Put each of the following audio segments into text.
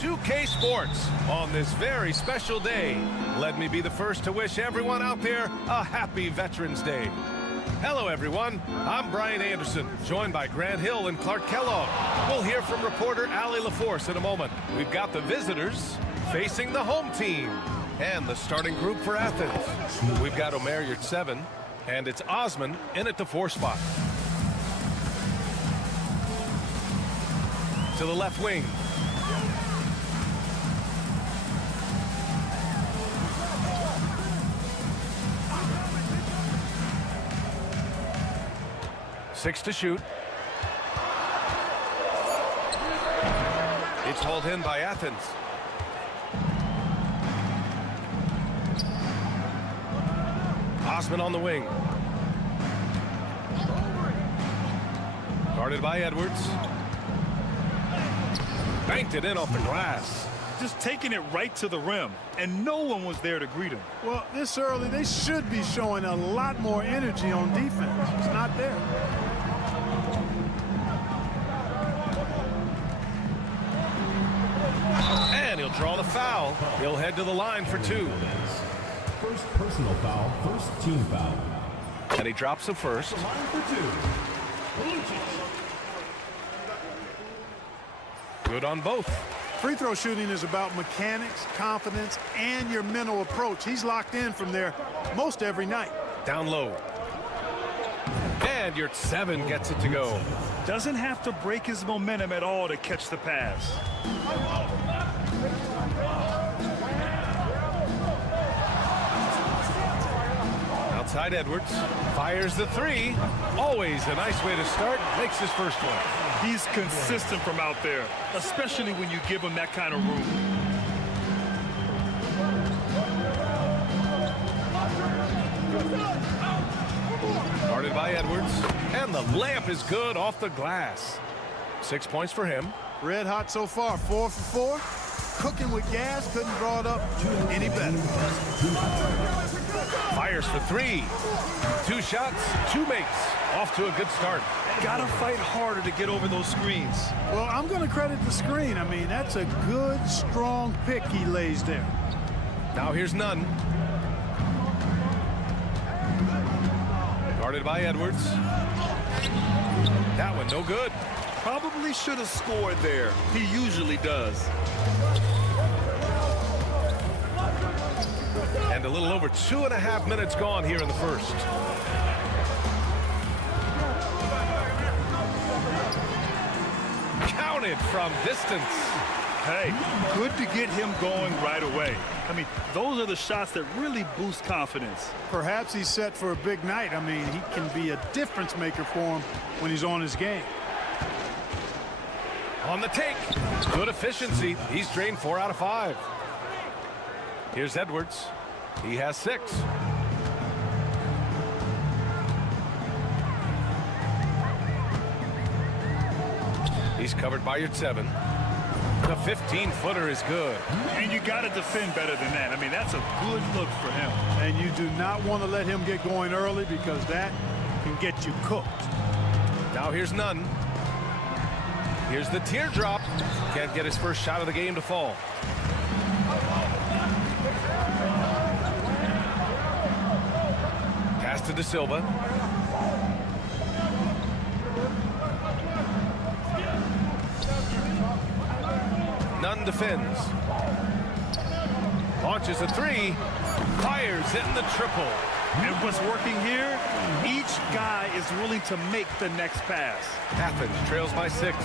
2K Sports on this very special day. Let me be the first to wish everyone out there a happy Veterans Day. Hello, everyone. I'm Brian Anderson, joined by Grant Hill and Clark Kellogg. We'll hear from reporter Allie LaForce in a moment. We've got the visitors facing the home team and the starting group for Athens. We've got Omer Yurtseven, and it's Osman in at the 4 spot. To the left wing. Six to shoot. It's hauled in by Athens. Osman on the wing. Guarded by Edwards. Banked it in off the glass. Just taking it right to the rim, and no one was there to greet him. Well, this early, they should be showing a lot more energy on defense. It's not there. And he'll draw the foul. He'll head to the line for 2. First personal foul, first team foul. And he drops the first. Line for 2. Good on both. Free throw shooting is about mechanics, confidence, and your mental approach. He's locked in from there most every night. Down low. And Yurtseven gets it to go. Doesn't have to break his momentum at all to catch the pass. Outside Edwards. Fires the 3. Always a nice way to start. Makes his first one. He's consistent from out there, especially when you give him that kind of room. Guarded by Edwards. And the layup is good off the glass. 6 points for him. Red hot so far, 4 for 4. Cooking with gas, couldn't draw it up any better. Fires for 3. 2 shots, 2 makes. Off to a good start. Gotta fight harder to get over those screens. Well, I'm going to credit the screen. I mean, that's a good, strong pick he lays there. Now here's Nunn. Guarded by Edwards. That one no good. Probably should have scored there. He usually does. And a little over 2.5 minutes gone here in the first. Counted from distance. Hey, good to get him going right away. I mean, those are the shots that really boost confidence. Perhaps he's set for a big night. I mean, he can be a difference maker for him when he's on his game. On the take. Good efficiency. He's drained 4 out of 5. Here's Edwards. He has 6. He's covered by Yurtseven. The 15-footer is good. And you got to defend better than that. I mean, that's a good look for him. And you do not want to let him get going early because that can get you cooked. Now here's Nunn. Here's the teardrop. Can't get his first shot of the game to fall. Pass to De Silva. Nunn defends. Launches a three. Fires in the triple. And what's working here, each guy is willing to make the next pass. Athens trails by 6.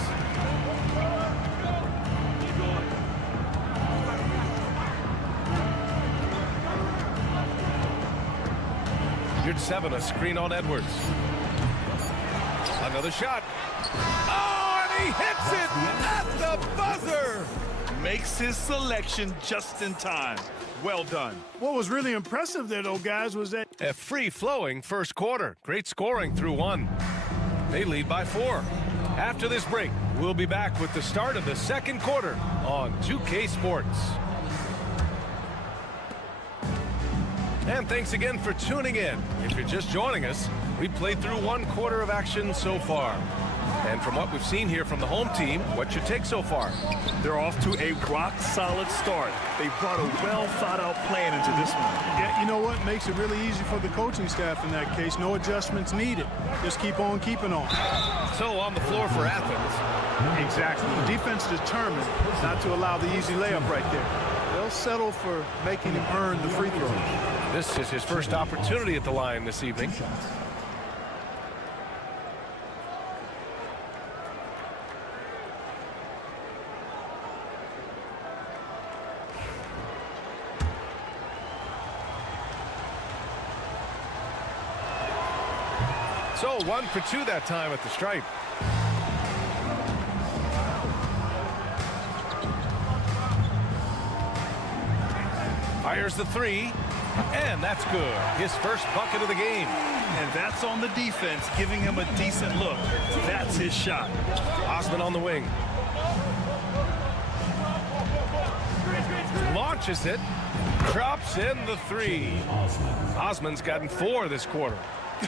Here's 7, a screen on Edwards. Another shot. Oh, and he hits it at the buzzer. Makes his selection just in time. Well done. What was really impressive there, though, guys, was that A free-flowing first quarter. Great scoring through 1. They lead by 4. After this break, we'll be back with the start of the second quarter on 2K Sports. And thanks again for tuning in. If you're just joining us, we played through 1 quarter of action so far. And from what we've seen here from the home team, what's your take so far? They're off to a rock-solid start. They brought a well-thought-out plan into this one. Yeah, you know what? Makes it really easy for the coaching staff in that case. No adjustments needed. Just keep on keeping on. So on the floor for Athens. Exactly. The defense determined not to allow the easy layup right there. They'll settle for making him earn the free throws. This is his first opportunity at the line this evening. So 1 for 2 that time at the stripe. Fires the 3, and that's good. His first bucket of the game. And that's on the defense, giving him a decent look. That's his shot. Osman on the wing. Launches it. Drops in the 3. Osman's gotten 4 this quarter.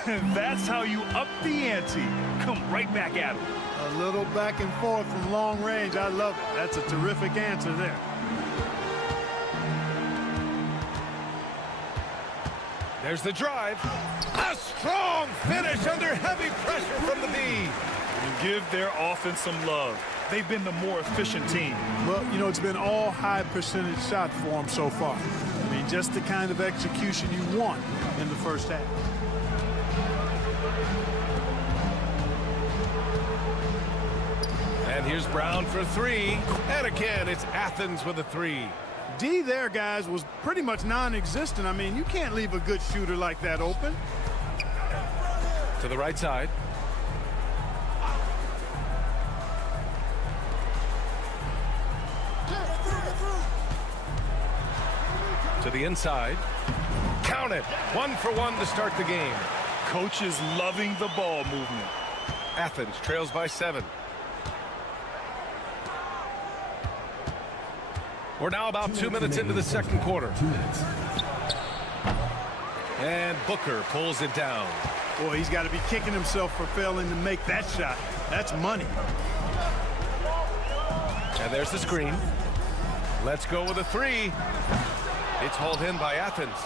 That's how you up the ante. Come right back at him. A little back and forth from long range. I love it. That's a terrific answer there. There's the drive. A strong finish under heavy pressure from the B. And give their offense some love. They've been the more efficient team. Well, you know, it's been all high percentage shots for them so far. I mean, just the kind of execution you want in the first half. And here's Brown for 3. And again, it's Athens with a 3. D there, guys, was pretty much non-existent. I mean, you can't leave a good shooter like that open. To the right side. To the inside. Count it. 1 for 1 to start the game. Coach is loving the ball movement. Athens trails by 7. We're now about 2 minutes into the second quarter. 2 minutes. And Booker pulls it down. Boy, he's got to be kicking himself for failing to make that shot. That's money. And there's the screen. Let's go with a 3. It's hauled in by Athens.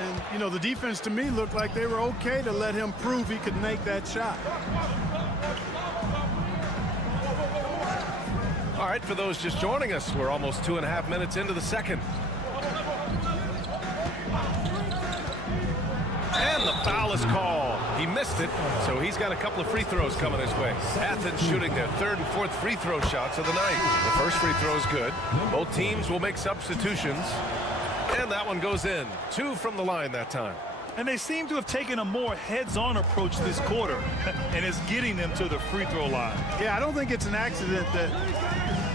And, you know, the defense to me looked like they were okay to let him prove he could make that shot. All right, for those just joining us, we're almost 2.5 minutes into the second. And the foul is called. He missed it, so he's got a couple of free throws coming his way. Athens shooting their 3rd and 4th free throw shots of the night. The first free throw is good. Both teams will make substitutions. And that one goes in. 2 from the line that time. And they seem to have taken a more heads-on approach this quarter, and it's getting them to the free throw line. Yeah, I don't think it's an accident that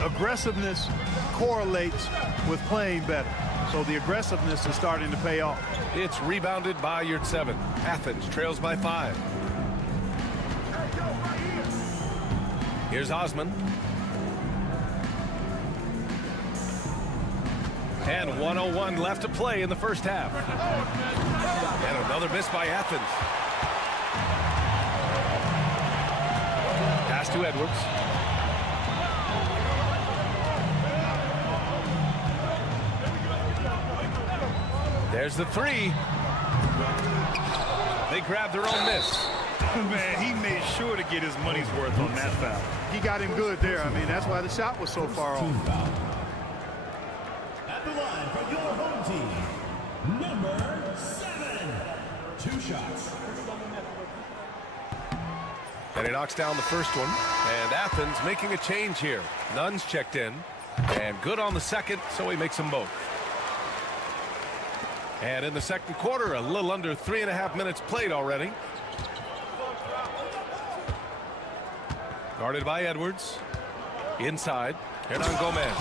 aggressiveness correlates with playing better. So the aggressiveness is starting to pay off. It's rebounded by Yurt 7. Athens trails by 5. Here's Osman. And 1:01 left to play in the first half. And another miss by Athens. Pass to Edwards. There's the 3. They grabbed their own miss. Man, he made sure to get his money's worth on that foul. He got him good there. I mean, that's why the shot was so far Team off. foul. At the line for your home team, number 7. 2 shots. And he knocks down the first one. And Athens making a change here. Nunn's checked in. And good on the second, so he makes them both. And in the second quarter, a little under 3.5 minutes played already. Guarded by Edwards. Inside. Hernan Gomez.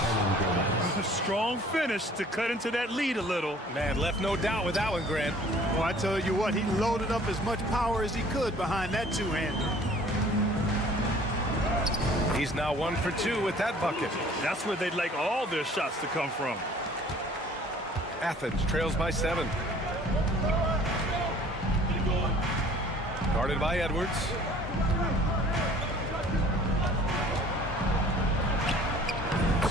A strong finish to cut into that lead a little. Man, left no doubt with that one, Grant. Well, I tell you what, he loaded up as much power as he could behind that two-hander. He's now 1 for 2 with that bucket. That's where they'd like all their shots to come from. Athens trails by 7. Guarded by Edwards.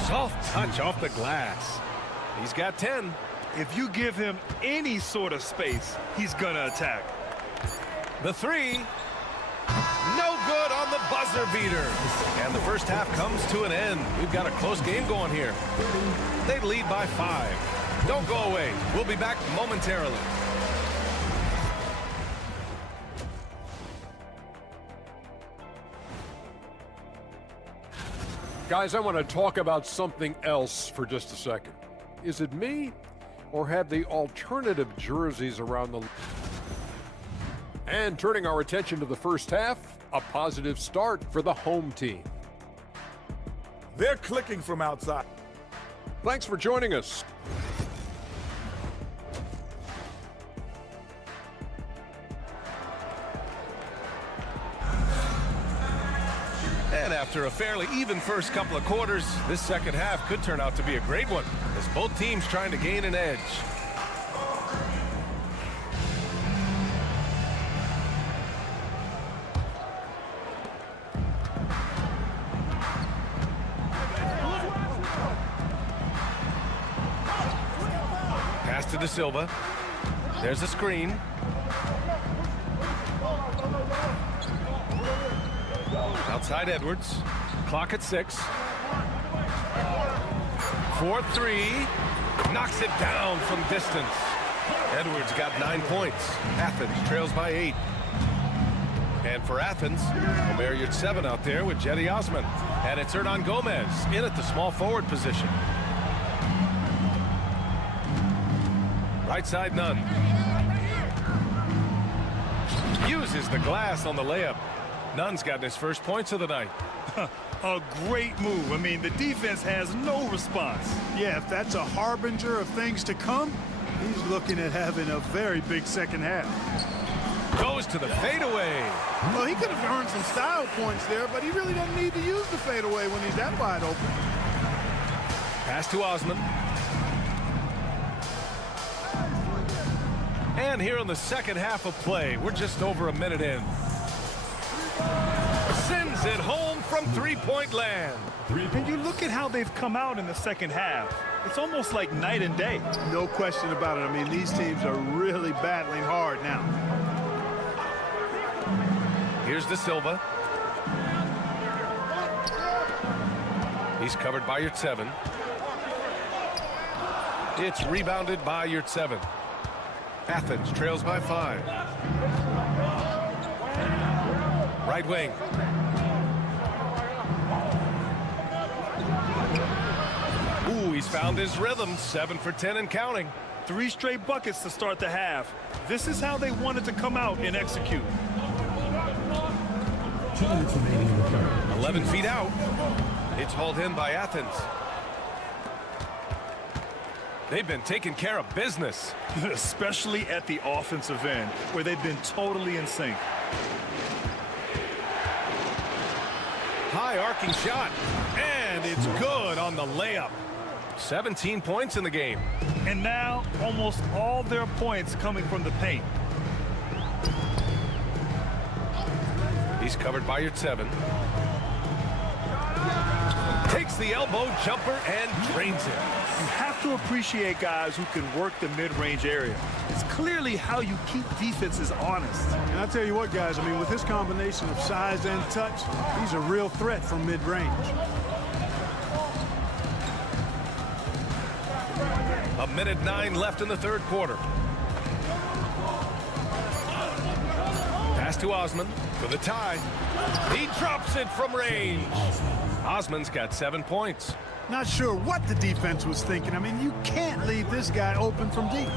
Soft touch off the glass. He's got 10. If you give him any sort of space, he's gonna attack. The 3. No good on the buzzer beater. And the first half comes to an end. We've got a close game going here. They lead by 5. Don't go away. We'll be back momentarily. Guys, I want to talk about something else for just a second. Is it me, or have the alternative jerseys around the... And turning our attention to the first half, a positive start for the home team. They're clicking from outside. Thanks for joining us. And after a fairly even first couple of quarters, this second half could turn out to be a great one, as both teams trying to gain an edge. Pass to De Silva. There's a screen. Outside Edwards. Clock at 6. 4-3. Knocks it down from distance. Edwards got 9 points. Athens trails by 8. And for Athens, Omer Yurtseven out there with Jetty Osman. And it's Hernan Gomez in at the small forward position. Right side, Nunn. Uses the glass on the layup. Nunn's gotten his first points of the night. A great move. I mean, the defense has no response. Yeah, if that's a harbinger of things to come, he's looking at having a very big second half. Goes to the fadeaway. Well, he could have earned some style points there, but he really doesn't need to use the fadeaway when he's that wide open. Pass to Osman. And here in the second half of play, we're just over a minute in. Sends it home from three-point land. And you look at how they've come out in the second half. It's almost like night and day. No question about it. I mean, these teams are really battling hard now. Here's De Silva. He's covered by Yurtseven. It's rebounded by Yurtseven. Athens trails by 5. Right wing. Ooh, he's found his rhythm. 7 for 10 and counting. 3 straight buckets to start the half. This is how they wanted to come out and execute. 2 minutes remaining in the third. 11 feet out. It's hauled in by Athens. They've been taking care of business. Especially at the offensive end, where they've been totally in sync. High arcing shot. And it's good on the layup. 17 points in the game. And now, almost all their points coming from the paint. He's covered by Yurtseven. Takes Takes the elbow jumper and drains it. You have to appreciate guys who can work the mid-range area. It's clearly how you keep defenses honest. And I tell you what, guys, I mean, with his combination of size and touch, he's a real threat from mid-range. A minute 9 left in the third quarter. Pass to Osman for the tie. He drops it from range. Osman's got 7 points. Not sure what the defense was thinking. I mean, you can't leave this guy open from deep.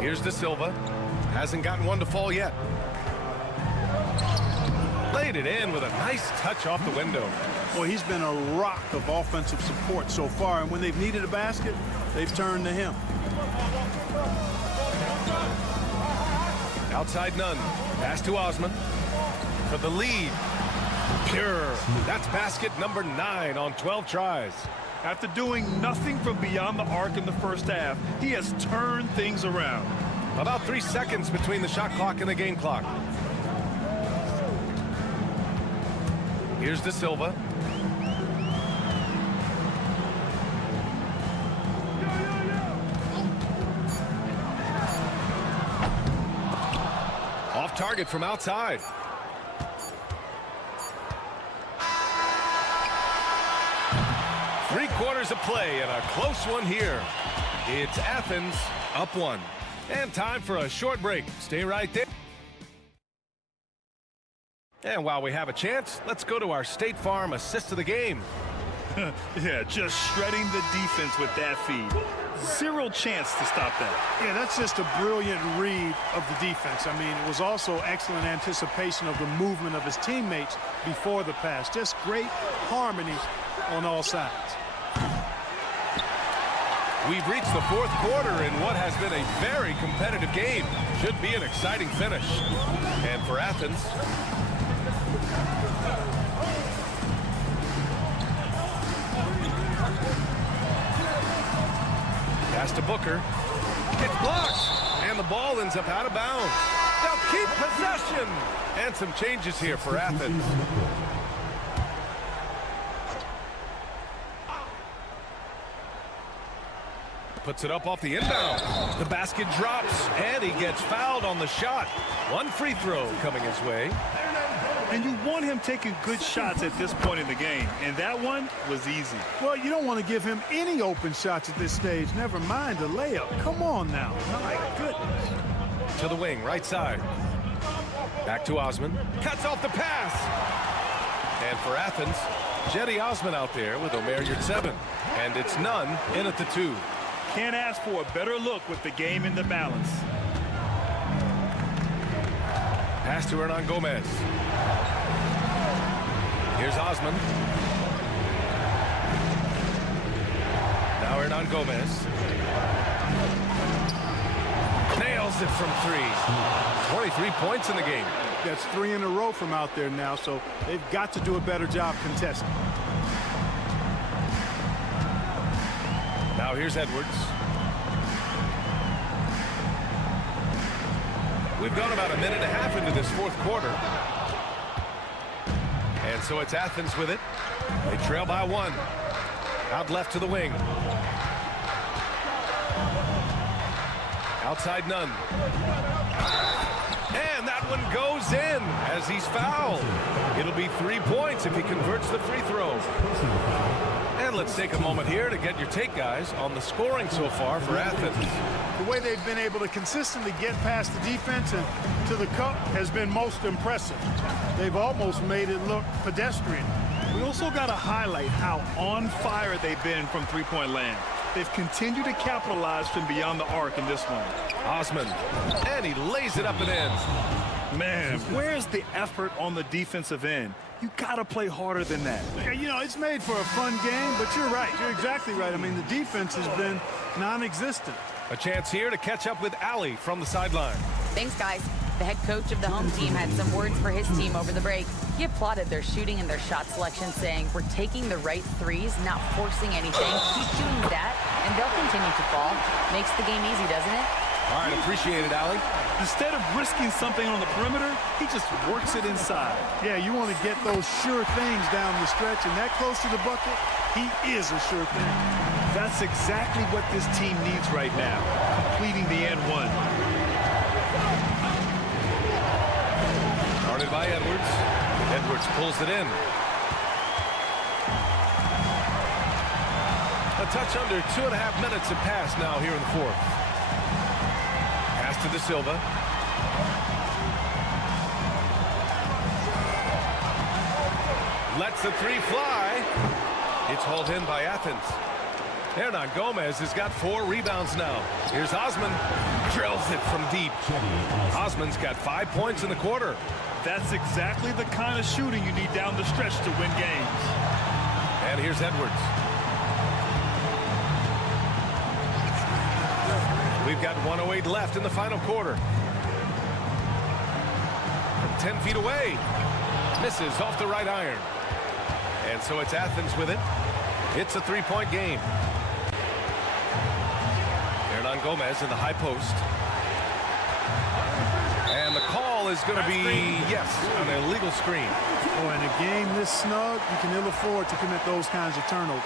Here's De Silva. Hasn't gotten one to fall yet. Laid it in with a nice touch off the window. Well, he's been a rock of offensive support so far, and when they've needed a basket, they've turned to him. Outside none. Pass to Osman for the lead. Pure. That's basket number 9 on 12 tries. After doing nothing from beyond the arc in the first half, he has turned things around. About 3 seconds between the shot clock and the game clock. Here's De Silva. Off target from outside. Three-quarters of play and a close one here. It's Athens up 1. And time for a short break. Stay right there. And while we have a chance, let's go to our State Farm assist of the game. Yeah, just shredding the defense with that feed. Zero chance to stop that. Yeah, that's just a brilliant read of the defense. I mean, it was also excellent anticipation of the movement of his teammates before the pass. Just great harmony on all sides. We've reached the fourth quarter in what has been a very competitive game. Should be an exciting finish. And for Athens, pass to Booker. It's blocked. And the ball ends up out of bounds. They'll keep possession. And some changes here for Athens. Puts it up off the inbound. The basket drops, and he gets fouled on the shot. One free throw coming his way. And you want him taking good shots at this point in the game, and that one was easy. Well, you don't want to give him any open shots at this stage. Never mind a layup. Come on now. My goodness. To the wing, right side. Back to Osman. Cuts off the pass. And for Athens, Jetty Osman out there with Omer Yurtseven. And it's none in at the 2. Can't ask for a better look with the game in the balance. Pass to Hernan Gomez. Here's Osman. Now Hernan Gomez. Nails it from 3. 23 points in the game. That's 3 in a row from out there now, so they've got to do a better job contesting. Now here's Edwards. We've gone about a minute and a half into this fourth quarter. And so it's Athens with it. They trail by 1. Out left to the wing. Outside none. And that one goes in as he's fouled. It'll be 3 points if he converts the free throw. And let's take a moment here to get your take, guys, on the scoring so far for Athens. The way they've been able to consistently get past the defense and to the cup has been most impressive. They've almost made it look pedestrian. We also got to highlight how on fire they've been from three-point land. They've continued to capitalize from beyond the arc in this one. Osman, and he lays it up and in. Man, where's the effort on the defensive end? You got to play harder than that. Yeah, you know, it's made for a fun game, but you're right. You're exactly right. I mean, the defense has been non-existent. A chance here to catch up with Allie from the sideline. Thanks, guys. The head coach of the home team had some words for his team over the break. He applauded their shooting and their shot selection, saying, "We're taking the right threes, not forcing anything. Keep doing that, and they'll continue to fall." Makes the game easy, doesn't it? All right, appreciate it, Allie. Instead of risking something on the perimeter, he just works it inside. Yeah, you want to get those sure things down the stretch, and that close to the bucket, he is a sure thing. That's exactly what this team needs right now, completing the and one. Guarded by Edwards. Edwards pulls it in. A touch under 2.5 minutes have passed now here in the fourth. Pass to De Silva. Lets the three fly. It's hauled in by Athens. Hernan Gomez has got 4 rebounds now. Here's Osman. Drills it from deep. Osman's got 5 points in the quarter. That's exactly the kind of shooting you need down the stretch to win games. And here's Edwards. We've got 1:08 left in the final quarter. From 10 feet away. Misses off the right iron. And so it's Athens with it. It's a 3-point game. Hernan Gomez in the high post. And the call is going to be, yes, an illegal screen. Oh, in a game this snug, you can ill afford to commit those kinds of turnovers.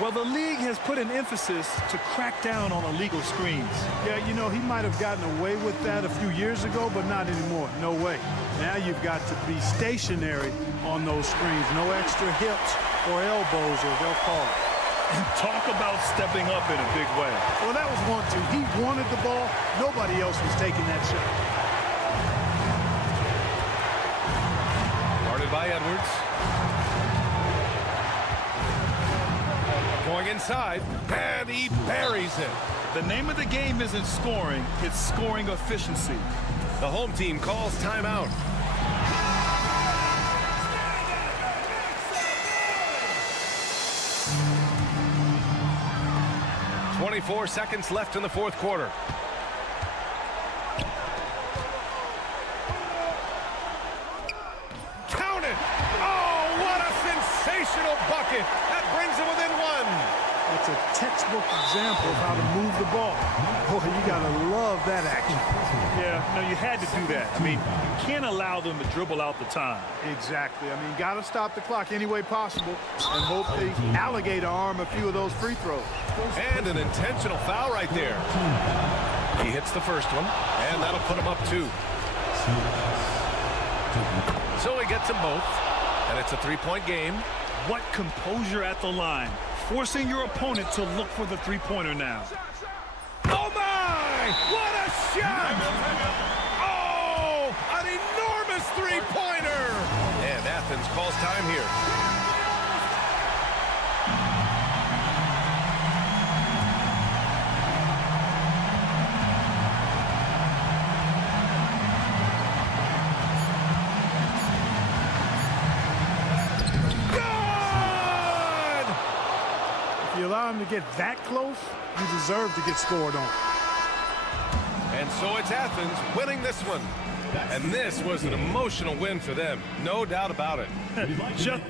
Well, the league has put an emphasis to crack down on illegal screens. Yeah, you know, he might have gotten away with that a few years ago, but not anymore. No way. Now you've got to be stationary on those screens. No extra hips or elbows, or they'll call it. And talk about stepping up in a big way. Well, that was 1-2. He wanted the ball. Nobody else was taking that shot. Guarded by Edwards. Going inside, and he buries it. The name of the game isn't scoring, it's scoring efficiency. The home team calls timeout. .24 seconds left in the fourth quarter. Count it! Oh, what a sensational bucket! That brings it within 1. It's a textbook example of how to move the ball. Boy, you got to love that action. Yeah, no, you had to do that. I mean, you can't allow them to dribble out the time. Exactly. I mean, got to stop the clock any way possible and hope they alligator arm a few of those free throws. And an intentional foul right there. He hits the first one, and that'll put him up 2. So he gets them both, and it's a 3-point game. What composure at the line, forcing your opponent to look for the three-pointer now. Oh my! What a shot! Oh, an enormous three-pointer! And Athens calls time here. If you allow him to get that close, you deserve to get scored on. And so it's Athens winning this one. And this was an emotional win for them. No doubt about it. Just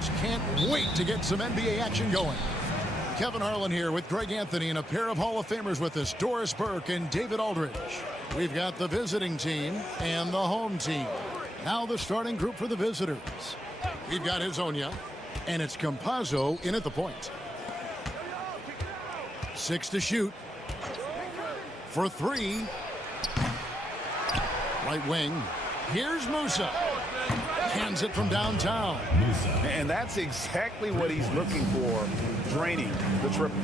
Sports can't wait to get some NBA action going. Kevin Harlan here with Greg Anthony and a pair of Hall of Famers with us, Doris Burke and David Aldridge. We've got the visiting team and the home team. Now the starting group for the visitors. We've got Hezonja, and it's Campazzo in at the point. 6 to shoot. For 3. Right wing. Here's Musa. Hands it from downtown. And that's exactly what he's looking for, draining the triple.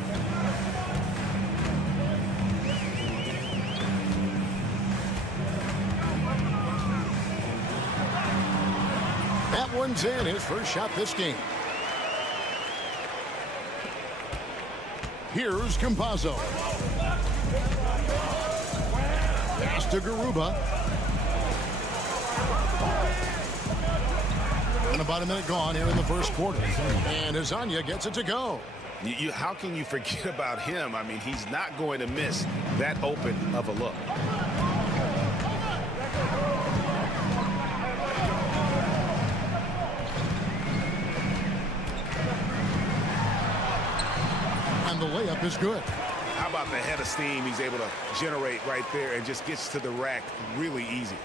That one's in, his first shot this game. Here's Campazzo. Pass to Garuba. And about a minute gone here in the first quarter. And Hezonja gets it to go. How can you forget about him? I mean, he's not going to miss that open of a look. And the layup is good. How about the head of steam he's able to generate right there and just gets to the rack really easy.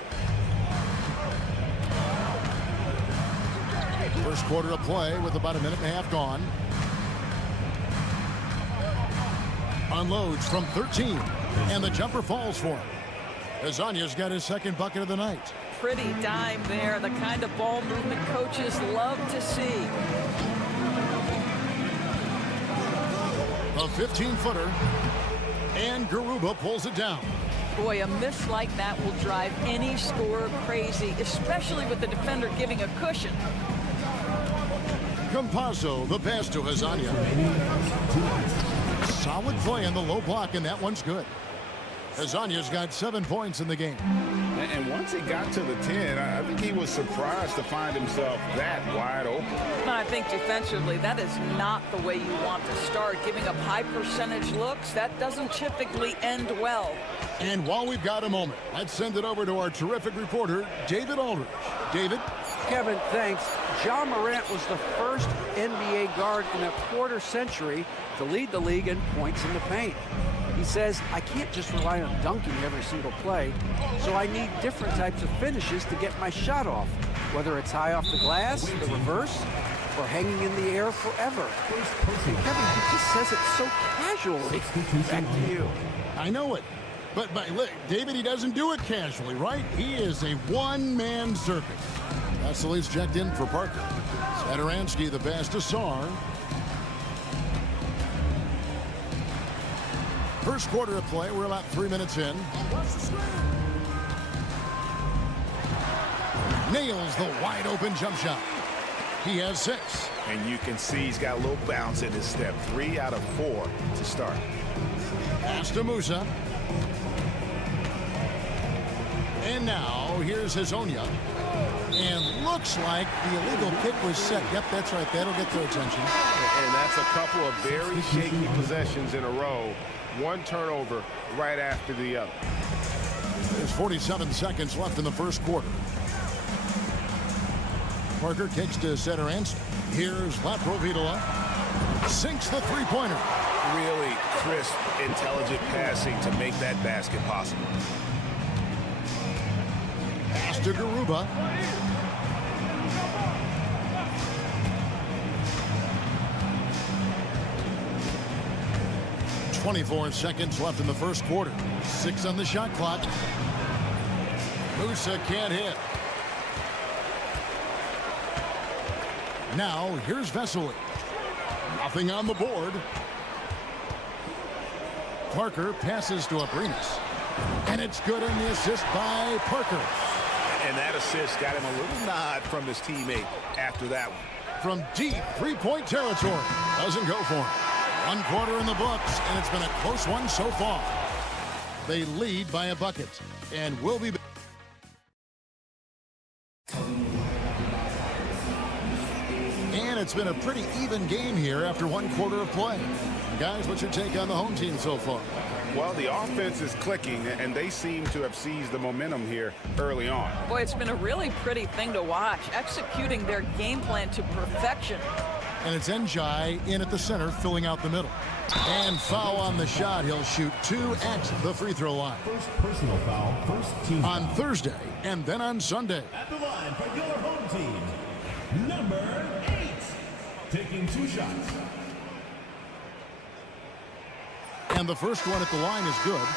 First quarter of play with about a minute and a half gone. Unloads from 13, and the jumper falls for him. Hezonja's got his second bucket of the night. Pretty dime there, the kind of ball movement coaches love to see. A 15-footer, and Garuba pulls it down. Boy, a miss like that will drive any scorer crazy, especially with the defender giving a cushion. Campazzo, the pass to Hezonja. Solid play in the low block, and that one's good. Hezonja's got 7 points in the game. And once he got to the 10, I think he was surprised to find himself that wide open. I think defensively, that is not the way you want to start. Giving up high percentage looks, that doesn't typically end well. And while we've got a moment, let's send it over to our terrific reporter, David Aldridge. David? Kevin, thanks. Ja Morant was the first NBA guard in a quarter century to lead the league in points in the paint. He says, I can't just rely on dunking every single play, so I need different types of finishes to get my shot off, whether it's high off the glass, the reverse, or hanging in the air forever. Kevin, he just says it so casually. Back to you. I know it. But look, David, he doesn't do it casually, right? He is a one-man circus. That's the least checked in for Parker. Satoransky, the pass to Sarr. First quarter of play, we're about 3 minutes in. Nails the wide open jump shot. He has 6. And you can see he's got a little bounce in his step. 3 out of 4 to start. Pass to Musa. And now here's Hezonja. And looks like the illegal kick was set. Yep, that's right. That'll get their attention. And that's a couple of very shaky possessions in a row. One turnover right after the other. There's 47 seconds left in the first quarter. Parker kicks to Satoransky. Here's Laprovitola. Sinks the three-pointer. Really crisp, intelligent passing to make that basket possible. Pass to Garuba. .24 seconds left in the first quarter. 6 on the shot clock. Musa can't hit. Now here's Vesely. Nothing on the board. Parker passes to Abrinas. And it's good on the assist by Parker. And that assist got him a little nod from his teammate after that one. From deep three-point territory. Doesn't go for him. 1 quarter in the books, and it's been a close one so far. They lead by a bucket, and we'll be back. And it's been a pretty even game here after 1 quarter of play. Guys, what's your take on the home team so far? Well, the offense is clicking, and they seem to have seized the momentum here early on. Boy, it's been a really pretty thing to watch, executing their game plan to perfection. And it's Njai in at the center, filling out the middle. And foul on the shot. He'll shoot 2 at the free throw line. First personal foul, first team. On Thursday and then on Sunday. At the line for your home team, number 8, taking 2 shots. And the first one at the line is good.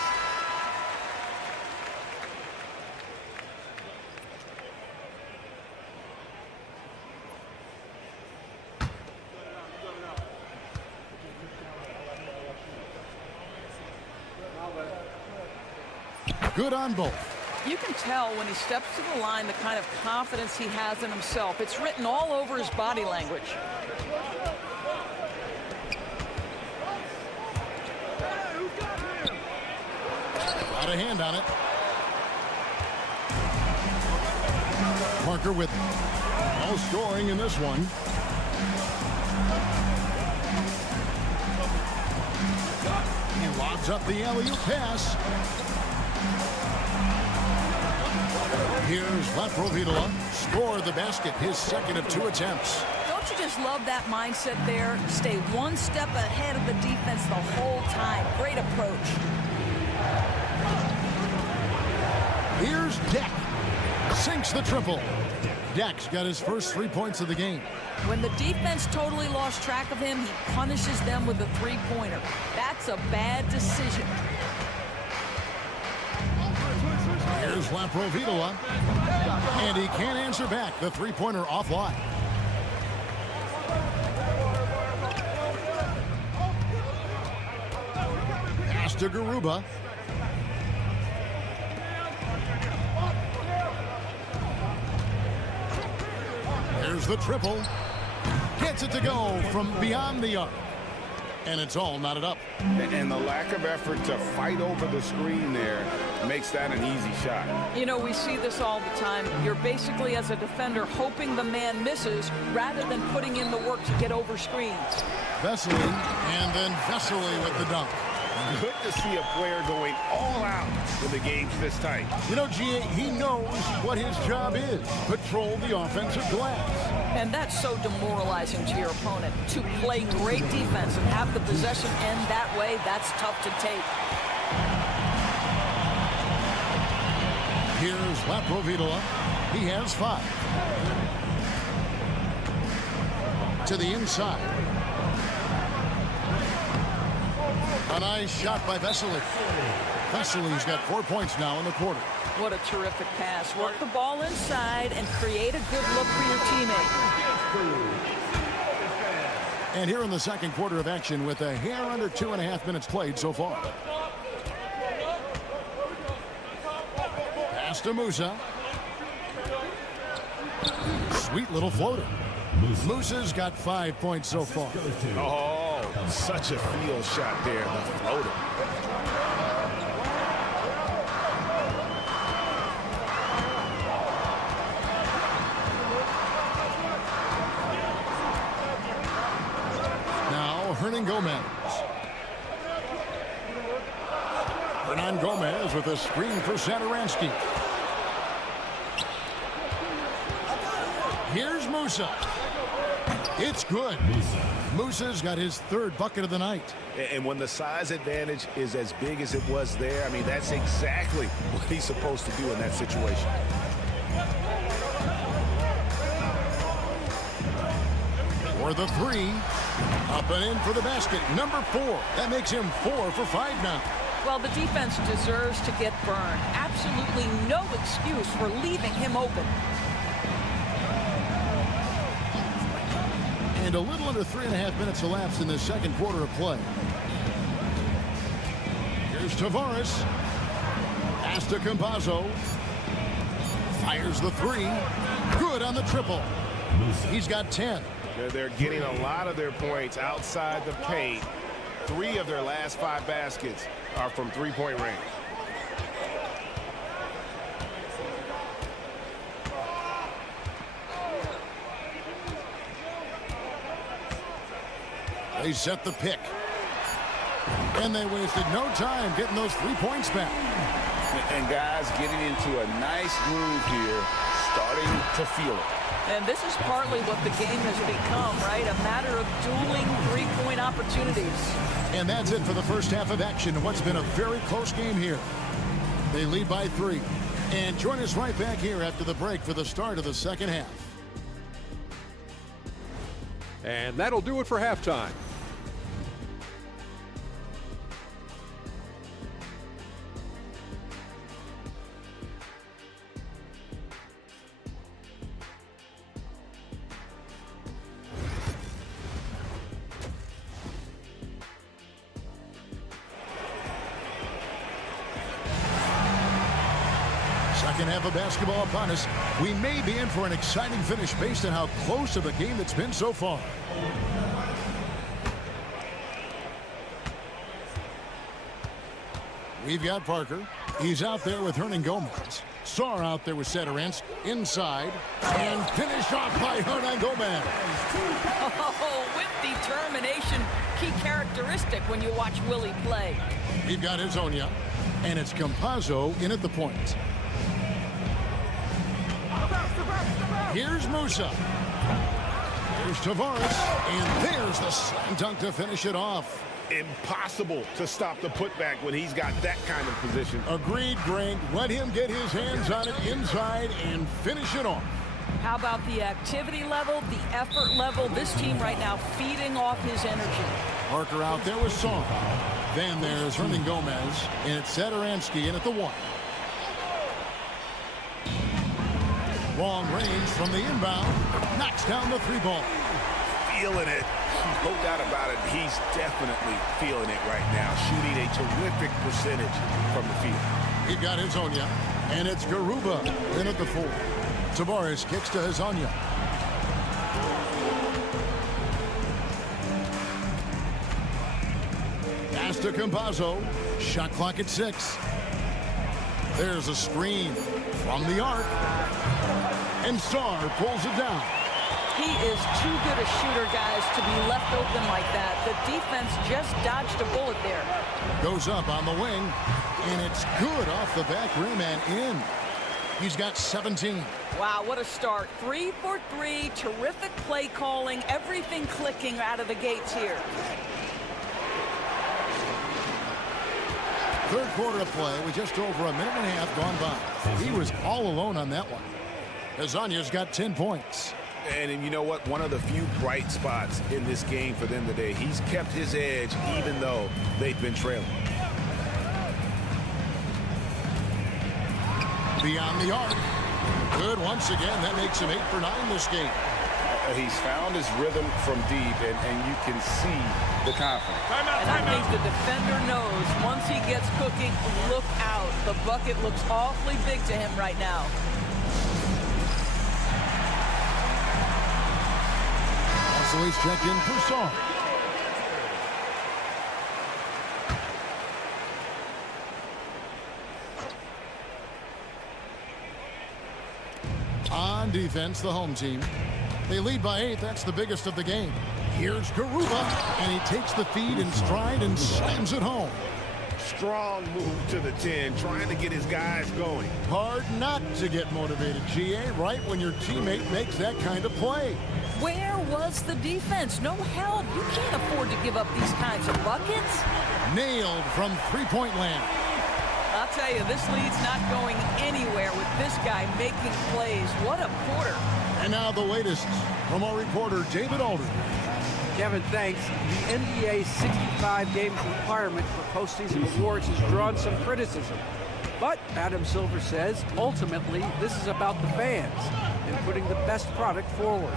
Good on both. You can tell when he steps to the line the kind of confidence he has in himself. It's written all over his body language. Got a hand on it. Parker with no scoring in this one. He lobs up the alley-oop pass. Here's Laprovitola. Scored the basket, his second of 2 attempts. Don't you just love that mindset there? Stay one step ahead of the defense the whole time. Great approach. Here's Deck. Sinks the triple. Deck's got his first 3 points of the game. When the defense totally lost track of him, he punishes them with a three-pointer. That's a bad decision. Here's Laprovitola. And he can't answer back. The three-pointer offline. Pass to Garuba. There's the triple. Gets it to go from beyond the arc. And it's all knotted up. And the lack of effort to fight over the screen there makes that an easy shot. You know, we see this all the time. You're basically, as a defender, hoping the man misses rather than putting in the work to get over screens. Vesely, and then Vesely with the dunk. Good to see a player going all out when the game's this tight. You know, G.A., he knows what his job is. Patrol the offensive glass. And that's so demoralizing to your opponent. To play great defense and have the possession end that way, that's tough to take. Here's Laprovitola. He has 5. To the inside. A nice shot by Vesely. Vesely's got 4 points now in the quarter. What a terrific pass. Work the ball inside and create a good look for your teammate. And here in the second quarter of action with a hair under 2.5 minutes played so far. Pass to Musa. Sweet little floater. Musa's got 5 points so far. Oh, such a field shot there, the floater. Now Hernan Gomez. Hernan Gomez with a screen for Satoransky. Here's Musa. It's good. Musa's got his 3rd bucket of the night. And when the size advantage is as big as it was there, I mean, that's exactly what he's supposed to do in that situation. For the 3. Up and in for the basket. Number 4. That makes him 4 for 5 now. Well, the defense deserves to get burned. Absolutely no excuse for leaving him open. And a little under 3.5 minutes elapsed in the second quarter of play. Here's Tavares. Pass to Campazzo. Fires the 3. Good on the triple. He's got 10. They're getting a lot of their points outside the paint. 3 of their last 5 baskets are from three-point range. They set the pick. And they wasted no time getting those 3 points back. And guys getting into a nice groove here, starting to feel it. And this is partly what the game has become, right? A matter of dueling three-point opportunities. And that's it for the first half of action in what's been a very close game here. They lead by 3. And join us right back here after the break for the start of the second half. And that'll do it for halftime. Second half of basketball upon us. We may be in for an exciting finish based on how close of a game it's been so far. We've got Parker. He's out there with Hernan Gomez. Saar out there with Satoranski. Inside. And finished off by Hernan Gomez. Oh, with determination. Key characteristic when you watch Willie play. We've got Hezonja. And it's Campazzo in at the point. Here's Musa. Here's Tavares. And there's the slam dunk to finish it off. Impossible to stop the putback when he's got that kind of position. Agreed, Greg. Let him get his hands on it inside and finish it off. How about the activity level, the effort level? This team right now feeding off his energy. Parker out there with Saar. Then there's Hernan Gomez. And it's Satoranski in at the 1. Long range from the inbound. Knocks down the 3 ball. Feeling it. No doubt about it. He's definitely feeling it right now. Shooting a terrific percentage from the field. He got Hezonja. And it's Garuba in at the 4. Tavares kicks to Hezonja. Pass to Campazzo. Shot clock at 6. There's a screen from the arc. And Saar pulls it down. He is too good a shooter, guys, to be left open like that. The defense just dodged a bullet there. Goes up on the wing, and it's good off the back rim and in. He's got 17. Wow, what a start. 3 for 3, terrific play calling, everything clicking out of the gates here. Third quarter of play with just over a minute and a half gone by. He was all alone on that one. Hezonja's got 10 points. And you know what? One of the few bright spots in this game for them today. He's kept his edge even though they've been trailing. Beyond the arc. Good once again. That makes him 8 for 9 this game. He's found his rhythm from deep, and you can see the confidence. And I think the defender knows once he gets cooking, look out. The bucket looks awfully big to him right now. So he's checked in for Saar. On defense, the home team. They lead by 8. That's the biggest of the game. Here's Garuba, and he takes the feed in stride and slams it home. Strong move to the 10, trying to get his guys going. Hard not to get motivated, GA, right when your teammate makes that kind of play. Where was the defense? No help. You can't afford to give up these kinds of buckets. Nailed from three-point land. I'll tell you, this lead's not going anywhere with this guy making plays. What a quarter. And now the latest from our reporter, David Aldridge. Kevin, thanks. The NBA's 65 games requirement for postseason awards has drawn some criticism. But Adam Silver says, ultimately, this is about the fans and putting the best product forward.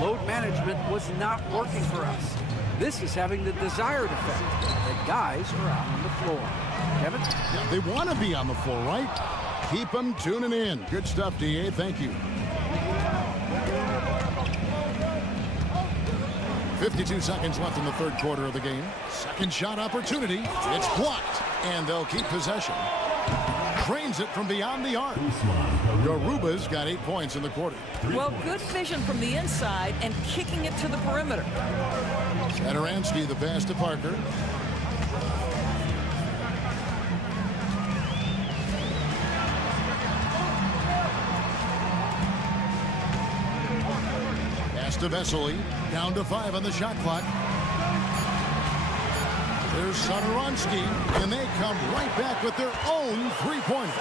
Load management was not working for us. This is having the desired effect. The guys are out on the floor. Kevin? Yeah, they want to be on the floor, right? Keep them tuning in. Good stuff, DA. Thank you. 52 seconds left in the third quarter of the game. Second shot opportunity. It's blocked, and they'll keep possession. Trains it from beyond the arc. Garuba's got 8 points in the quarter. Well, good vision from the inside and kicking it to the perimeter. Satoranski, the pass to Parker. Pass to Vesely. Down to 5 on the shot clock. There's Satoransky, and they come right back with their own three-pointer.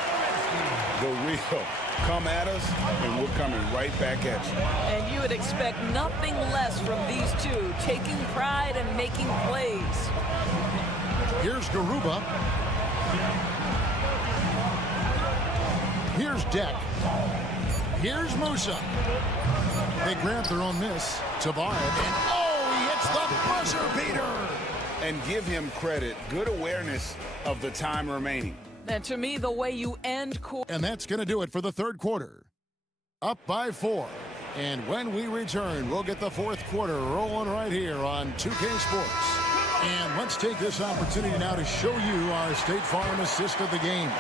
The real come at us, and we're coming right back at you. And you would expect nothing less from these two, taking pride and making plays. Here's Garuba. Here's Deck. Here's Musa. They grab their own miss. Tavares. And oh, he hits the buzzer beater. And give him credit. Good awareness of the time remaining. And to me, the way you end quarter. And that's going to do it for the third quarter. Up by 4. And when we return, we'll get the fourth quarter rolling right here on 2K Sports. And let's take this opportunity now to show you our State Farm assist of the game.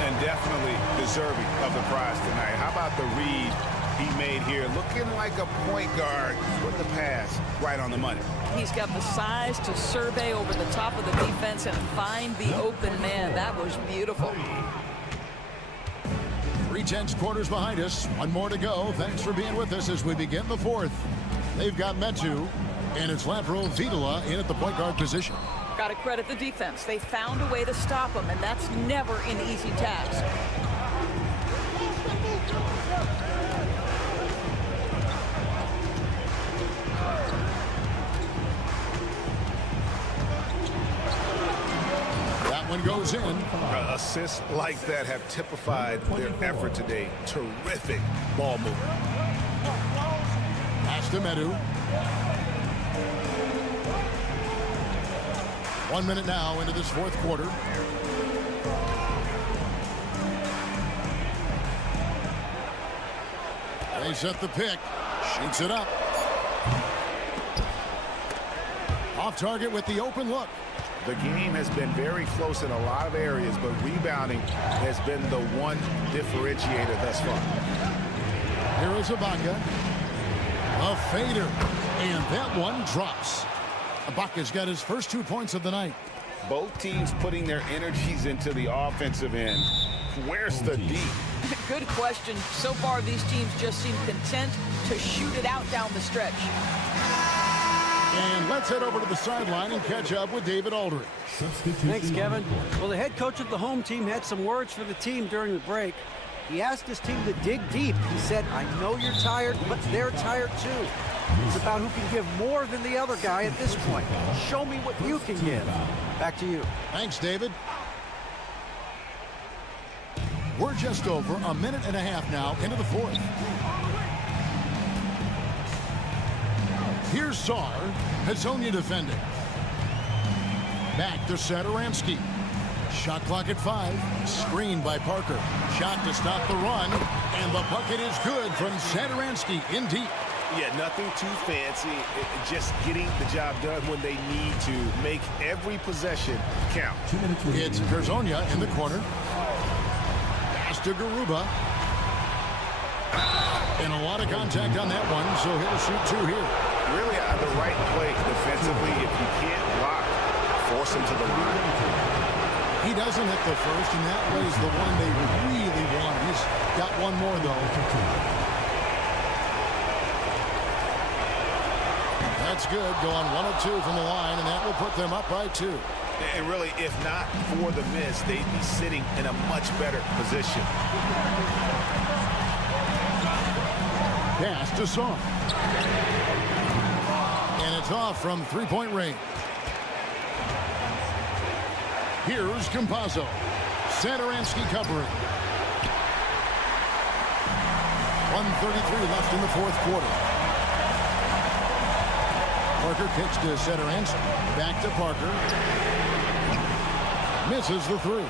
And definitely deserving of the prize tonight. How about the read he made here? Looking like a point guard, putting the pass right on the money. He's got the size to survey over the top of the defense and find the open man. That was beautiful. 3/10 quarters behind us. One more to go. Thanks for being with us as we begin the fourth. They've got Metu, and it's Latro Vidala in at the point guard position. Got to credit the defense. They found a way to stop him, and that's never an easy task. That one goes in. Assists like that have typified their effort today. Terrific ball movement. Pass to Metu. 1 minute now into this fourth quarter. They set the pick. Shoots it up. Off target with the open look. The game has been very close in a lot of areas, but rebounding has been the one differentiator thus far. Here is Ibaka. A fader. And that one drops. Ibaka's got his first 2 points of the night. Both teams putting their energies into the offensive end. Where's the D? Good question. So far, these teams just seem content to shoot it out down the stretch. And let's head over to the sideline and catch up with David Aldridge. Thanks, Kevin. Well, the head coach of the home team had some words for the team during the break. He asked his team to dig deep. He said, I know you're tired, but they're tired too. It's about who can give more than the other guy at this point. Show me what you can give. Back to you. Thanks, David. We're just over a minute and a half now into the fourth. Here's Czar. Hazonia defending. Back to Satoransky. Shot clock at 5. Screen by Parker. Shot to stop the run. And the bucket is good from Satoransky in deep. Yeah, nothing too fancy. Just getting the job done when they need to. Make every possession count. It's Hazonia in the corner. Pass to Garuba. And a lot of contact on that one, so he'll shoot 2 here. Really the right play defensively. If you can't block, force him to the line. He doesn't hit the first, and that was the one they really wanted. He's got one more, though. That's good, going 1 of 2 from the line, and that will put them up by 2. And really, if not for the miss, they'd be sitting in a much better position. Pass to Song. And it's off from three-point range. Here's Campazzo. Satoransky covering. 1:33 left in the fourth quarter. Parker kicks to Satoransky. Back to Parker. Misses the 3.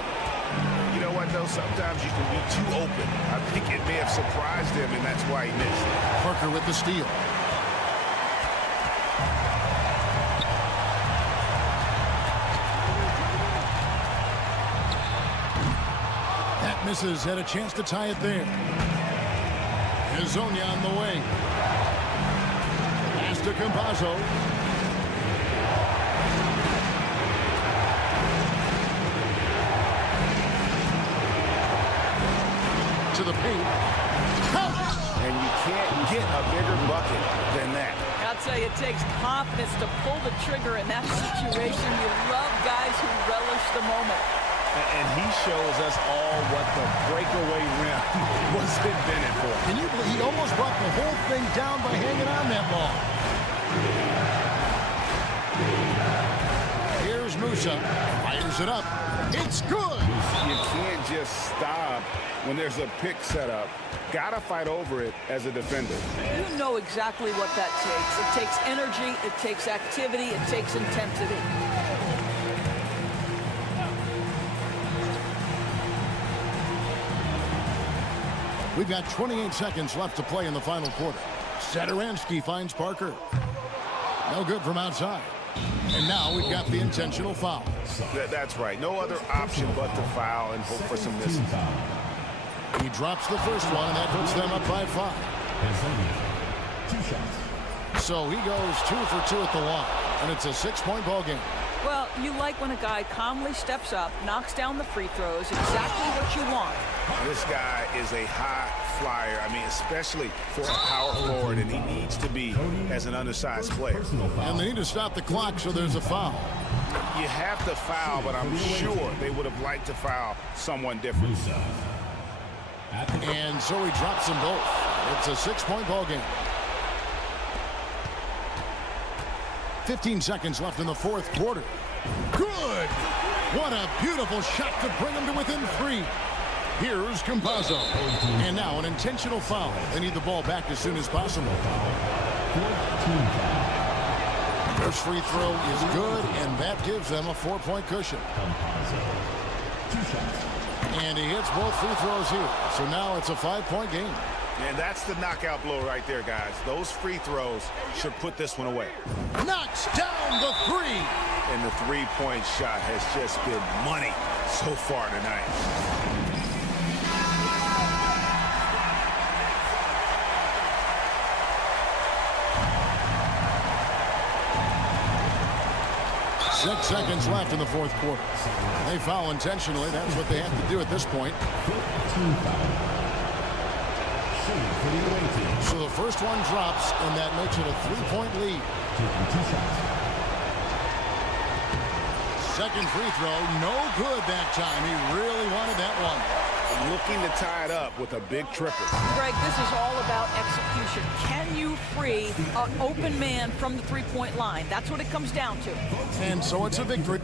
You know what, though? Sometimes you can be too open. I think it may have surprised him, and that's why he missed. Parker with the steal. That misses. Had a chance to tie it there. Hazonia on the way. Pass to Campazzo. To the paint. and you can't get a bigger bucket than that. I'll tell you, it takes confidence to pull the trigger in that situation. You love guys who relish the moment. And he shows us all what the breakaway rim was invented for. Can you believe he almost brought the whole thing down by hanging on that long? Here's Musa. Fires it up. It's good. You can't just stop when there's a pick set up. Gotta fight over it as a defender. You know exactly what that takes. It takes energy, it takes activity, it takes intensity. We've got 28 seconds left to play in the final quarter. Satoransky finds Parker. No good from outside. And now we've got the intentional foul. That's right. No other option but to foul and hope for some misses. He drops the first one, and that puts them up by 5. 2 shots. So he goes 2 for 2 at the line, and it's a 6-point ball game. Well, you like when a guy calmly steps up, knocks down the free throws, exactly what you want. This guy is a high flyer. I mean, especially for a power forward, and he needs to be as an undersized player. And they need to stop the clock, so there's a foul. You have to foul, but I'm sure they would have liked to foul someone different. And so he drops them both. It's a 6-point ball game. 15 seconds left in the fourth quarter. Good! What a beautiful shot to bring him to within 3. Here's Campazzo. And now an intentional foul. They need the ball back as soon as possible. First free throw is good, and that gives them a 4-point cushion. 2 shots. And he hits both free throws here. So now it's a 5-point game. And that's the knockout blow right there, guys. Those free throws should put this one away. Knocks down the 3. And the 3-point shot has just been money so far tonight. Six seconds left in the fourth quarter. They foul intentionally. That's what they have to do at this point. 15 foul. So the first one drops, and that makes it a 3-point lead. Taking 2 shots. Second free throw, no good that time. He really wanted that one. Looking to tie it up with a big triple. Greg, this is all about execution. Can you free an open man from the 3-point line? That's what it comes down to. And so it's a victory.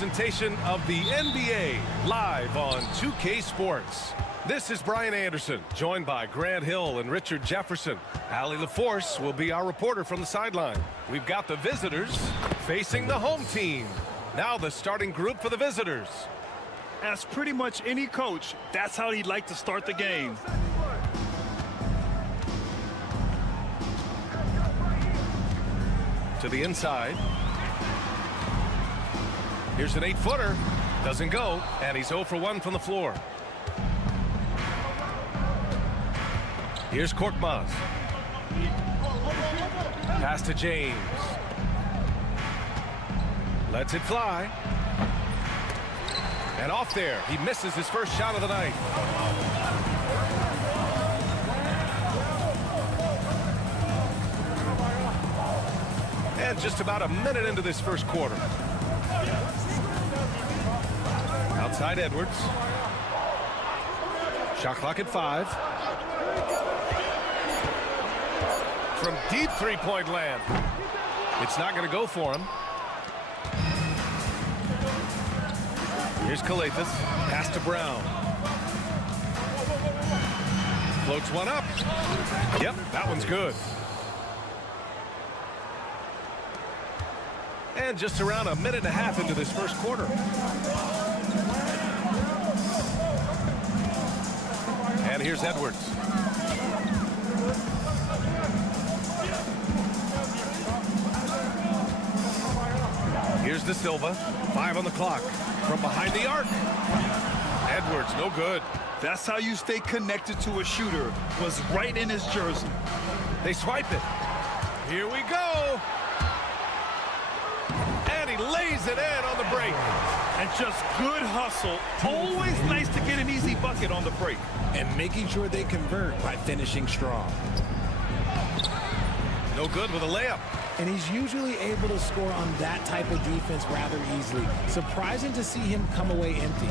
presentation of the NBA live on 2K Sports. This is Brian Anderson, joined by Grant Hill and Richard Jefferson. Allie LaForce will be our reporter from the sideline. We've got the visitors facing the home team. Now the starting group for the visitors. As pretty much any coach, that's how he'd like to start the game. To the inside. Here's an 8-footer. Doesn't go, and he's 0 for 1 from the floor. Here's Korkmaz. Pass to James. Lets it fly. And off there. He misses his first shot of the night. And just about a minute into this first quarter. Outside Edwards. Shot clock at 5. From deep three-point land. It's not going to go for him. Here's Calathis. Pass to Brown. Floats one up. Yep, that one's good. And just around a minute and a half into this first quarter. And here's Edwards. Here's De Silva. 5 on the clock. From behind the arc. Edwards, no good. That's how you stay connected to a shooter. Was right in his jersey. They swipe it. Here we go. And he lays it in on the break. And just good hustle. Always nice to get an easy bucket on the break. And making sure they convert by finishing strong. No good with a layup. And he's usually able to score on that type of defense rather easily. Surprising to see him come away empty.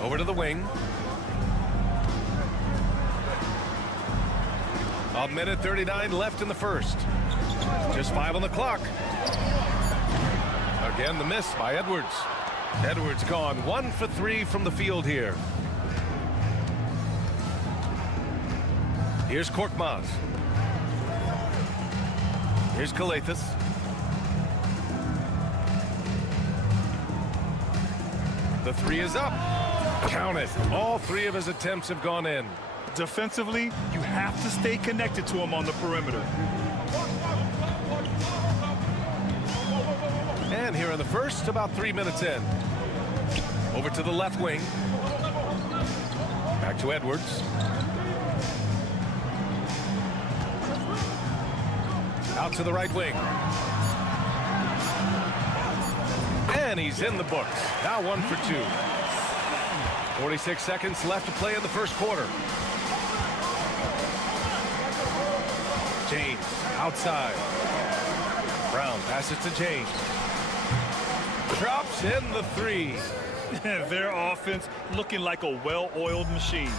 Over to the wing. A minute 39 left in the first. Just 5 on the clock. Again, the miss by Edwards. Edwards gone 1 for 3 from the field here. Here's Korkmaz. Here's Calathis. The 3 is up. Count it. All 3 of his attempts have gone in. Defensively, you have to stay connected to him on the perimeter. And here in the first, about 3 minutes in. Over to the left wing. Back to Edwards. Out to the right wing. And he's in the books. Now 1 for 2. 46 seconds left to play in the first quarter. James outside. Brown passes to James. Drops in the 3. Their offense looking like a well-oiled machine.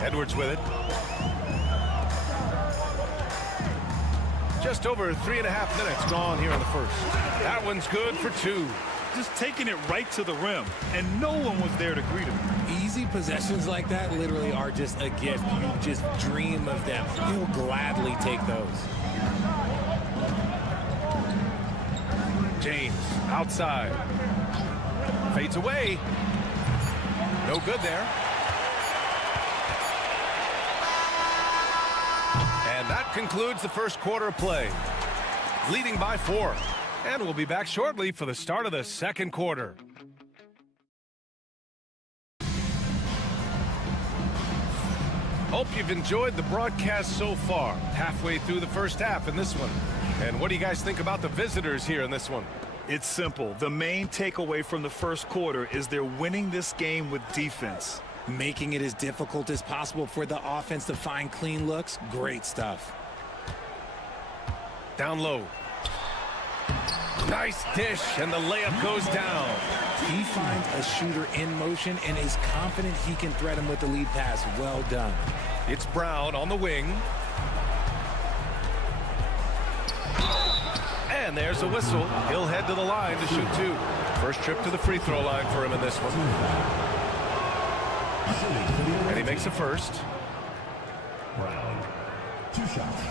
Edwards with it. Just over 3.5 minutes gone here in the first. That one's good for 2. Just taking it right to the rim, and no one was there to greet him. Easy possessions like that literally are just a gift. You just dream of them. He'll gladly take those. James outside. Fades away. No good there. And that concludes the first quarter of play. Leading by 4. And we'll be back shortly for the start of the second quarter. Hope you've enjoyed the broadcast so far. Halfway through the first half in this one. And what do you guys think about the visitors here in this one? It's simple. The main takeaway from the first quarter is they're winning this game with defense. Making it as difficult as possible for the offense to find clean looks. Great stuff. Down low. Nice dish, and the layup goes down. He finds a shooter in motion and is confident he can threat him with the lead pass. Well done. It's Brown on the wing. And there's a whistle. He'll head to the line to shoot 2. First trip to the free throw line for him in this one. And he makes the first. Brown, 2 shots.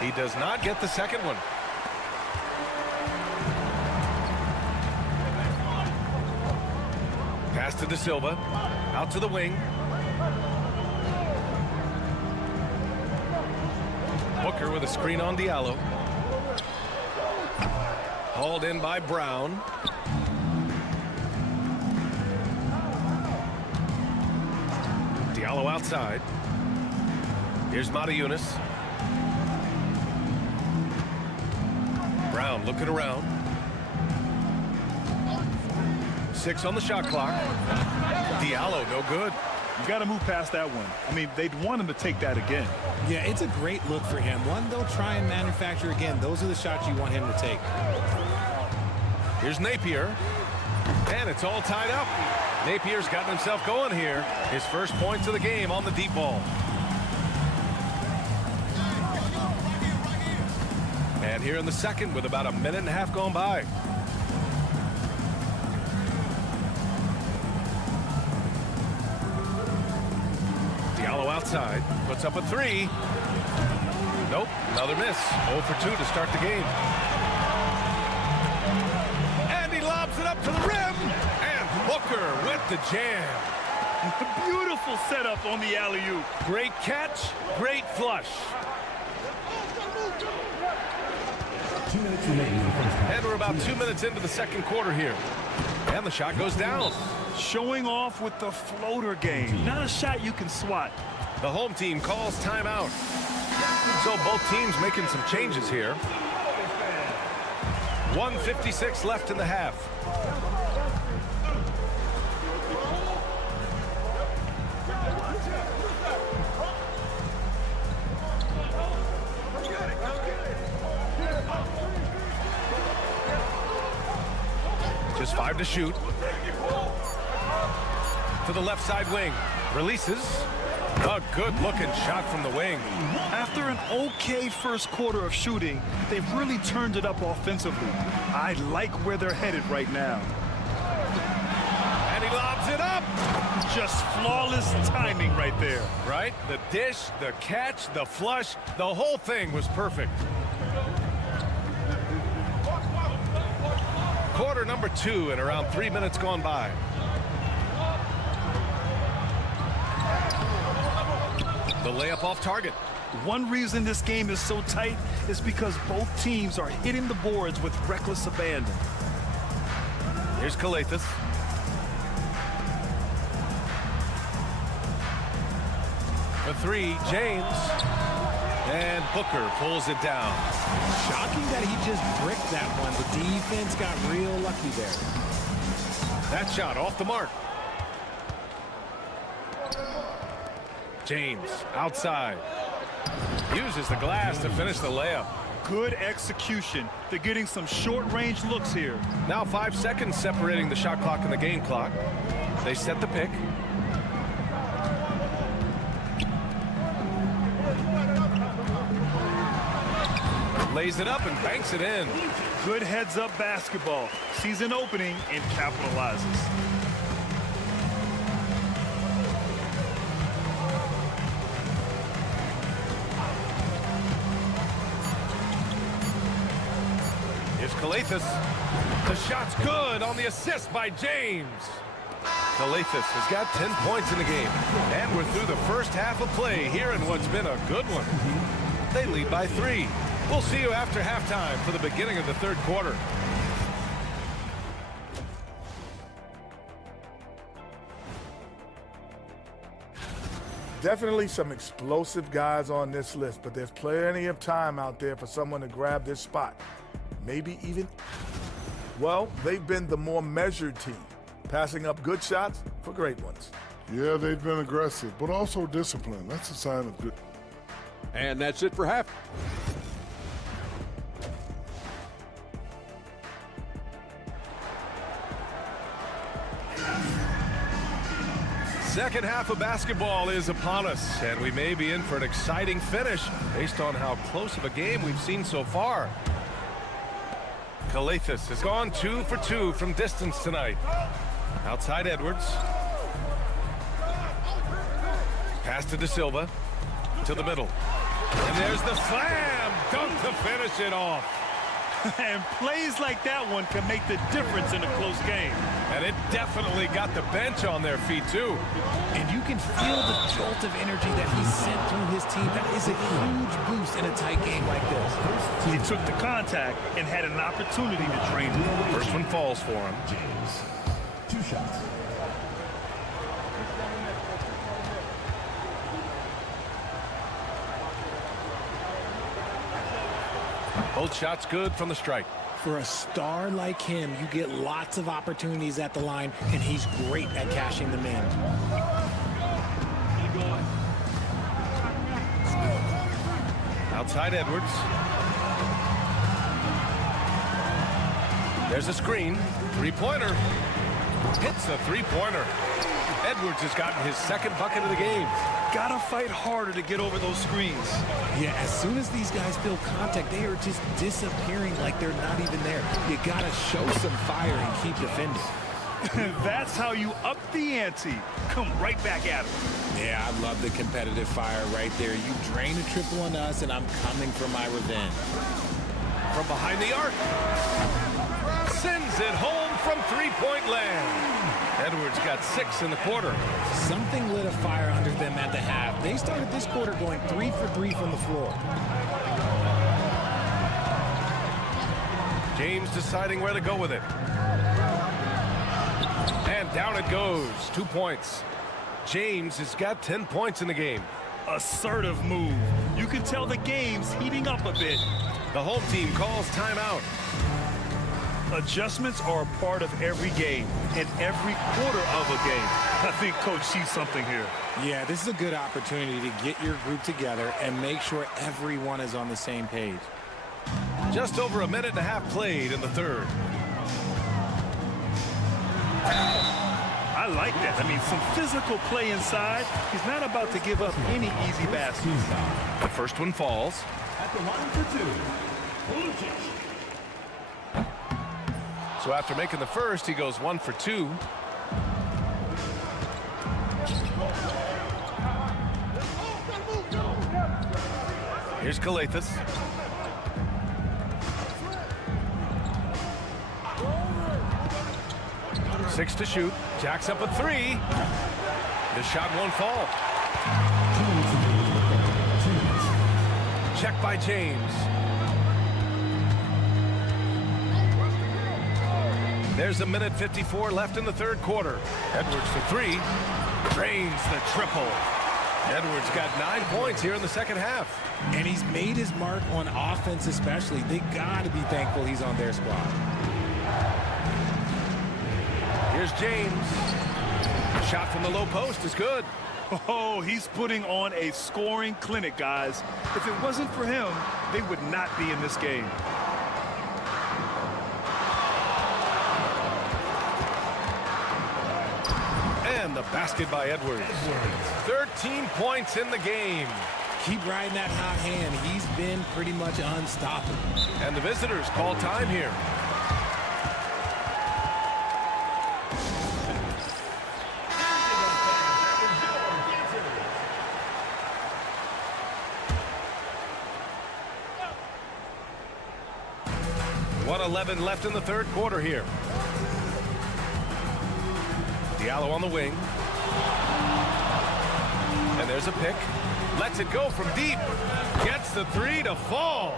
He does not get the second one. Pass to De Silva. Out to the wing. Booker with a screen on Diallo. Hauled in by Brown. Diallo outside. Here's Matajunas. Brown looking around. 6 on the shot clock. Diallo, no good. You got to move past that one. I mean, they'd want him to take that again. Yeah, it's a great look for him. One they'll try and manufacture again. Those are the shots you want him to take. Here's Napier. And it's all tied up. Napier's gotten himself going here. His first points of the game on the deep ball. And here in the second with about a minute and a half gone by. Diallo outside, puts up a 3. Nope, another miss. 0 for 2 to start the game. And he lobs it up to the rim. And Booker with the jam. Beautiful setup on the alley-oop. Great catch, great flush. 2 minutes remaining in the first half. And we're about 2 minutes into the second quarter here. And the shot goes down. Showing off with the floater game. Not a shot you can swat. The home team calls timeout. So both teams making some changes here. 1:56 left in the half. Just 5 to shoot. To the left side wing. Releases. A good-looking shot from the wing. After an okay first quarter of shooting, they've really turned it up offensively. I like where they're headed right now. And he lobs it up. Just flawless timing right there. Right? The dish, the catch, the flush, the whole thing was perfect. Quarter number 2 and around 3 minutes gone by. The layup off target. One reason this game is so tight is because both teams are hitting the boards with reckless abandon. Here's Calathes. The 3, James. And Booker pulls it down. Shocking that he just bricked that one. The defense got real lucky there. That shot off the mark. James outside. Uses the glass to finish the layup. Good execution. They're getting some short-range looks here. Now 5 seconds separating the shot clock and the game clock. They set the pick. Lays it up and banks it in. Good heads-up basketball. Sees an opening and capitalizes. Here's Calathes. The shot's good on the assist by James. Calathes has got 10 points in the game. And we're through the first half of play here in what's been a good one. They lead by 3. We'll see you after halftime for the beginning of the third quarter. Definitely some explosive guys on this list, but there's plenty of time out there for someone to grab this spot. Maybe even, well, they've been the more measured team, passing up good shots for great ones. Yeah, they've been aggressive, but also disciplined. That's a sign of good. And that's it for half. Second half of basketball is upon us, and we may be in for an exciting finish based on how close of a game we've seen so far. Calathes has gone 2 for 2 from distance tonight. Outside Edwards. Pass to De Silva. To the middle. And there's the slam dunk to finish it off. And plays like that one can make the difference in a close game. And it definitely got the bench on their feet, too. And you can feel the jolt of energy that he sent through his team. That is a huge boost in a tight game like this. He took the contact and had an opportunity to drain it. First one falls for him. James. 2 shots. Both shots good from the strike. For a star like him, you get lots of opportunities at the line, and he's great at cashing them in. Outside Edwards. There's a screen. Three-pointer. Hits a three-pointer. Edwards has gotten his second bucket of the game. Gotta fight harder to get over those screens. Yeah, as soon as these guys feel contact, they are just disappearing like they're not even there. You gotta show some fire and keep defending. That's how you up the ante. Come right back at him. Yeah, I love the competitive fire right there. You drain a triple on us, and I'm coming for my revenge. From behind the arc. Sends it home from three-point land. Edwards got 6 in the quarter. Something lit a fire under them at the half. They started this quarter going 3 for 3 from the floor. James deciding where to go with it. And down it goes. 2 points. James has got 10 points in the game. Assertive move. You can tell the game's heating up a bit. The home team calls timeout. Adjustments are a part of every game and every quarter of a game. I think Coach sees something here. Yeah, this is a good opportunity to get your group together and make sure everyone is on the same page. Just over a minute and a half played in the third. I like that. I mean, some physical play inside. He's not about to give up any easy baskets. The first one falls. At the line for two, So after making the first, he goes 1 for 2. Here's Kalathis. Six to shoot. Jacks up a 3. The shot won't fall. Check by James. There's a minute 54 left in the third quarter. Edwards for 3. Drains the triple. Edwards got 9 points here in the second half. And he's made his mark on offense especially. They got to be thankful he's on their squad. Here's James. Shot from the low post is good. Oh, he's putting on a scoring clinic, guys. If it wasn't for him, they would not be in this game. And the basket by Edwards. 13 points in the game. Keep riding that hot hand. He's been pretty much unstoppable. And the visitors call time here. .11 left in the third quarter here. Diallo on the wing. And there's a pick. Lets it go from deep. Gets the 3 to fall.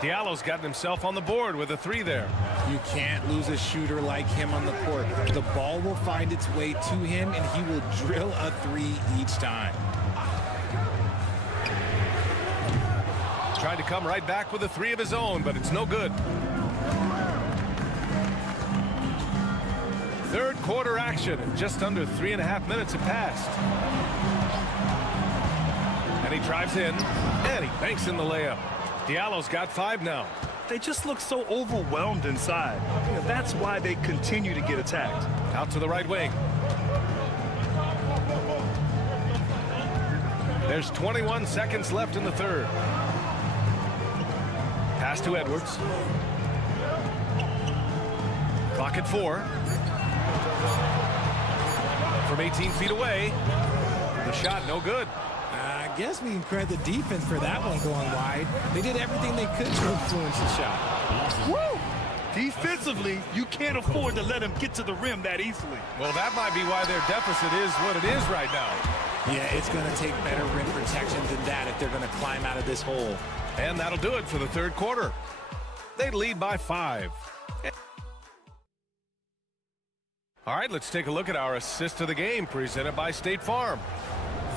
Diallo's gotten himself on the board with a 3 there. You can't lose a shooter like him on the court. The ball will find its way to him, and he will drill a 3 each time. Tried to come right back with a 3 of his own, but it's no good. Third quarter action. Just under 3.5 minutes have passed. And he drives in, and he banks in the layup. Diallo's got 5 now. They just look so overwhelmed inside. You know, that's why they continue to get attacked. Out to the right wing. There's 21 seconds left in the third. Pass to Edwards. Clock at 4. From 18 feet away. The shot no good. I guess we can credit the defense for that one going wide. They did everything they could to influence the shot. Woo! Defensively, you can't afford to let him get to the rim that easily. Well, that might be why their deficit is what it is right now. Yeah, it's going to take better rim protection than that if they're going to climb out of this hole. And that'll do it for the third quarter. They lead by 5. All right, let's take a look at our assist of the game presented by State Farm.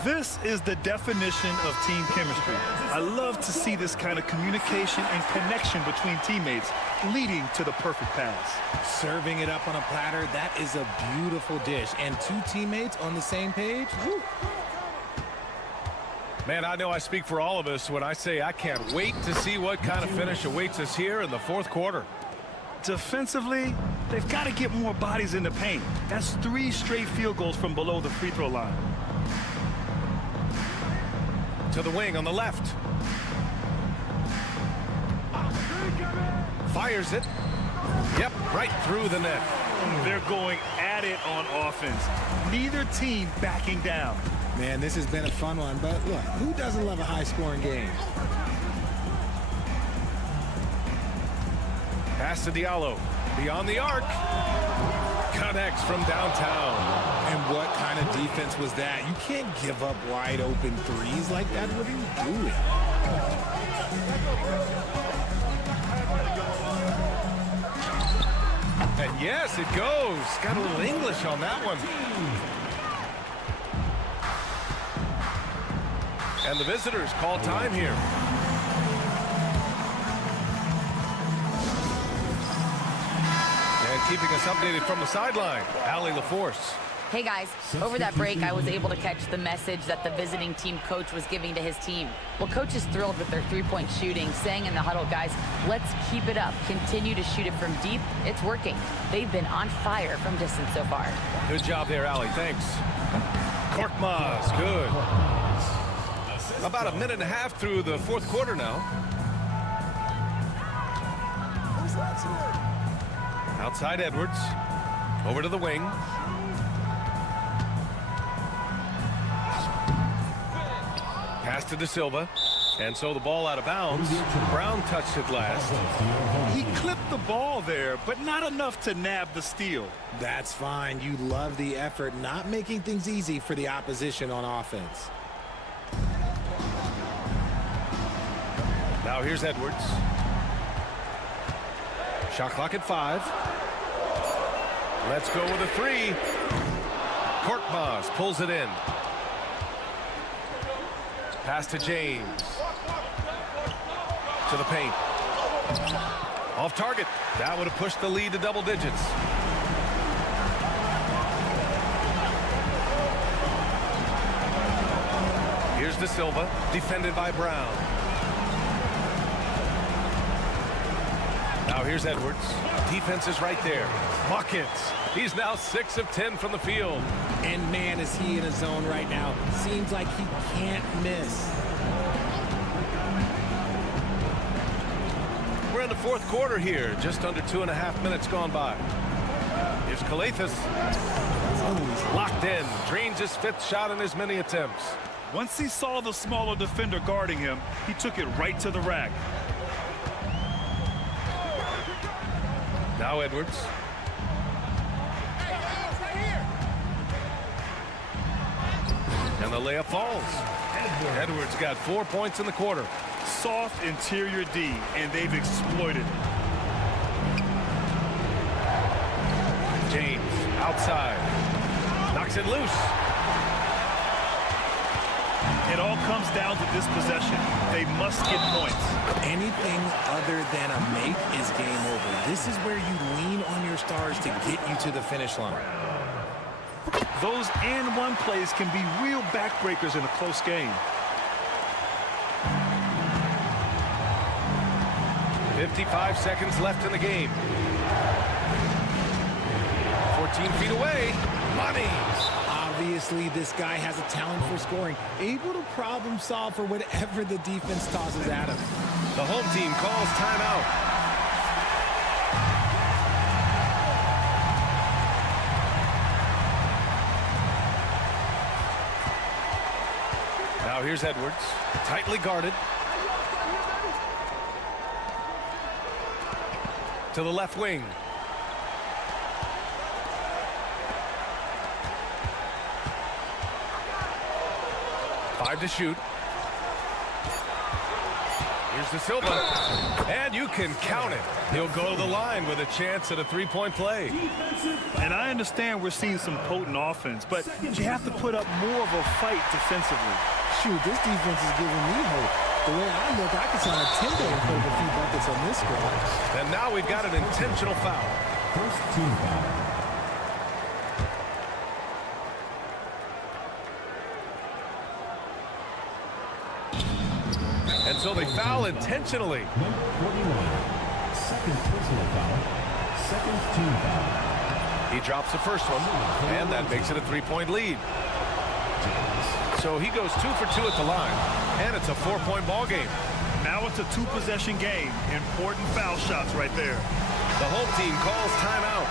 This is the definition of team chemistry. I love to see this kind of communication and connection between teammates leading to the perfect pass. Serving it up on a platter, that is a beautiful dish. And two teammates on the same page. Woo. Man, I know I speak for all of us when I say I can't wait to see what kind of finish awaits us here in the fourth quarter. Defensively, they've got to get more bodies in the paint. That's 3 straight field goals from below the free throw line. To the wing on the left. Fires it. Yep, right through the net. They're going at it on offense. Neither team backing down. Man, this has been a fun one, but look, who doesn't love a high-scoring game? Pass to Diallo. Beyond the arc. Connects from downtown. And what kind of defense was that? You can't give up wide-open threes like that. What are you doing? And yes, it goes. Got a little English on that one. And the visitors call time here. And keeping us updated from the sideline, Allie LaForce. Hey guys, over that break I was able to catch the message that the visiting team coach was giving to his team. Well, coach is thrilled with their three-point shooting, saying in the huddle, guys, let's keep it up. Continue to shoot it from deep. It's working. They've been on fire from distance so far. Good job there, Allie. Thanks. Korkmaz, good. About a minute and a half through the fourth quarter now. Outside Edwards. Over to the wing. Pass to De Silva. And so the ball out of bounds. Brown touched it last. He clipped the ball there, but not enough to nab the steal. That's fine. You love the effort, not making things easy for the opposition on offense. Now here's Edwards. Shot clock at 5. Let's go with a 3. Korkmaz pulls it in. Pass to James. To the paint. Off target. That would have pushed the lead to double digits. Here's De Silva, defended by Brown. Now here's Edwards. Defense is right there. Buckets. He's now 6 of 10 from the field. And man, is he in a zone right now. Seems like he can't miss. We're in the fourth quarter here. Just under 2.5 minutes gone by. Here's Kalathis. Locked in. Drains his 5th shot in as many attempts. Once he saw the smaller defender guarding him, he took it right to the rack. Now Edwards. And the layup falls. Edwards got 4 points in the quarter. Soft interior D, and they've exploited. James outside. Knocks it loose. It all comes down to this possession. They must get points. Anything other than a make is game over. This is where you lean on your stars to get you to the finish line. Those and one plays can be real backbreakers in a close game. 55 seconds left in the game. 14 feet away. Money. Obviously, this guy has a talent for scoring, able to problem solve for whatever the defense tosses at him. The home team calls timeout. Now here's Edwards, tightly guarded. To the left wing. Here's De Silva, and you can count it. He'll go to the line with a chance at a three-point play. And I understand we're seeing some potent offense, but you have to put up more of a fight defensively. Shoot, this defense is giving me hope. The way I look, I can sign a 10-day and put a few buckets on this guy. And now we've got an intentional foul. First team foul. And so they foul intentionally. Number 41. Second personal foul. Second team foul. He drops the first one, and that makes it a three-point lead. So he goes 2 for 2 at the line, and it's a 4-point ball game. Now it's a 2-possession game. Important foul shots right there. The home team calls timeout.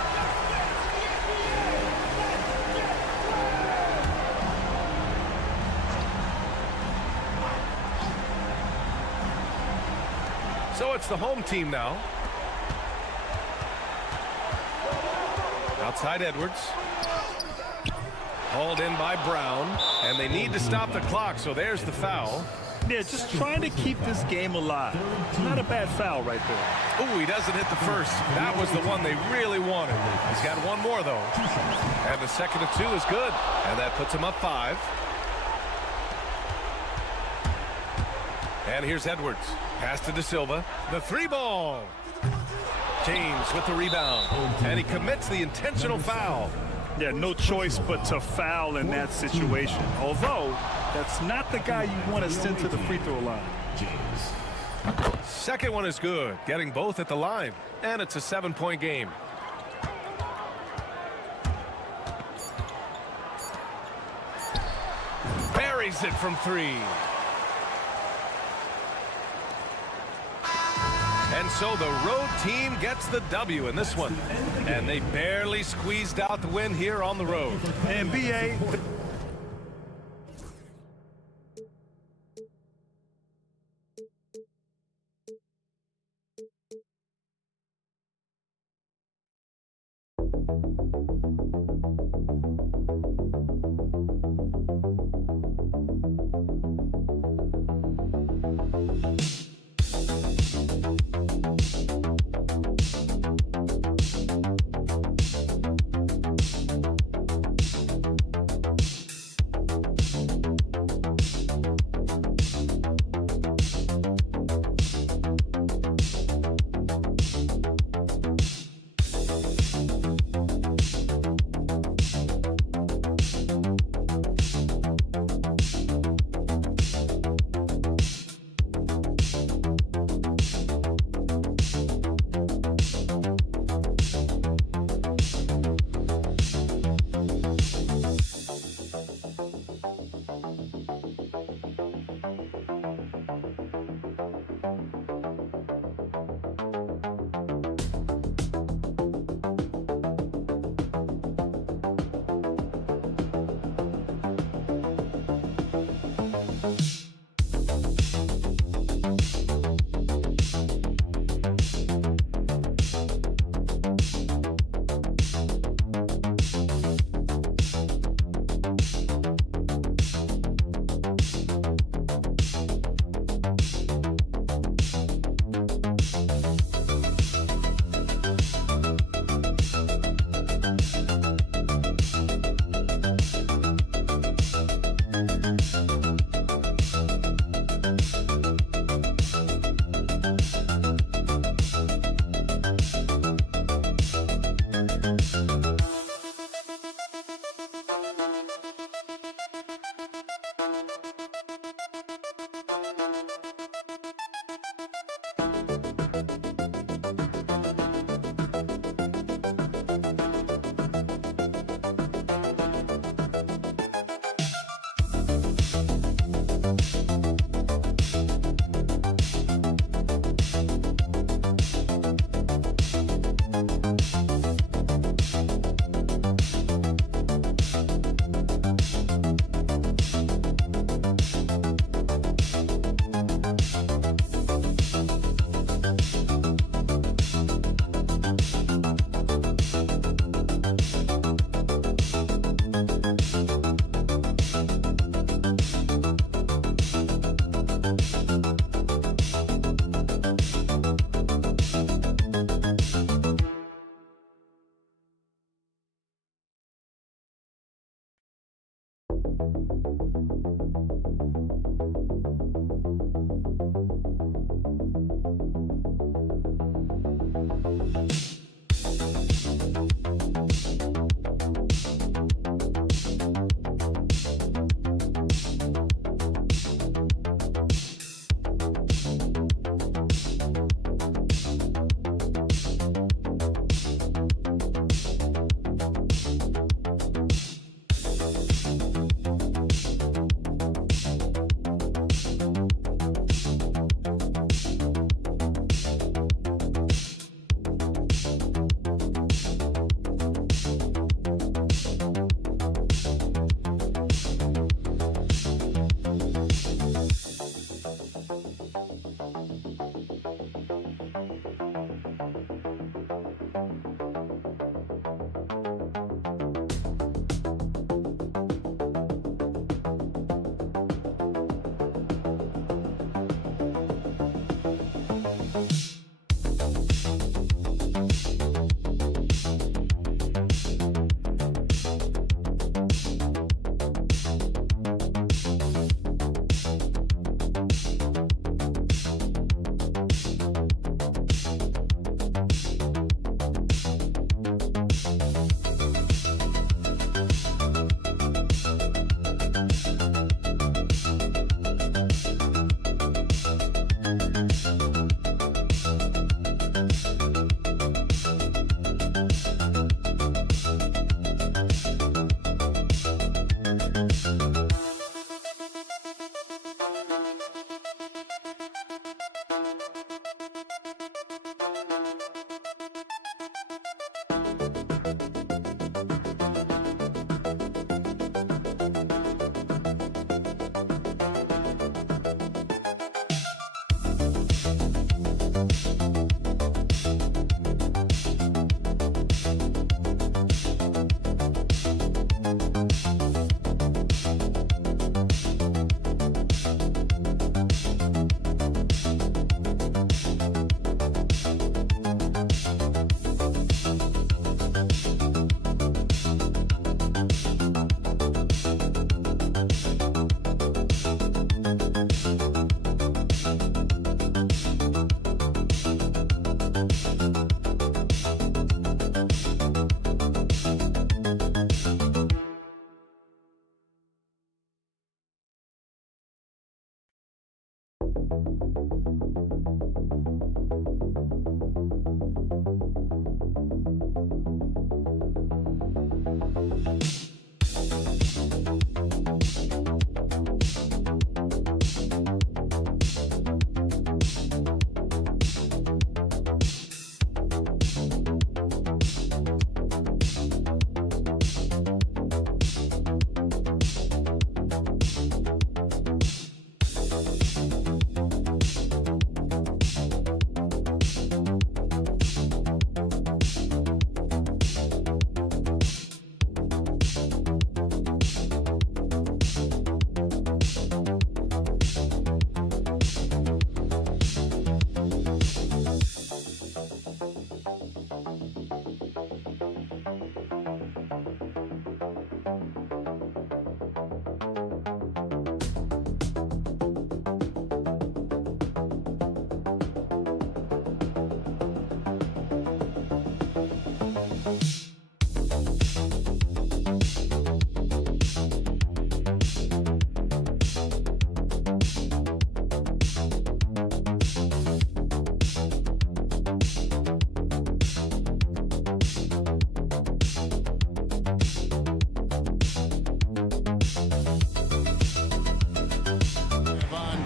So it's the home team now. Outside Edwards. Hauled in by Brown, and they need to stop the clock, so there's the foul. Yeah, just trying to keep this game alive. Not a bad foul right there. Ooh, he doesn't hit the first. That was the one they really wanted. He's got one more, though. And the second of 2 is good, and that puts him up 5. And here's Edwards. Pass to De Silva. The 3-ball. James with the rebound, and he commits the intentional foul. Yeah, no choice but to foul in that situation. Although, that's not the guy you want to send to the free throw line. Second one is good, getting both at the line, and it's a 7-point game. Buries it from 3. And so the road team gets the W in this one. And they barely squeezed out the win here on the road. And BA...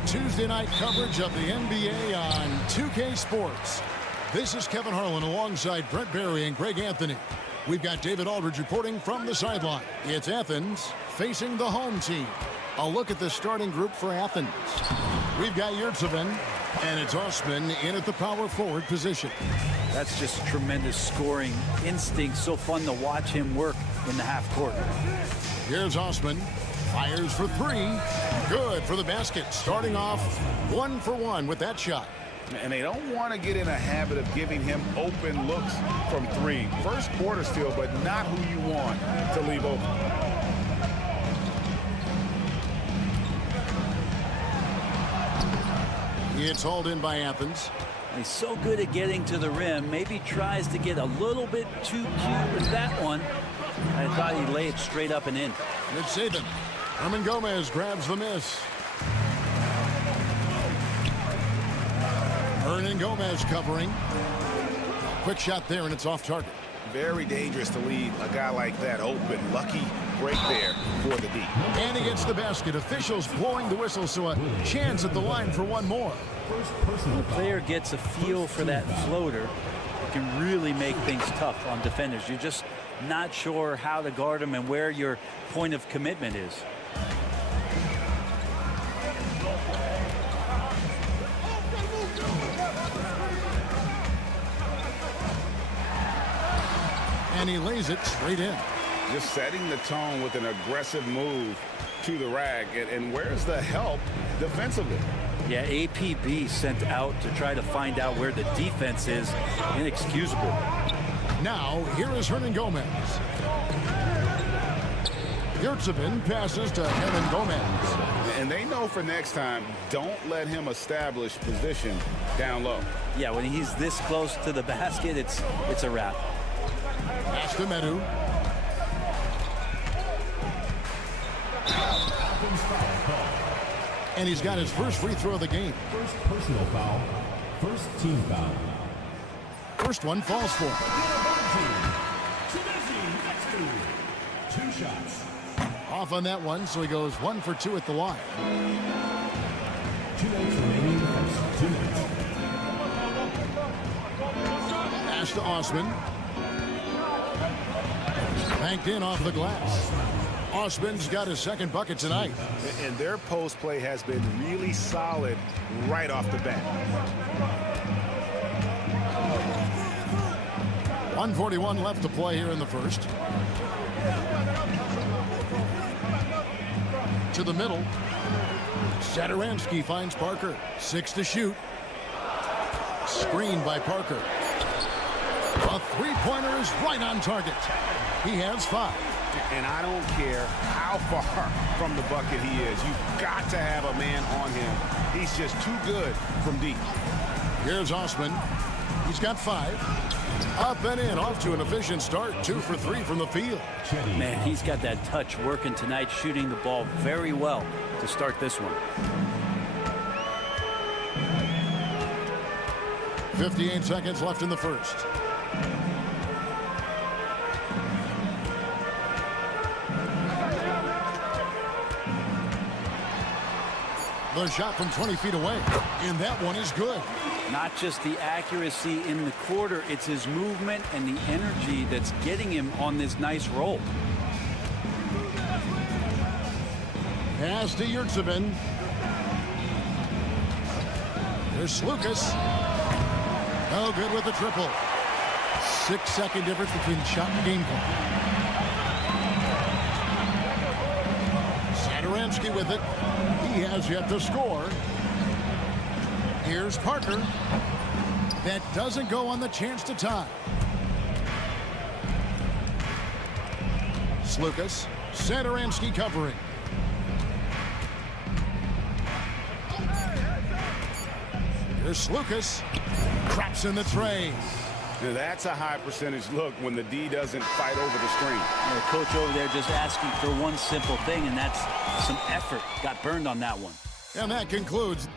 Tuesday night coverage of the NBA on 2K Sports. This is Kevin Harlan alongside Brent Barry and Greg Anthony. We've got David Aldridge reporting from the sideline. It's Athens facing the home team. A look at the starting group for Athens. We've got Yurtseven, and it's Osman in at the power forward position. That's just tremendous scoring instinct. So fun to watch him work in the half court. Here's Osman. Fires for three. Good for the basket. Starting off 1 for 1 with that shot. And they don't want to get in a habit of giving him open looks from three. First quarter still, but not who you want to leave open. It's hauled in by Athens. He's so good at getting to the rim. Maybe tries to get a little bit too cute with that one. I thought he'd lay it straight up and in. It's Saban. Herman Gomez grabs the miss. Hernan Gomez covering. Quick shot there, and it's off target. Very dangerous to leave a guy like that open. Lucky break there for the D. And he gets the basket. Officials blowing the whistle, so a chance at the line for one more. When the player gets a feel for that floater, it can really make things tough on defenders. You're just not sure how to guard them and where your point of commitment is. And he lays it straight in. Just setting the tone with an aggressive move to the rack. And where's the help defensively? Yeah, APB sent out to try to find out where the defense is. Inexcusable. Now, here is Hernan Gomez. Yurtseven passes to Hernan Gomez. And they know for next time, don't let him establish position down low. Yeah, when he's this close to the basket, it's a wrap. Pass to Medu. And he's got his first free throw of the game. First personal foul. First team foul. First one falls for him. 2 shots. Off on that one, so he goes 1 for 2 at the line. 2 minutes remaining. 2 minutes. Pass to Osman. Banked in off the glass. Osman's got his second bucket tonight. And their post play has been really solid right off the bat. 1:41 left to play here in the first. To the middle. Sadaransky finds Parker. 6 to shoot. Screened by Parker. A three-pointer is right on target. He has 5. And I don't care how far from the bucket he is. You've got to have a man on him. He's just too good from deep. Here's Osman. He's got 5. Up and in, off to an efficient start. 2 for 3 from the field. Man, he's got that touch working tonight, shooting the ball very well to start this one. 58 seconds left in the first. The shot from 20 feet away, and that one is good. Not just the accuracy in the quarter, it's his movement and the energy that's getting him on this nice roll. Pass to Yurtsevin. There's Lucas. No good with the triple. 6-second difference between shot and game clock. Satoransky with it. He has yet to score. Here's Parker. That doesn't go on the chance to tie. Lucas. Satoransky covering. Here's Lucas. Traps in the tray. Now that's a high percentage look when the D doesn't fight over the screen. The coach over there just asking for one simple thing, and that's some effort. Got burned on that one. And that concludes.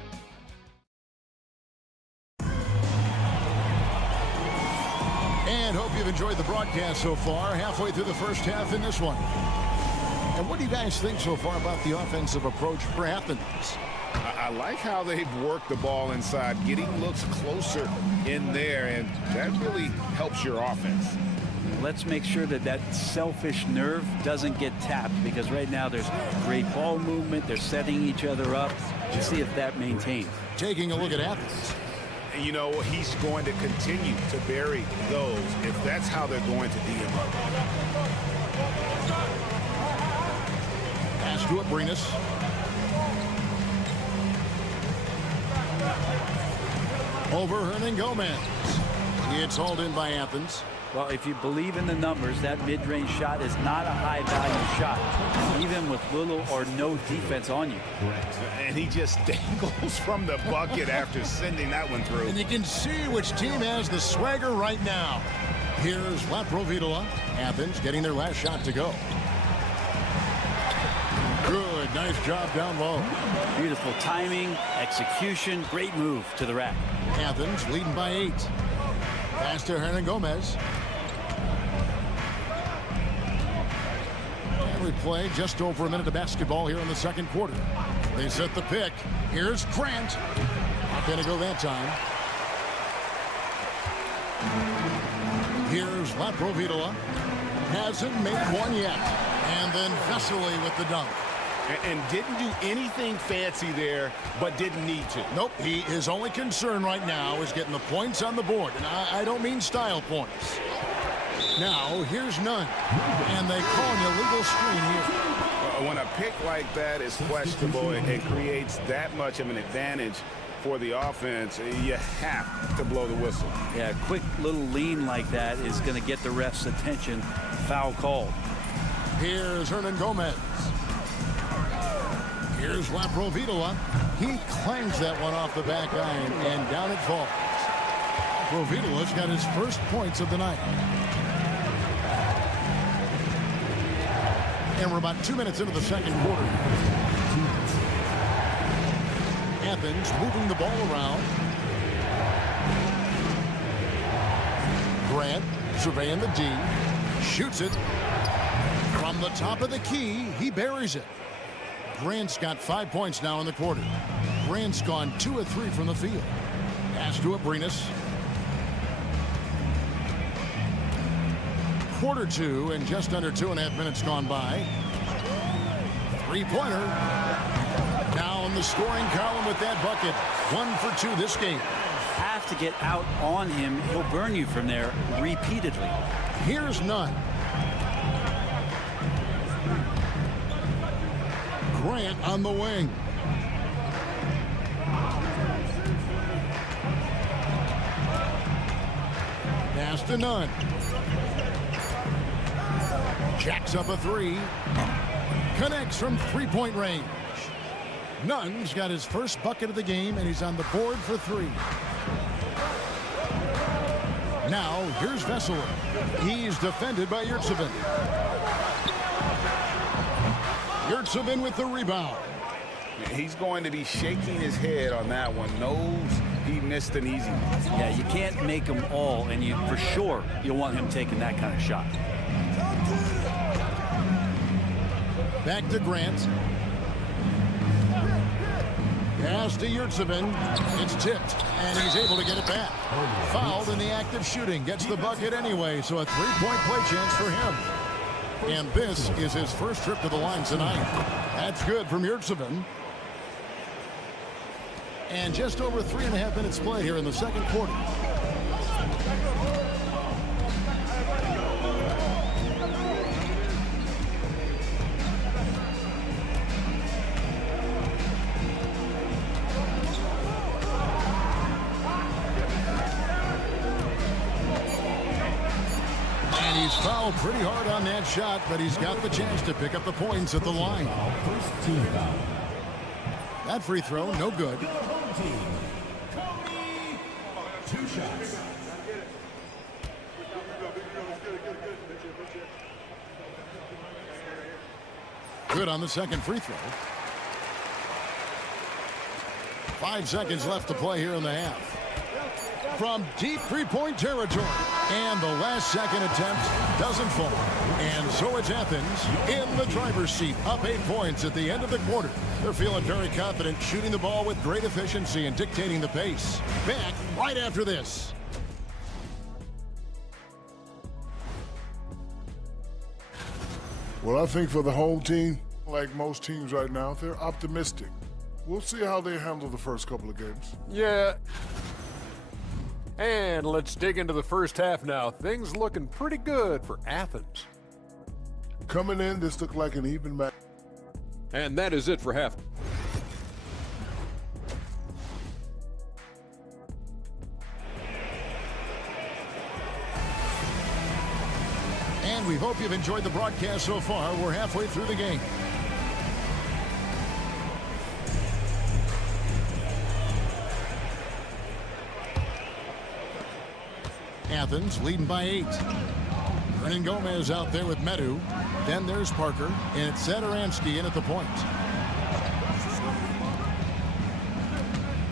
And hope you've enjoyed the broadcast so far. Halfway through the first half in this one. And what do you guys think so far about the offensive approach for Athens? I like how they've worked the ball inside, getting looks closer in there, and that really helps your offense. Let's make sure that that selfish nerve doesn't get tapped, because right now there's great ball movement. They're setting each other up to see if that maintains. Taking a look at Athens. And you know, he's going to continue to bury those if that's how they're going to D him up. Pass to Abrinas. Over Hernan Gomez. It's hauled in by Athens. Well, if you believe in the numbers, that mid-range shot is not a high-value shot, even with little or no defense on you. And he just dangles from the bucket after sending that one through. And you can see which team has the swagger right now. Here's Laprovitola. Athens getting their last shot to go. Good, nice job down low. Beautiful timing, execution, great move to the rack. Athens leading by 8. Pass to Hernan Gomez. And we play just over a minute of basketball here in the second quarter. They set the pick. Here's Grant. Not going to go that time. Here's Laprovitola. Hasn't made one yet. And then Vesely with the dunk. And didn't do anything fancy there, but didn't need to. Nope, his only concern right now is getting the points on the board. And I don't mean style points. Now, here's none. And they call an illegal screen here. When a pick like that is questionable, it creates that much of an advantage for the offense. You have to blow the whistle. Yeah, a quick little lean like that is going to get the ref's attention. Foul called. Here's Hernan Gomez. Here's Laprovitola. He clangs that one off the back iron, and down it falls. Laprovitola's got his first points of the night. And we're about 2 minutes into the second quarter. Athens moving the ball around. Grant surveying the D. Shoots it. From the top of the key, he buries it. Grant's got 5 points now in the quarter. Grant's gone 2 of 3 from the field. Pass to Abrinas. Quarter 2 and just under 2.5 minutes gone by. Three-pointer. Now in the scoring column with that bucket. 1 for 2 this game. Have to get out on him. He'll burn you from there repeatedly. Here's none. Grant on the wing. Pass to Nunn. Jacks up a 3. Connects from three-point range. Nunn's got his first bucket of the game, and he's on the board for 3. Now, here's Vesely. He's defended by Yurtsevin. Yurtsevin with the rebound. He's going to be shaking his head on that one. Knows he missed an easy one. Yeah, you can't make them all, and you for sure you'll want him taking that kind of shot. Back to Grant. Pass to Yurtsevin. It's tipped, and he's able to get it back. Fouled in the act of shooting. Gets the bucket anyway, so a three-point play chance for him. And this is his first trip to the line tonight. That's good from Yurtsevin. And just over 3.5 minutes play here in the second quarter. Fouled pretty hard on that shot, but he's got the chance to pick up the points at the line. That free throw, no good. 2 shots. Good on the second free throw. 5 seconds left to play here in the half. From deep three-point territory. And the last second attempt doesn't fall. And so it's Athens in the driver's seat, up 8 points at the end of the quarter. They're feeling very confident, shooting the ball with great efficiency and dictating the pace. Back right after this. Well, I think for the home team, like most teams right now, they're optimistic. We'll see how they handle the first couple of games. Yeah. And let's dig into the first half now. Things looking pretty good for Athens. Coming in, this looked like an even match. And that is it for half. And we hope you've enjoyed the broadcast so far. We're halfway through the game. Athens leading by 8. Hernan Gomez out there with Medu. Then there's Parker, and it's Satoransky in at the point.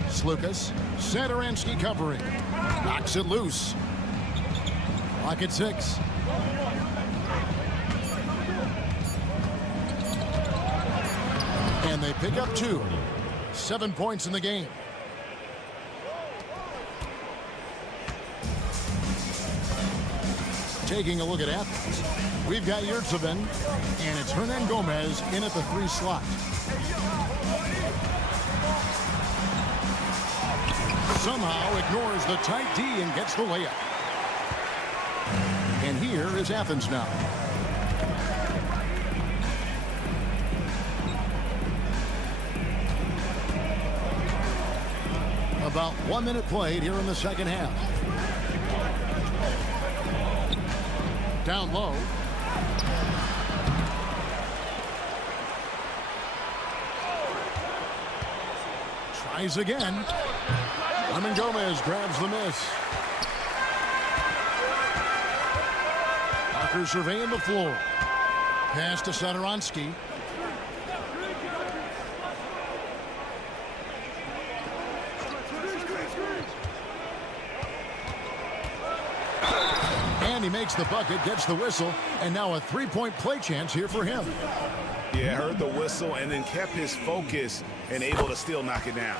Slukas, Satoransky covering. Knocks it loose. Clock at 6. And they pick up 2. 7 points in the game. Taking a look at Athens, we've got Yurtsevin, and it's Hernan Gomez in at the 3 slot. Somehow ignores the tight D and gets the layup. And here is Athens now. About 1 minute played here in the second half. Down low. Tries again. Hernan Gomez grabs the miss. Parker surveying the floor. Pass to Satoransky. And he makes the bucket, gets the whistle, and now a 3-point play chance here for him. Yeah, heard the whistle and then kept his focus and able to still knock it down.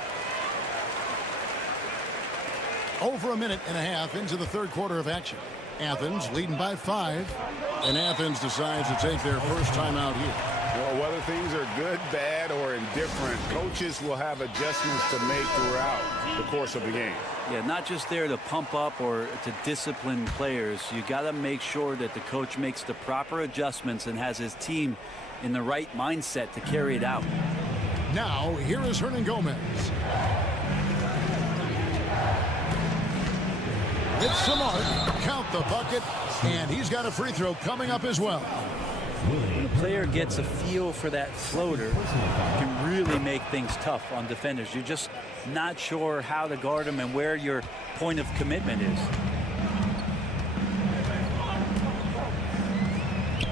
Over 1.5 minutes into the third quarter of action. Athens leading by 5, and Athens decides to take their first time out here. Well, whether things are good, bad, or indifferent, coaches will have adjustments to make throughout the course of the game. Yeah, not just there to pump up or to discipline players. You got to make sure that the coach makes the proper adjustments and has his team in the right mindset to carry it out. Now, here is Hernan Gomez. It's the mark. Count the bucket, and he's got a free throw coming up as well. When a player gets a feel for that floater, it can really make things tough on defenders. You're just not sure how to guard them and where your point of commitment is.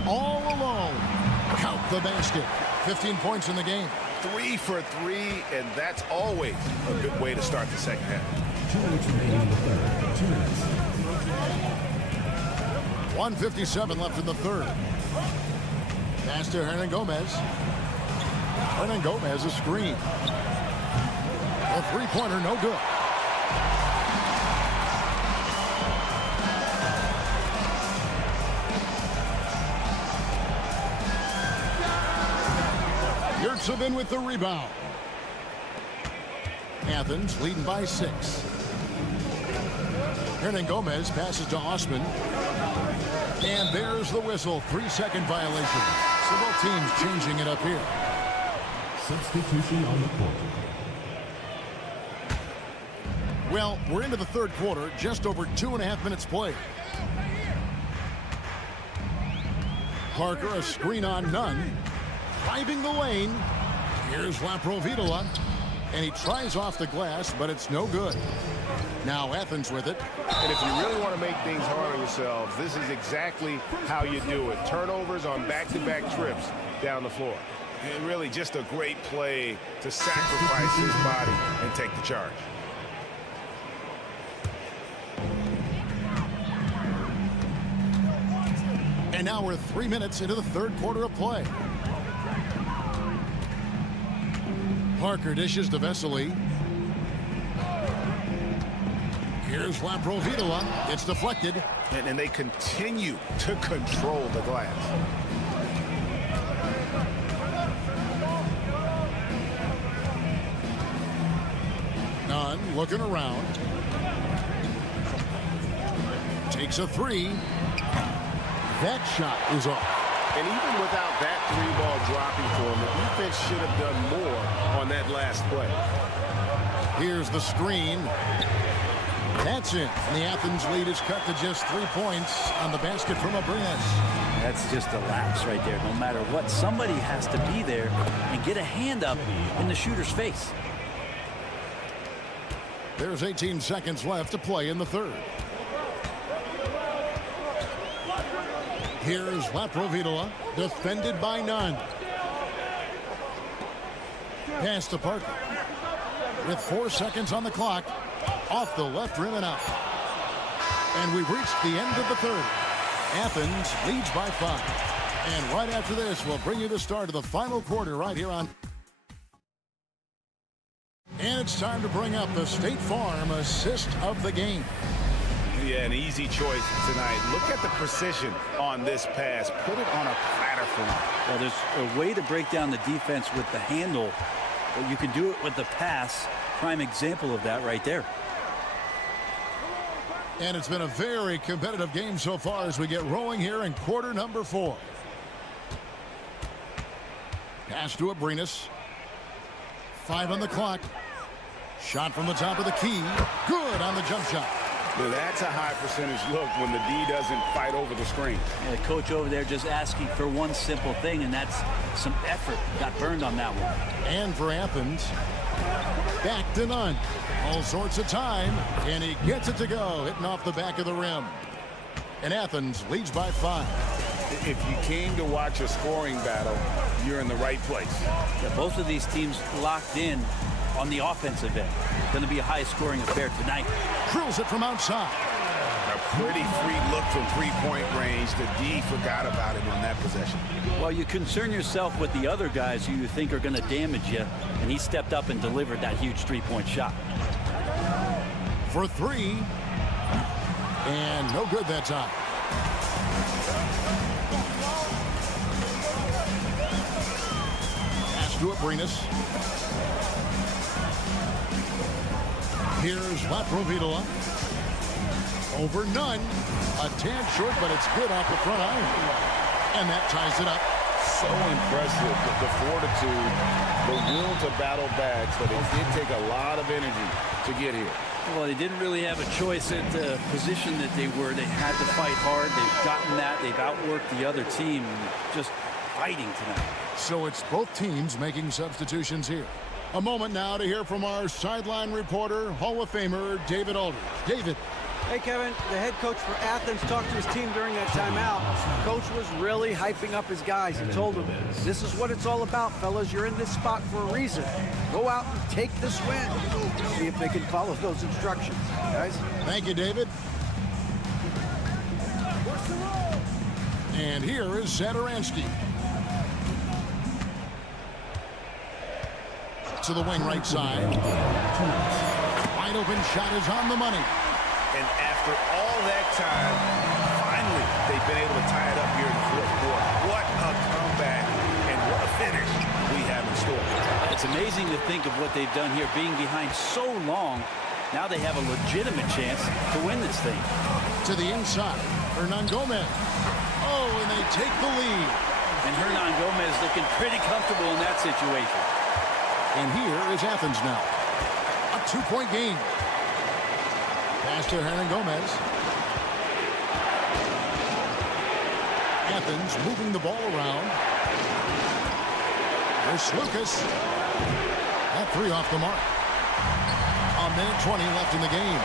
All alone. Count the basket. 15 points in the game. 3 for 3, and that's always a good way to start the second half. 2 minutes remaining in the third. 2 minutes. 1:57 left in the third. Pass to Hernan Gomez. Hernan Gomez, a screen. A three-pointer, no good. Yurtsevin with the rebound. Athens leading by 6. Hernan Gomez passes to Osman. And there's the whistle. 3-second violation. So both teams changing it up here. Substitution on the court. Well, we're into the third quarter. Just over 2.5 minutes played. Parker, a screen on Nunn. Driving the lane. Here's Laprovitola. And he tries off the glass, but it's no good. Now Athens with it. And if you really want to make things hard on yourselves, this is exactly how you do it. Turnovers on back-to-back trips down the floor. And really just a great play to sacrifice his body and take the charge. And now we're 3 minutes into the third quarter of play. Parker dishes to Vesely. Here's Laprovitola. It's deflected. And they continue to control the glass. Nunn looking around. Takes a three. That shot is off. And even without that three-ball dropping for him, the defense should have done more on that last play. Here's the screen. That's it. And the Athens lead is cut to just 3 points on the basket from Abrinas. That's just a lapse right there. No matter what, somebody has to be there and get a hand up in the shooter's face. There's 18 seconds left to play in the third. Here's Laprovitola, defended by Nunn. Pass to Parker. With 4 seconds on the clock, off the left rim and out. And we've reached the end of the third. Athens leads by 5. And right after this, we'll bring you the start of the final quarter right here on. And it's time to bring up the State Farm assist of the game. Yeah, an easy choice tonight. Look at the precision on this pass. Put it on a platter for him. Well, there's a way to break down the defense with the handle, but you can do it with the pass. Prime example of that right there. And it's been a very competitive game so far as we get rolling here in quarter number 4. Pass to Abrinas. 5 on the clock. Shot from the top of the key. Good on the jump shot. Well, that's a high percentage look when the D doesn't fight over the screen. Yeah, the coach over there just asking for one simple thing, and that's some effort. Got burned on that one. And for Athens, back to Nunn. All sorts of time, and he gets it to go, hitting off the back of the rim. And Athens leads by 5. If you came to watch a scoring battle, you're in the right place. Yeah, both of these teams locked in on the offensive end. Going to be a high-scoring affair tonight. Drills it from outside. A pretty free look from three-point range. The D forgot about him on that possession. Well, you concern yourself with the other guys who you think are going to damage you, and he stepped up and delivered that huge three-point shot. For 3. And no good that time. Pass to Abrinas. Here's Laprovitola. Over Nunn. A tad short, but it's good off the front iron. And that ties it up. So impressive. The fortitude, the will to battle back, but it did take a lot of energy to get here. Well, they didn't really have a choice at the position that they were. They had to fight hard. They've gotten that. They've outworked the other team. Just fighting tonight. So it's both teams making substitutions here. A moment now to hear from our sideline reporter, Hall of Famer David Aldridge. David. Hey, Kevin, the head coach for Athens talked to his team during that timeout. Coach was really hyping up his guys. He told them, this is what it's all about, fellas. You're in this spot for a reason. Go out and take this win. See if they can follow those instructions, guys. Thank you, David. And here is Satoransky. To the wing right side. Wide open shot is on the money. And after all that time, finally, they've been able to tie it up here in the fourth quarter. What a comeback and what a finish we have in store. It's amazing to think of what they've done here, being behind so long. Now they have a legitimate chance to win this thing. To the inside, Hernan Gomez. Oh, and they take the lead. And Hernan Gomez looking pretty comfortable in that situation. And here is Athens now. A 2-point game. Pass to Hernan Gomez. Athens moving the ball around. There's Lucas. That 3 off the mark. A minute 20 left in the game.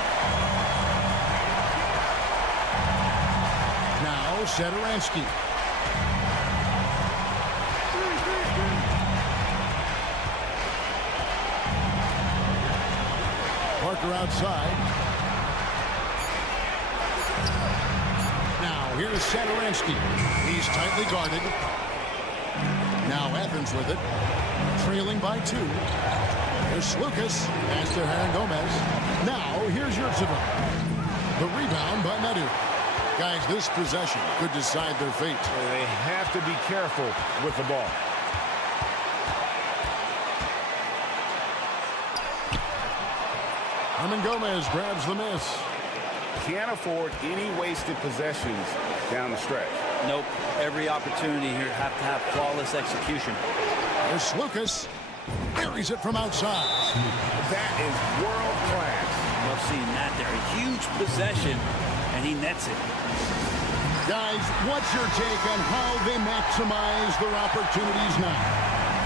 Now Satoransky. Parker outside. Now here's Satoransky. He's tightly guarded. Now Athens with it. Trailing by 2. There's Lucas. Pass to Hernan Gomez. Now here's Yurtseven. The rebound by Madrid. Guys, this possession could decide their fate. They have to be careful with the ball. Hernan Gomez grabs the miss. Can't afford any wasted possessions down the stretch. Nope. Every opportunity here have to have flawless execution. There's Lucas. Buries it from outside. That is world class. Love seeing that there. A huge possession, and he nets it. Guys, what's your take on how they maximize their opportunities now?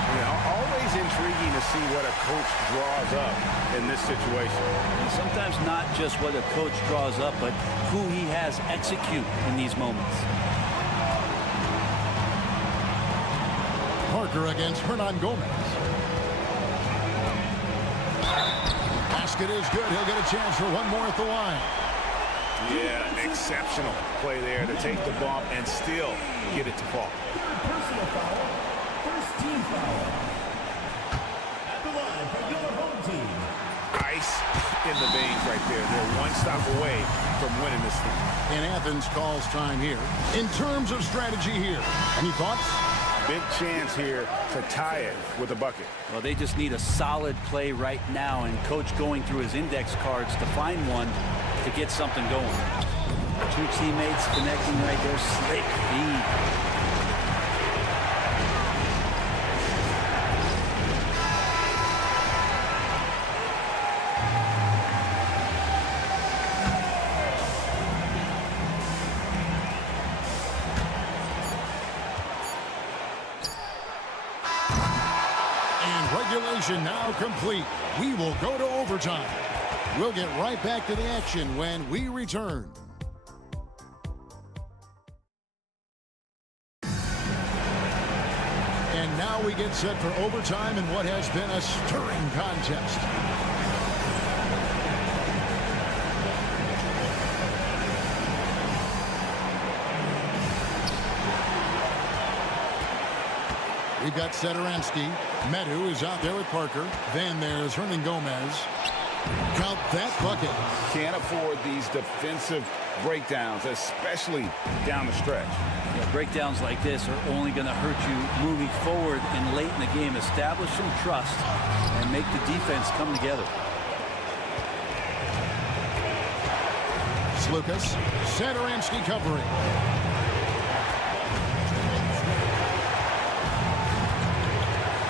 You know, always intriguing to see what a coach draws up in this situation. And sometimes not just what a coach draws up, but who he has execute in these moments. Parker against Hernan Gomez. Basket is good. He'll get a chance for one more at the line. Yeah, exceptional play there to take the bump and still get it to fall. Personal foul. First team foul. At the line for your home team. Ice in the veins right there. They're one stop away from winning this thing. And Athens calls time here. In terms of strategy here, any thoughts? Big chance here to tie it with a bucket. Well, they just need a solid play right now, and coach going through his index cards to find one to get something going. 2 teammates connecting right there. Slick feed. Regulation now complete. We will go to overtime. We'll get right back to the action when we return. And now we get set for overtime in what has been a stirring contest. We've got Satoransky. Medu is out there with Parker. Then there's Hernan Gomez. Count that bucket. Can't afford these defensive breakdowns, especially down the stretch. Yeah, breakdowns like this are only going to hurt you moving forward and late in the game. Establish some trust and make the defense come together. It's Lucas. Satoransky covering.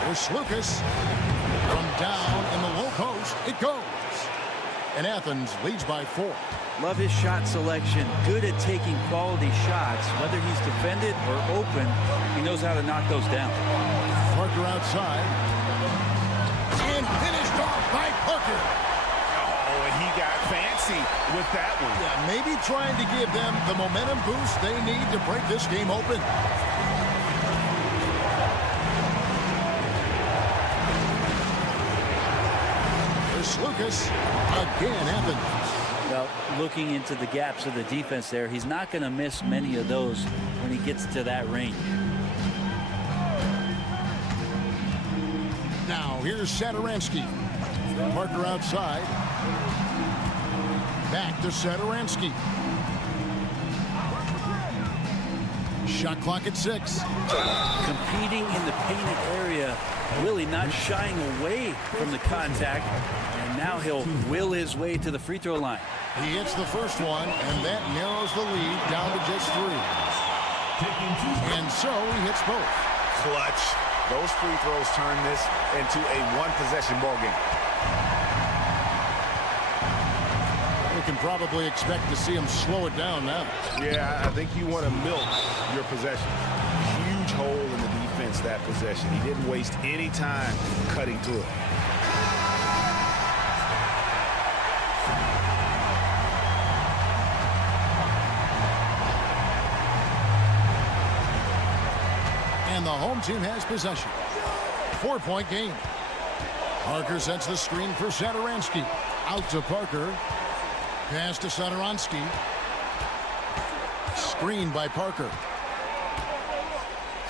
There's Lucas. From down in the low post, it goes. And Athens leads by 4. Love his shot selection. Good at taking quality shots. Whether he's defended or open, he knows how to knock those down. Parker outside. And finished off by Parker. Oh, and he got fancy icy with that one. Yeah, maybe trying to give them the momentum boost they need to break this game open. Here's Lucas. Again, Evans. Well, looking into the gaps of the defense there, he's not going to miss many of those when he gets to that range. Now, here's Satoransky. Parker outside. Back to Satoransky. Shot clock at 6. Competing in the painted area, really not shying away from the contact. And now he'll will his way to the free throw line. He hits the first one, and that narrows the lead down to just 3. And so he hits both. Clutch. Those free throws turn this into a one-possession ball game. We can probably expect to see him slow it down now. Yeah, I think you want to milk your possession. Huge hole in the defense that possession. He didn't waste any time cutting through it. And the home team has possession. 4-point game. Parker sets the screen for Satoransky. Out to Parker. Pass to Satoransky. Screen by Parker.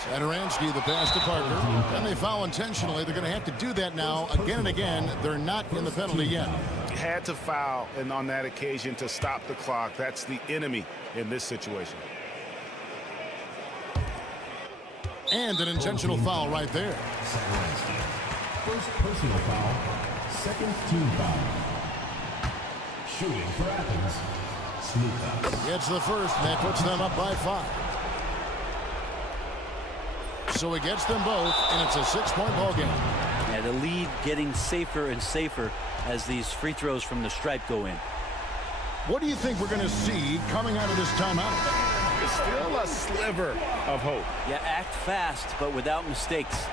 Satoransky, the pass to Parker. And they foul intentionally. They're going to have to do that now again and again. They're not in the penalty yet. Had to foul and on that occasion to stop the clock. That's the enemy in this situation. And an intentional foul right there. First personal foul, second team foul. Shooting for Athens, Smuka. It's the first, and that puts them up by 5. So he gets them both, and it's a 6-point ball game. Yeah, the lead getting safer and safer as these free throws from the stripe go in. What do you think we're going to see coming out of this timeout? It's still a sliver of hope. Yeah, act fast, but without mistakes.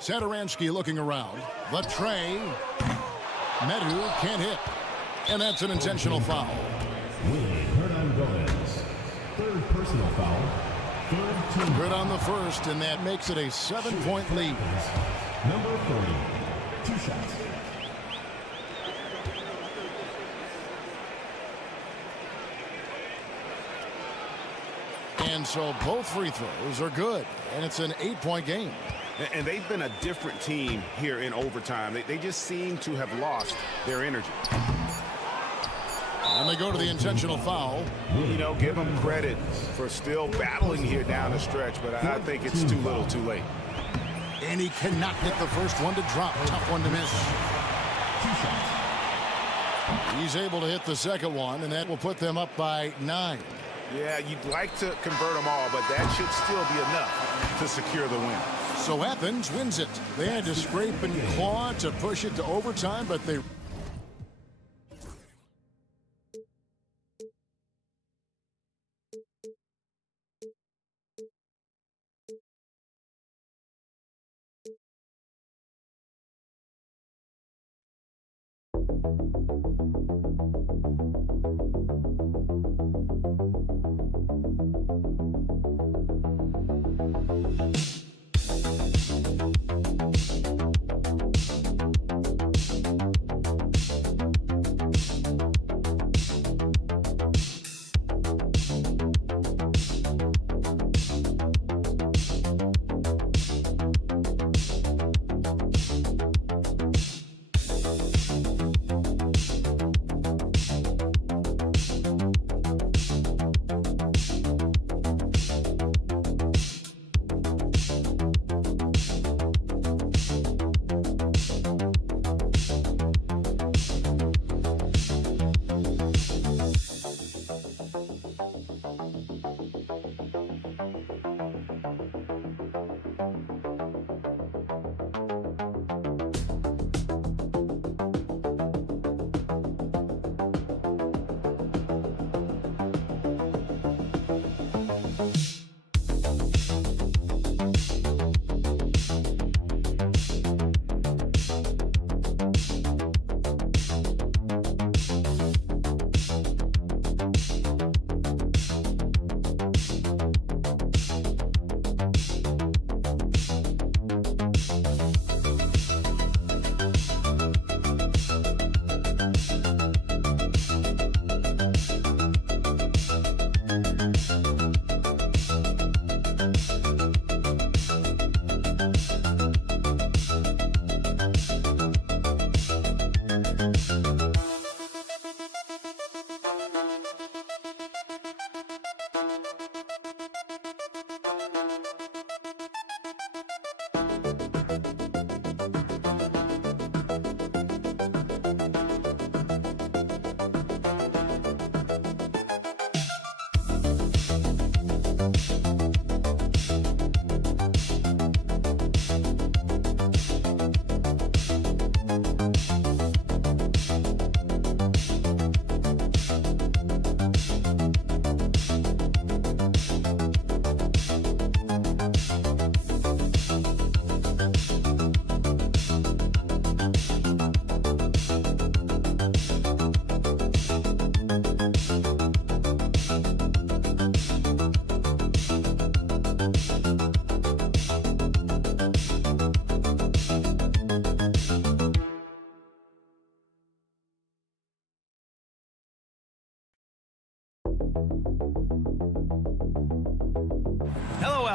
Satoransky looking around. The tray. Medu can't hit. And that's an intentional foul. Third personal foul. Third team. Good on the first, and that makes it a 7-point lead. Number 30. 2 shots. And so both free throws are good, and it's an 8-point game. And they've been a different team here in overtime. They just seem to have lost their energy. And they go to the intentional foul. You know, give them credit for still battling here down the stretch, but I think it's too little too late. And he cannot get the first one to drop. Tough one to miss. 2 shots. He's able to hit the second one, and that will put them up by 9. Yeah, you'd like to convert them all, but that should still be enough to secure the win. So Athens wins it. They had to scrape and claw to push it to overtime, but they...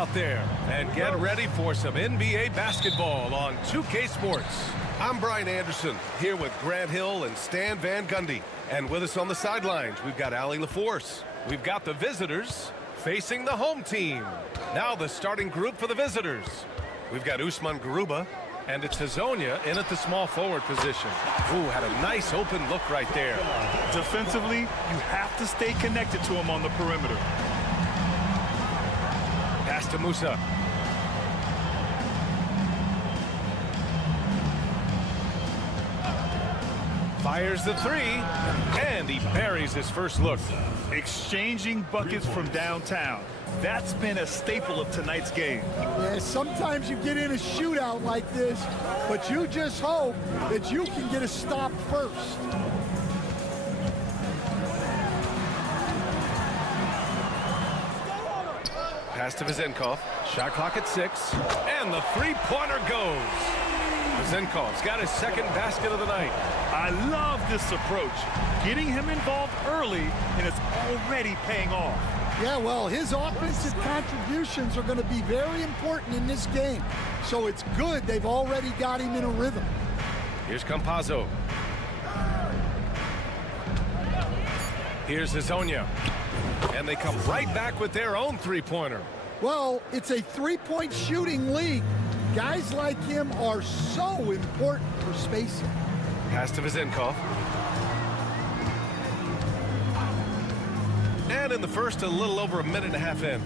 out there and get ready for some NBA basketball on 2K Sports. I'm Brian Anderson here with Grant Hill and Stan Van Gundy. And with us on the sidelines, we've got Allie LaForce. We've got the visitors facing the home team. Now the starting group for the visitors. We've got Usman Garuba, and it's Hazonia in at the small forward position. Ooh, had a nice open look right there. Defensively, you have to stay connected to him on the perimeter. Pass to Musa. Fires the three, and he buries his first look. Exchanging buckets from downtown. That's been a staple of tonight's game. Yeah, sometimes you get in a shootout like this, but you just hope that you can get a stop first. Pass to Vezenkov. Shot clock at 6, and the three-pointer goes. Vezenkov's got his second basket of the night. I love this approach. Getting him involved early, and it's already paying off. Yeah, well, his offensive contributions are going to be very important in this game. So it's good they've already got him in a rhythm. Here's Campazzo. Here's Hazonia. And they come right back with their own three-pointer. Well, it's a three-point shooting league. Guys like him are so important for spacing. Pass to Vezenkov. And in the first, a little over a minute and a half in.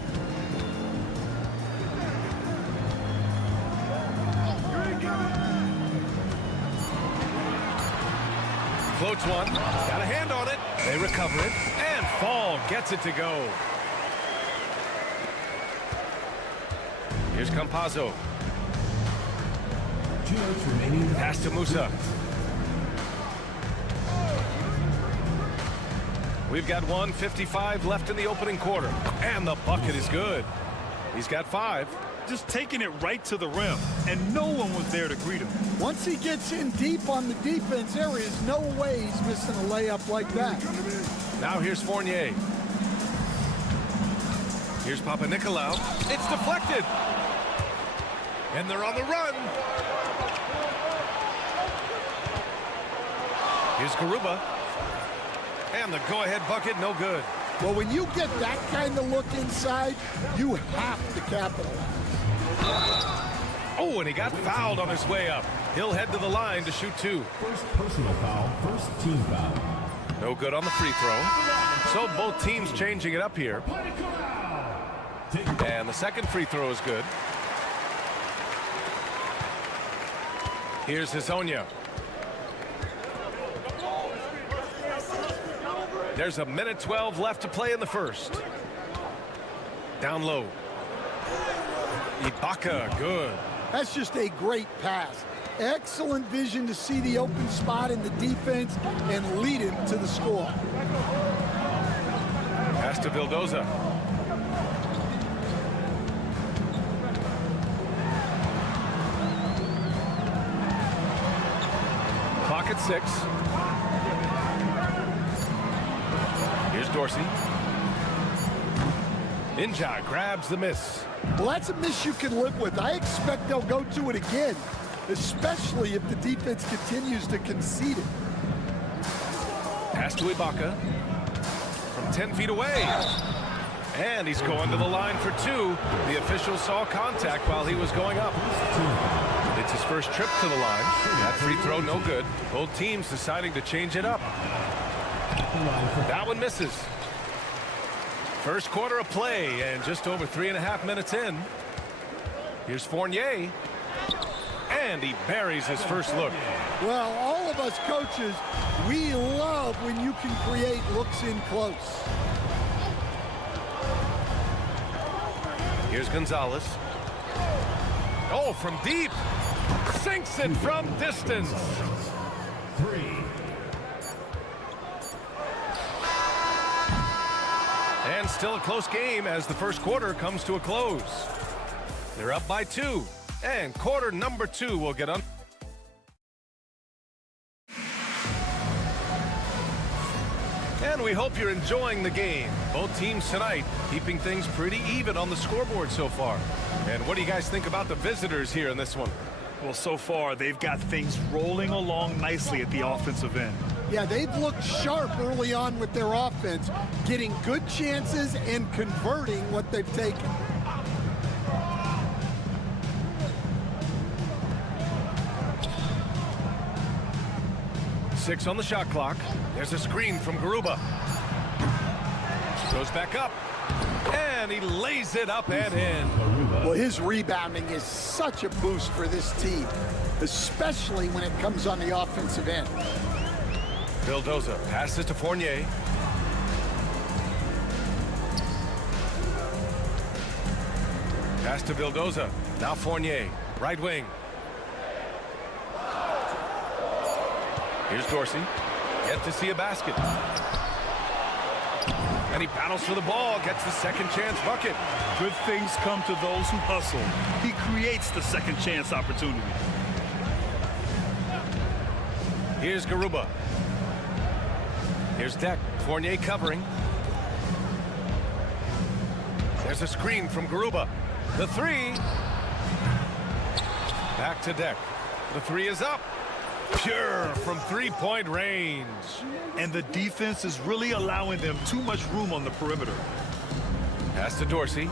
Floats one. Got a hand on it. They recover it. And Fall gets it to go. Here's Campazzo. Pass to Musa. We've got 1:55 left in the opening quarter. And the bucket is good. He's got 5. Just taking it right to the rim, and no one was there to greet him. Once he gets in deep on the defense, there is no way he's missing a layup like that. Now here's Fournier. Here's Papanikolaou. It's deflected. And they're on the run. Here's Garuba. And the go-ahead bucket, no good. Well, when you get that kind of look inside, you have to capitalize. Oh, and he got fouled on his way up. He'll head to the line to shoot 2. First personal foul, first team foul. No good on the free throw. So both teams changing it up here. And the second free throw is good. Here's Hazonia. There's a minute 12 left to play in the first. Down low. Ibaka, good. That's just a great pass. Excellent vision to see the open spot in the defense and lead him to the score. Pass to Vildoza. Clock at 6. Here's Dorsey. Ninja grabs the miss. Well, that's a miss you can live with. I expect they'll go to it again, especially if the defense continues to concede it. Pass to Ibaka from 10 feet away. And he's going to the line for 2. The official saw contact while he was going up. It's his first trip to the line. That free throw, no good. Both teams deciding to change it up. That one misses. First quarter of play, and just over 3.5 minutes in. Here's Fournier. And he buries his first look. Well, all of us coaches, we love when you can create looks in close. Here's Gonzalez. Oh, from deep. Sinks it from distance. 3. And still a close game as the first quarter comes to a close. They're up by 2. And quarter number 2 will get on. And we hope you're enjoying the game. Both teams tonight keeping things pretty even on the scoreboard so far. And what do you guys think about the visitors here in this one? Well, so far, they've got things rolling along nicely at the offensive end. Yeah, they've looked sharp early on with their offense, getting good chances and converting what they've taken. Six on the shot clock. There's a screen from Garuba. Goes back up. And he lays it up and in. Well, his rebounding is such a boost for this team, especially when it comes on the offensive end. Vildoza passes to Fournier. Pass to Vildoza. Now Fournier, right wing. Here's Dorsey. Yet to see a basket. And he battles for the ball, gets the second chance bucket. Good things come to those who hustle. He creates the second chance opportunity. Here's Garuba. Here's Deck. Fournier covering. There's a screen from Garuba. The three. Back to Deck. The three is up. Pure from three-point range. And the defense is really allowing them too much room on the perimeter. Pass to Dorsey.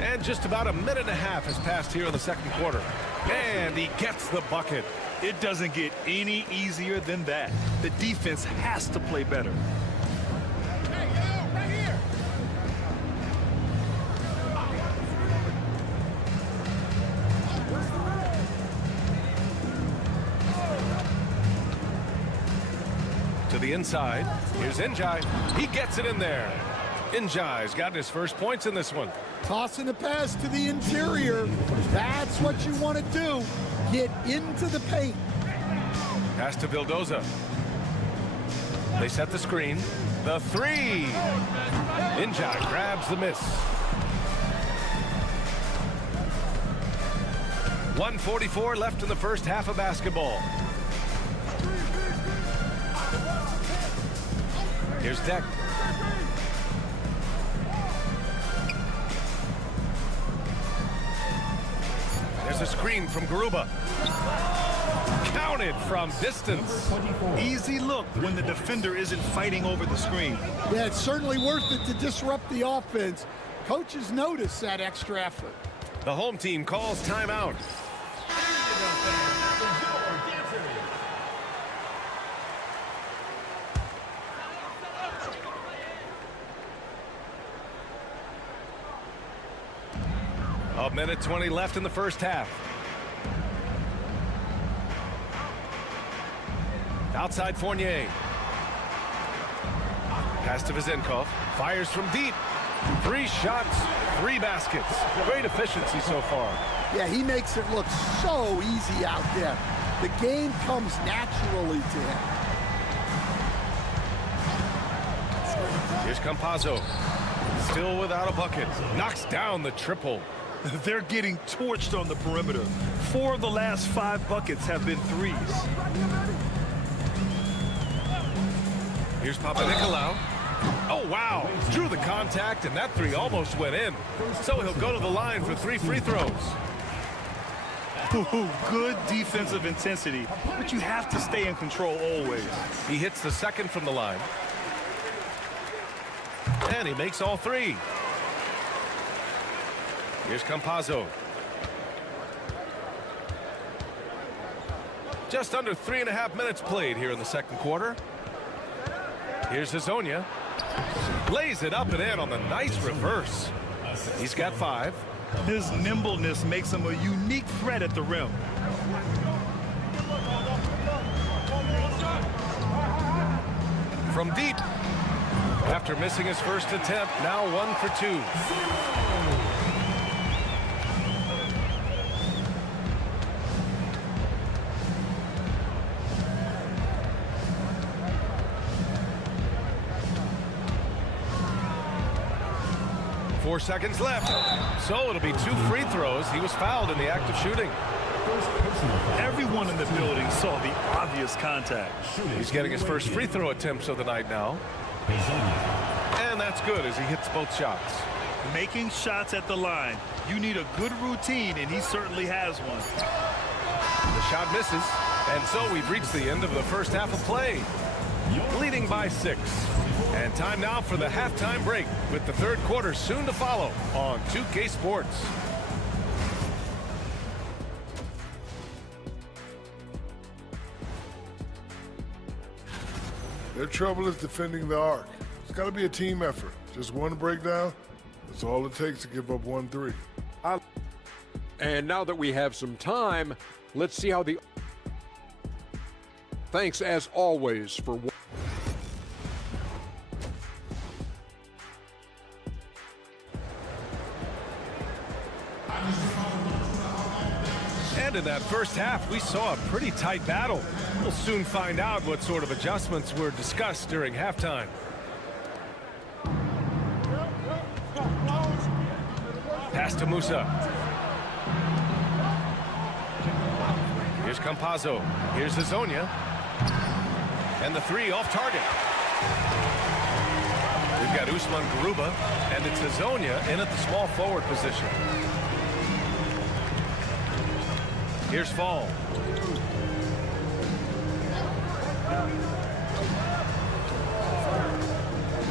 And just about a minute and a half has passed here in the second quarter. And he gets the bucket. It doesn't get any easier than that. The defense has to play better. To the inside. Here's Njai. He gets it in there. Njai's got his first points in this one. Tossing a pass to the interior. That's what you want to do. Get into the paint. Pass to Vildoza. They set the screen. The three. Njai grabs the miss. 1:44 left in the first half of basketball. Here's Deck. There's a screen from Garuba. Counted from distance. Easy look when the defender isn't fighting over the screen. Yeah, it's certainly worth it to disrupt the offense. Coaches notice that extra effort. The home team calls timeout. A minute 20 left in the first half. Outside Fournier. Pass to Vezenkov. Fires from deep. 3 shots, 3 baskets. Great efficiency so far. Yeah, he makes it look so easy out there. The game comes naturally to him. Here's Campazzo. Still without a bucket. Knocks down the triple. They're getting torched on the perimeter. 4 of the last 5 buckets have been threes. Here's Papanikolaou. Oh, wow. Drew the contact, and that 3 almost went in. So he'll go to the line for 3 free throws. Ooh, good defensive intensity, but you have to stay in control always. He hits the second from the line. And he makes all 3. Here's Campazzo. Just under 3.5 minutes played here in the second quarter. Here's Hezonja. Lays it up and in on the nice reverse. He's got 5. His nimbleness makes him a unique threat at the rim. From deep. After missing his first attempt, now 1 for 2. 4 seconds left. So it'll be 2 free throws. He was fouled in the act of shooting. Every Everyone in the building saw the obvious contact. He's getting his first free throw attempts of the night now. And that's good as he hits both shots. Making shots at the line. You need a good routine, and he certainly has one. The shot misses, and so we've reached the end of the first half of play. Leading by 6. And time now for the halftime break, with the third quarter soon to follow on 2K Sports. Their trouble is defending the arc. It's got to be a team effort. Just one breakdown, that's all it takes to give up 1-3. And now that we have some time, let's see how the... Thanks, as always, for... And in that first half, we saw a pretty tight battle. We'll soon find out what sort of adjustments were discussed during halftime. Pass to Musa. Here's Campazzo. Here's Hazonia. And the three off target. We've got Usman Garuba, and it's Hazonia in at the small forward position. Here's Fall.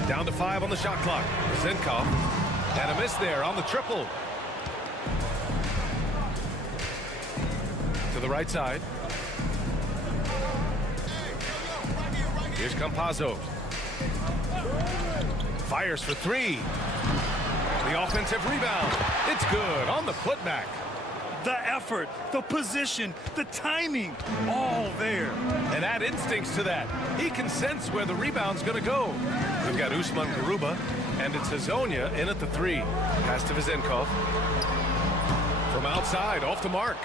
Down to 5 on the shot clock. Zinkov. And a miss there on the triple. To the right side. Here's Campazzo. Fires for 3. The offensive rebound. It's good on the putback. The effort, the position, the timing, all there. And add instincts to that. He can sense where the rebound's going to go. We've got Usman Garuba, and it's Hazonia in at the 3. Pass to Zinkov. From outside, off the mark.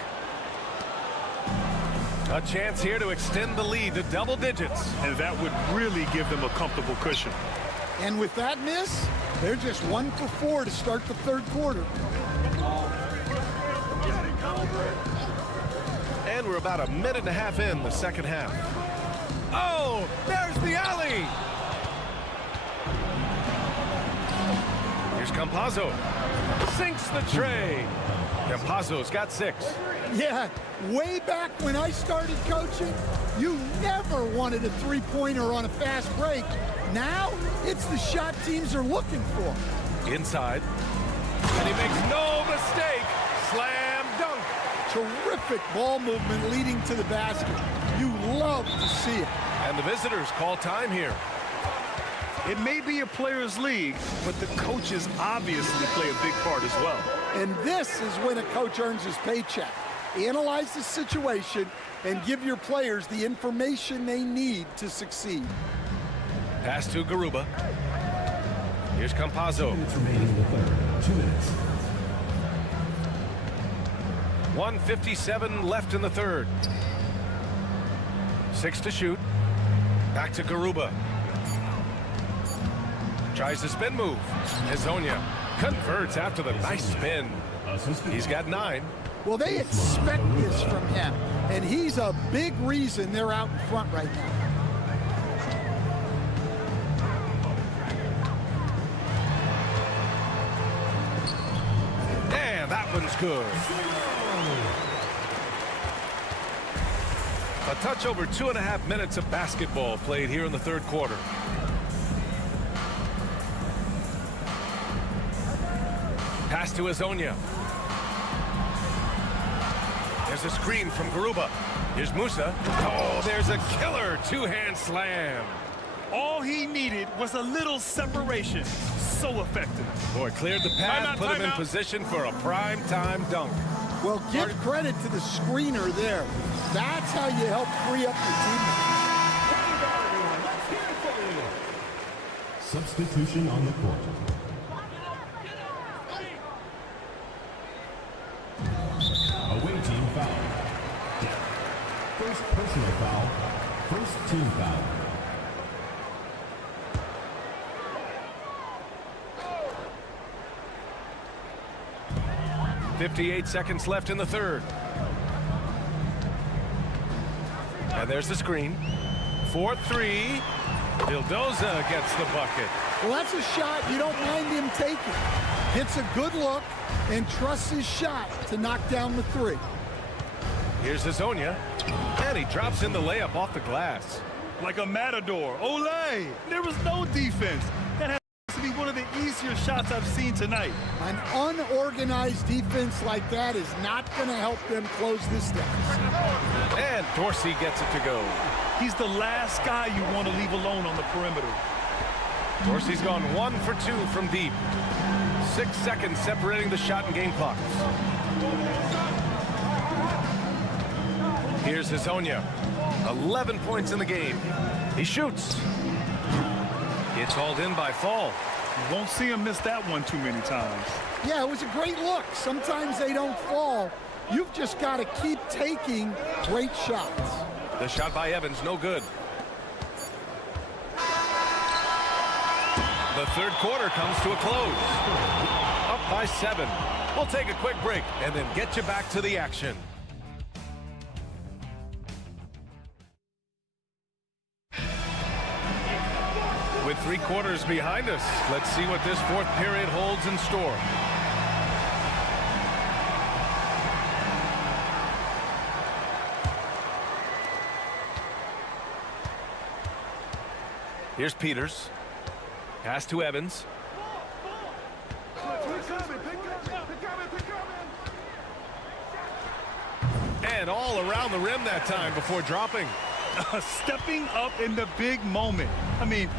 A chance here to extend the lead to double digits. And that would really give them a comfortable cushion. And with that miss, they're just 1 for 4 to start the third quarter. And we're about a minute and a half in the second half. Oh, there's the alley. Here's Campazzo. Sinks the tray. Campazzo's got 6. Yeah, way back when I started coaching, you never wanted a three-pointer on a fast break. Now, it's the shot teams are looking for. Inside. And he makes no mistake. Slam dunk. Terrific ball movement leading to the basket. You love to see it. And the visitors call time here. It may be a players' league, but the coaches obviously play a big part as well. And this is when a coach earns his paycheck. Analyze the situation and give your players the information they need to succeed. Pass to Garuba. Here's Campazzo. 2 minutes remaining in the third. 2 minutes. 1:57 left in the third. 6 to shoot. Back to Garuba. Tries the spin move. Hazonia converts after the nice spin. He's got 9. Well, they expect this from him, and he's a big reason they're out in front right now. And that one's good. A touch over 2.5 minutes of basketball played here in the third quarter. Pass to Hazonia. There's a screen from Garuba. Here's Musa. Oh, there's a killer 2-hand slam. All he needed was a little separation. So effective. Boy, cleared the path, put him in position for a prime-time dunk. Well, give credit to the screener there. That's how you help free up your teammates. Substitution on the court. Away team foul. First personal foul. First team foul. .58 seconds left in the third. And there's the screen. 4-3. Vildoza gets the bucket. Well, that's a shot you don't mind him taking. Gets a good look and trusts his shot to knock down the three. Here's Hazonia. And he drops in the layup off the glass. Like a matador. Olay! There was no defense. That has to be one of the easier shots I've seen tonight. An unorganized defense like that is not going to help them close this deficit. And Dorsey gets it to go. He's the last guy you want to leave alone on the perimeter. Dorsey's gone 1 for 2 from deep. 6 seconds separating the shot and game clocks. Here's Hazonia. 11 points in the game. He shoots. It's hauled in by Fall. You won't see him miss that one too many times. Yeah, it was a great look. Sometimes they don't fall. You've just got to keep taking great shots. The shot by Evans, no good. The third quarter comes to a close. Up by 7. We'll take a quick break and then get you back to the action. With 3 quarters behind us, let's see what this fourth period holds in store. Here's Peters. Pass to Evans. And all around the rim that time before dropping. Stepping up in the big moment. I mean,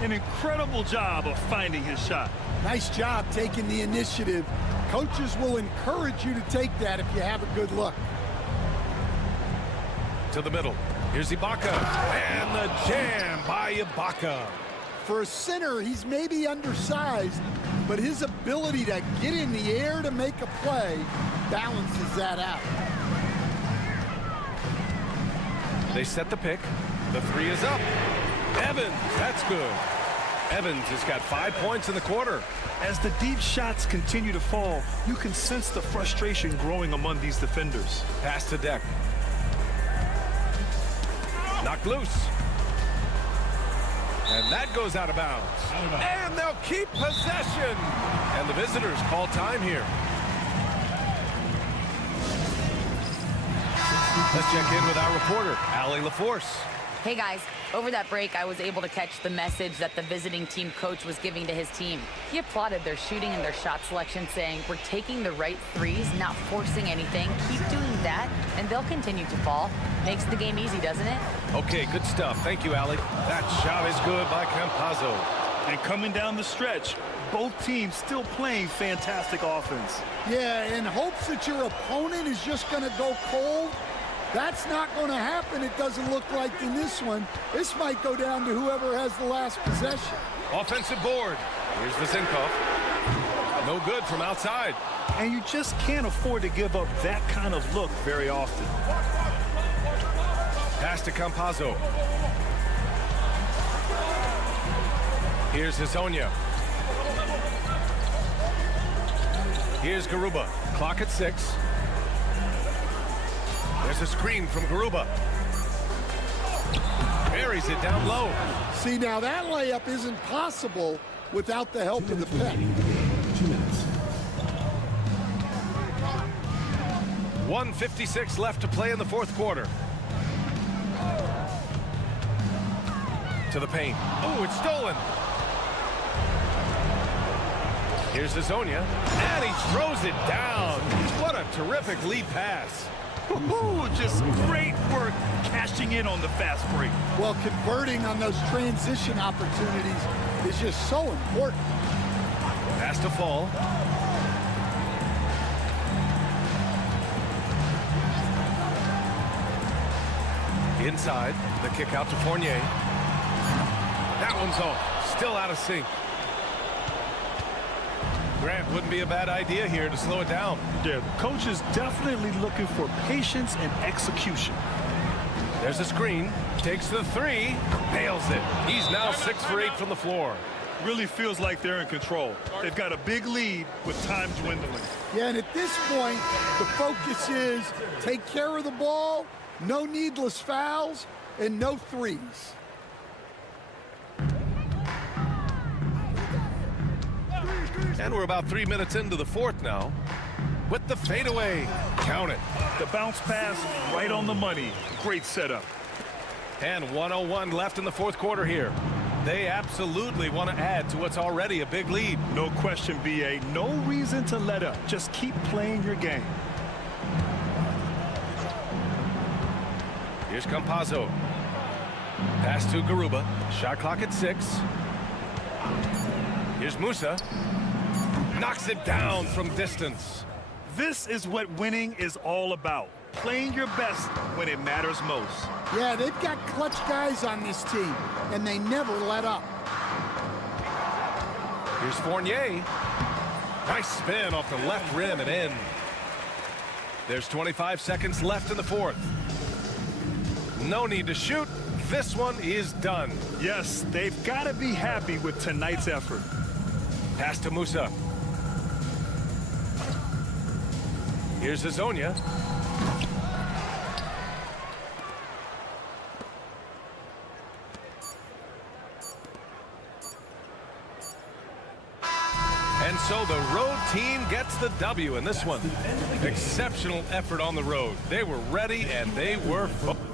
an incredible job of finding his shot. Nice job taking the initiative. Coaches will encourage you to take that if you have a good look. To the middle. Here's Ibaka. And the jam by Ibaka. For a center, he's maybe undersized, but his ability to get in the air to make a play balances that out. They set the pick. The 3 is up. Evans, that's good. Evans has got 5 points in the quarter. As the deep shots continue to fall, you can sense the frustration growing among these defenders. Pass to Deck. Knocked loose. And that goes out of bounds. And they'll keep possession. And the visitors call time here. Let's check in with our reporter, Allie LaForce. Hey guys, over that break, I was able to catch the message that the visiting team coach was giving to his team. He applauded their shooting and their shot selection, saying, "We're taking the right threes, not forcing anything. Keep doing that, and they'll continue to fall." Makes the game easy, doesn't it? Okay, good stuff. Thank you, Allie. That shot is good by Campazzo. And coming down the stretch, both teams still playing fantastic offense. Yeah, in hopes that your opponent is just going to go cold. That's not going to happen, it doesn't look like in this one. This might go down to whoever has the last possession. Offensive board. Here's Vasenkov. No good from outside. And you just can't afford to give up that kind of look very often. Pass to Campazzo. Here's Hazonia. Here's Garuba. Clock at 6. There's a screen from Garuba. Buries it down low. See, now that layup isn't possible without the help of the pick. 1:56 left to play in the fourth quarter. To the paint. Oh, it's stolen. Here's Hazonia. And he throws it down. What a terrific lead pass. Ooh, just great work cashing in on the fast break. Well, converting on those transition opportunities is just so important. Pass to Fall. Inside, the kick out to Fournier. That one's off. Still out of sync. Grant, wouldn't be a bad idea here to slow it down. Yeah, the coach is definitely looking for patience and execution. There's a screen. Takes the 3. Nails it. He's now 6 for 8 from the floor. Really feels like they're in control. They've got a big lead with time dwindling. Yeah, and at this point, the focus is take care of the ball No needless fouls and no threes. And we're about 3 minutes into the fourth now. With the fadeaway. Count it. The bounce pass right on the money. Great setup. And 1:01 left in the fourth quarter here. They absolutely want to add to what's already a big lead. No question, B.A. No reason to let up. Just keep playing your game. Here's Campazzo. Pass to Garuba. Shot clock at 6. Here's Musa. Knocks it down from distance. This is what winning is all about. Playing your best when it matters most. Yeah, they've got clutch guys on this team, and they never let up. Here's Fournier. Nice spin off the left rim and in. There's 25 seconds left in the fourth. No need to shoot. This one is done. Yes, they've got to be happy with tonight's effort. Pass to Musa. Here's Azonia. And so the road team gets the W in this one. Exceptional effort on the road. They were ready and they were focused.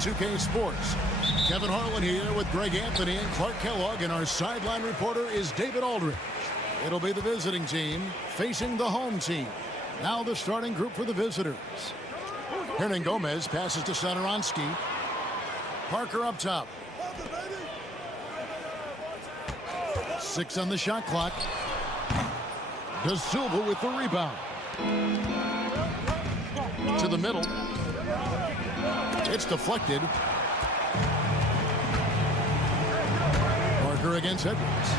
2K Sports. Kevin Harlan here with Greg Anthony and Clark Kellogg, and our sideline reporter is David Aldridge. It'll be the visiting team facing the home team. Now the starting group for the visitors. Hernan Gomez passes to center on Ski. Parker up top. 6 on the shot clock. De Silva with the rebound. To the middle. It's deflected. Parker against Edwards.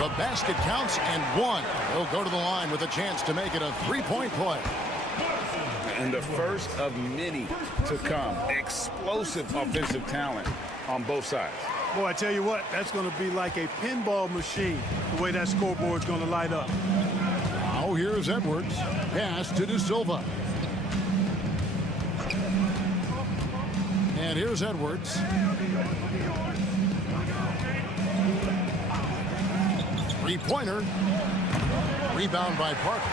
The basket counts and one. He'll go to the line with a chance to make it a three-point play. And the first of many to come. Explosive offensive talent on both sides. Boy, I tell you what, that's going to be like a pinball machine, the way that scoreboard's going to light up. Now here's Edwards. Pass to De Silva. And here's Edwards. Three-pointer. Rebound by Parker.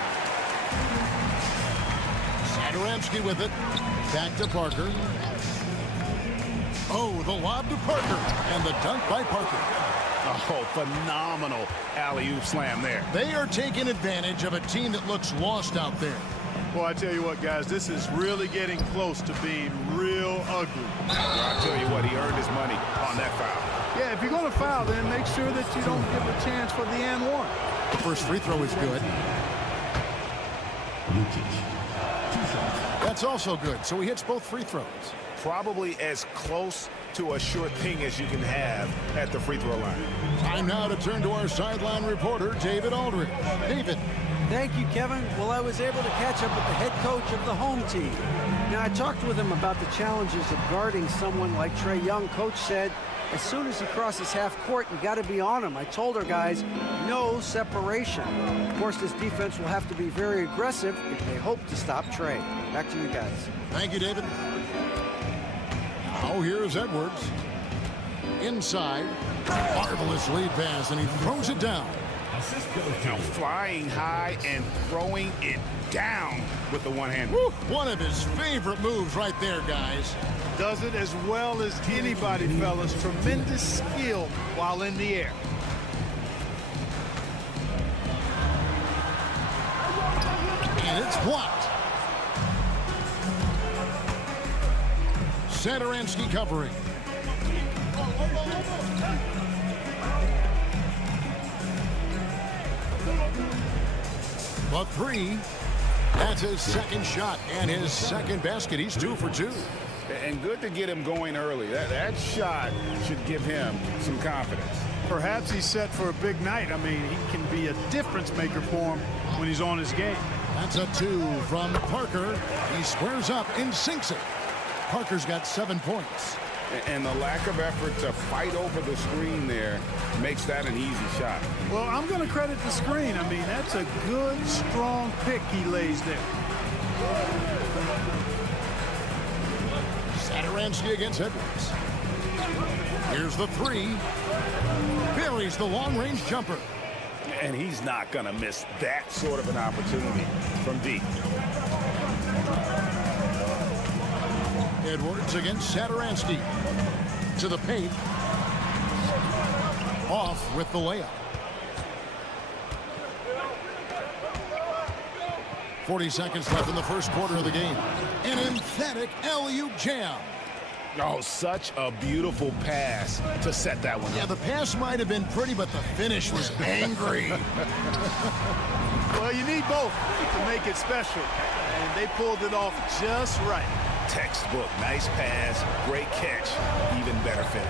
Sadoramsky with it. Back to Parker. Oh, the lob to Parker. And the dunk by Parker. Oh, phenomenal alley-oop slam there. They are taking advantage of a team that looks lost out there. Boy, I tell you what, guys, this is really getting close to being real ugly. Well, I tell you what, he earned his money on that foul. Yeah, if you're going to foul, then make sure that you don't give a chance for the and one. The first free throw is good. That's also good, so he hits both free throws. Probably as close to a sure thing as you can have at the free throw line. Time now to turn to our sideline reporter, David Aldridge. David. Thank you, Kevin. Well, I was able to catch up with the head coach of the home team. Now, I talked with him about the challenges of guarding someone like Trae Young. Coach said, as soon as he crosses half court, you got to be on him. I told our guys, no separation. Of course, this defense will have to be very aggressive if they hope to stop Trae. Back to you guys. Thank you, David. So here's Edwards. Inside. Marvelous lead pass, and he throws it down. Flying high and throwing it down with the one hand. One of his favorite moves right there, guys. Does it as well as anybody, fellas. Tremendous skill while in the air. And it's blocked. Satoransky covering. The three. That's his second shot and his second basket. He's 2 for 2. And good to get him going early. That shot should give him some confidence. Perhaps he's set for a big night. I mean, he can be a difference maker for him when he's on his game. That's a 2 from Parker. He squares up and sinks it. Parker's got 7 points. And the lack of effort to fight over the screen there makes that an easy shot. Well, I'm going to credit the screen. I mean, that's a good, strong pick he lays there. Satoransky against Edwards. Here's the 3. Buries the long-range jumper. And he's not going to miss that sort of an opportunity from deep. Edwards against Satoransky. To the paint. Off with the layup. 40 seconds left in the first quarter of the game. An emphatic alley-oop jam. Oh, such a beautiful pass to set that one up. Yeah, the pass might have been pretty, but the finish was angry. Well, you need both to make it special. And they pulled it off just right. Textbook, nice pass, great catch, even better finish.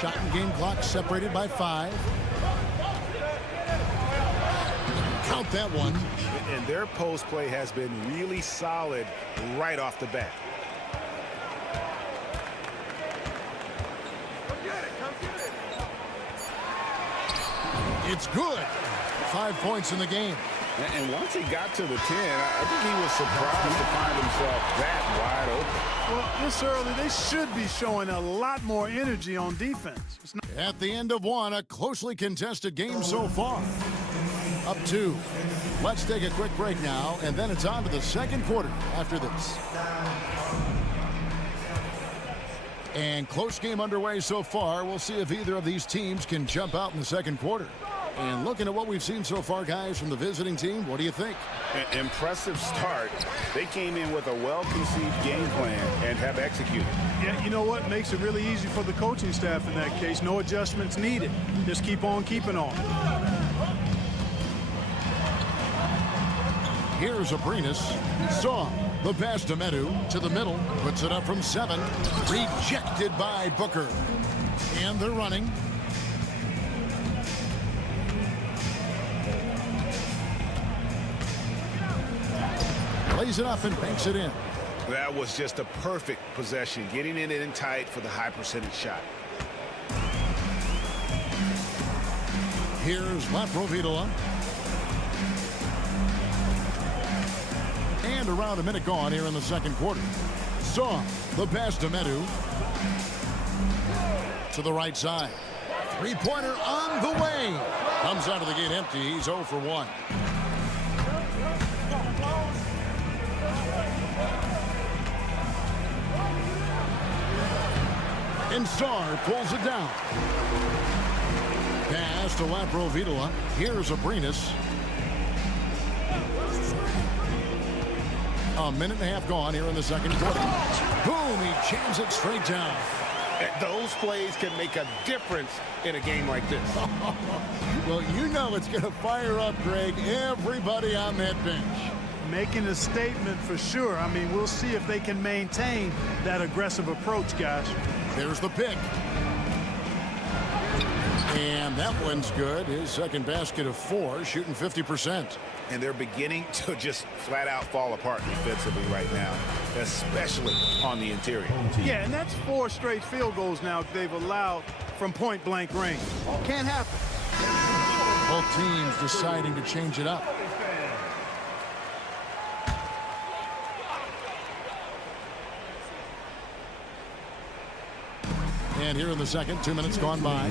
Shot and game clock separated by 5. Count that one. And their post play has been really solid right off the bat. It's good. 5 points in the game. And once he got to the 10, I think he was surprised to find himself that wide open. Well, this early, they should be showing a lot more energy on defense. At the end of one, a closely contested game so far. Up 2. Let's take a quick break now, and then it's on to the second quarter after this. And close game underway so far. We'll see if either of these teams can jump out in the second quarter. And looking at what we've seen so far, guys, from the visiting team, what do you think? An impressive start. They came in with a well-conceived game plan and have executed. Yeah, you know what? Makes it really easy for the coaching staff in that case. No adjustments needed. Just keep on keeping on. Here's Abrinas. Saw the pass to Medu to the middle. Puts it up from 7. Rejected by Booker. And they're running. Lays it up and banks it in. That was just a perfect possession, getting it in tight for the high percentage shot. Here's Laprovitola. And around a minute gone here in the second quarter. Saw the pass to Medu. To the right side. Three-pointer on the way. Comes out of the gate empty. He's 0 for 1. And Sarr pulls it down. Pass to Laprovitola. Here's Abrinas. A minute and a half gone here in the second quarter. Boom, he jams it straight down. Those plays can make a difference in a game like this. Well, you know it's going to fire up, Greg, everybody on that bench. Making a statement for sure. I mean, we'll see if they can maintain that aggressive approach, guys. There's the pick. And that one's good. His second basket of 4, shooting 50%. And they're beginning to just flat out fall apart defensively right now, especially on the interior. Yeah, and that's 4 straight field goals now they've allowed from point-blank range. Can't happen. Both teams deciding to change it up. And here in the second, 2 minutes gone by.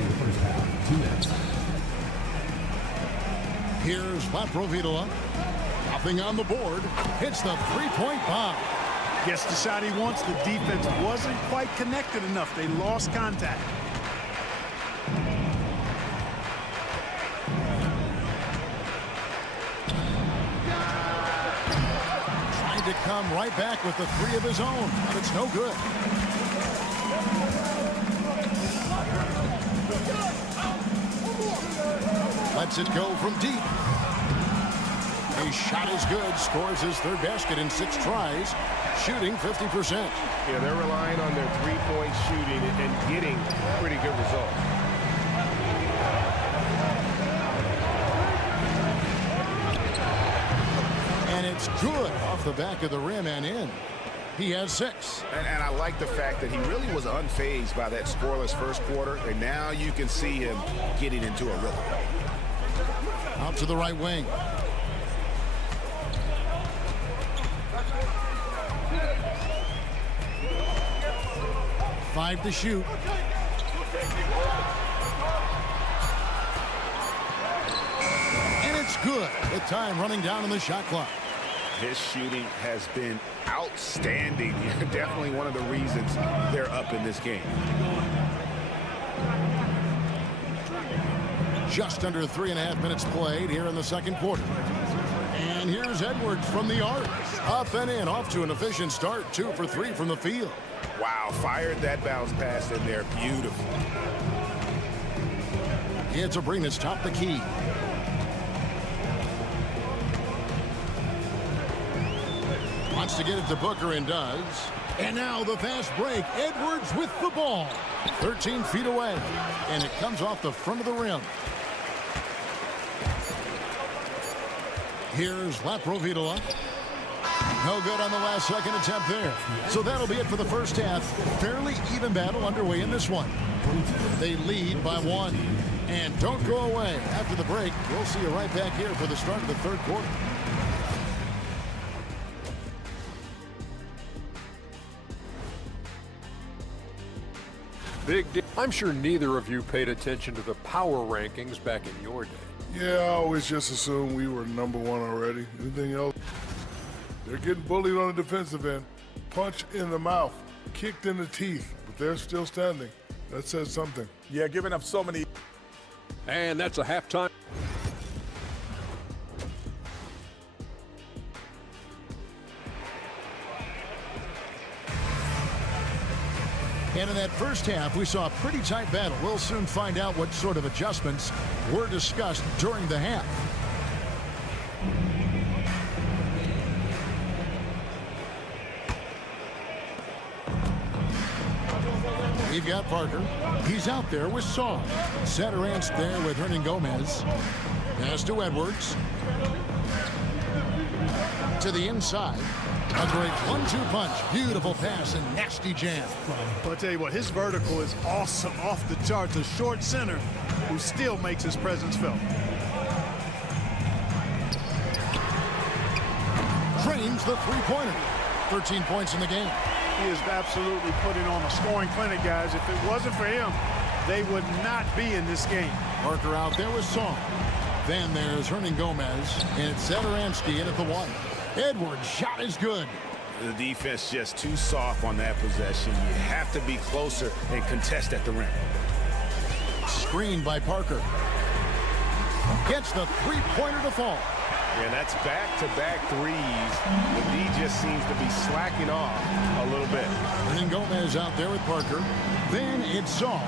Here's Laprovitola. Nothing on the board. Hits the three-point bomb. Gets the shot he wants. The defense wasn't quite connected enough. They lost contact. Trying to come right back with the three of his own, but it's no good. Lets it go from deep. His shot is good. Scores his third basket in 6 tries. Shooting 50%. Yeah, they're relying on their three-point shooting and getting pretty good results. And it's good off the back of the rim and in. He has 6. And I like the fact that he really was unfazed by that scoreless first quarter. And now you can see him getting into a rhythm. Out to the right wing. Five to shoot. And it's good. With time running down on the shot clock. His shooting has been outstanding. Definitely one of the reasons they're up in this game. Just under 3.5 minutes played here in the second quarter. And here's Edwards from the arc. Up and in, off to an efficient start. 2 for 3 from the field. Wow, fired that bounce pass in there. Beautiful. It's a bring that's top the key. Wants to get it to Booker and does. And now the fast break. Edwards with the ball. 13 feet away. And it comes off the front of the rim. Here's Laprovitola. No good on the last second attempt there. So that'll be it for the first half. Fairly even battle underway in this one. They lead by 1. And don't go away. After the break, we'll see you right back here for the start of the third quarter. Big deal. I'm sure neither of you paid attention to the power rankings back in your day. Yeah, I always just assumed we were number 1 already. Anything else? They're getting bullied on the defensive end. Punch in the mouth, kicked in the teeth, but they're still standing. That says something. Yeah, giving up so many. And that's a halftime. And in that first half, we saw a pretty tight battle. We'll soon find out what sort of adjustments were discussed during the half. We've got Parker. He's out there with Saw. Satoransk there with Hernan Gomez. Pass to Edwards. To the inside. A great 1-2 punch. Beautiful pass and nasty jam. I'll tell you what, his vertical is awesome, off the charts. A short center who still makes his presence felt. Drains the three-pointer. 13 points in the game. He is absolutely putting on a scoring clinic, guys. If it wasn't for him, they would not be in this game. Parker out there with Song. Then there's Hernan Gomez, and it's Satoranski in at the 1. Edwards' shot is good. The defense just too soft on that possession. You have to be closer and contest at the rim. Screened by Parker. Gets the three-pointer to fall. And that's back-to-back threes. The D just seems to be slacking off a little bit. Hernan Gomez out there with Parker. Then it's Czar,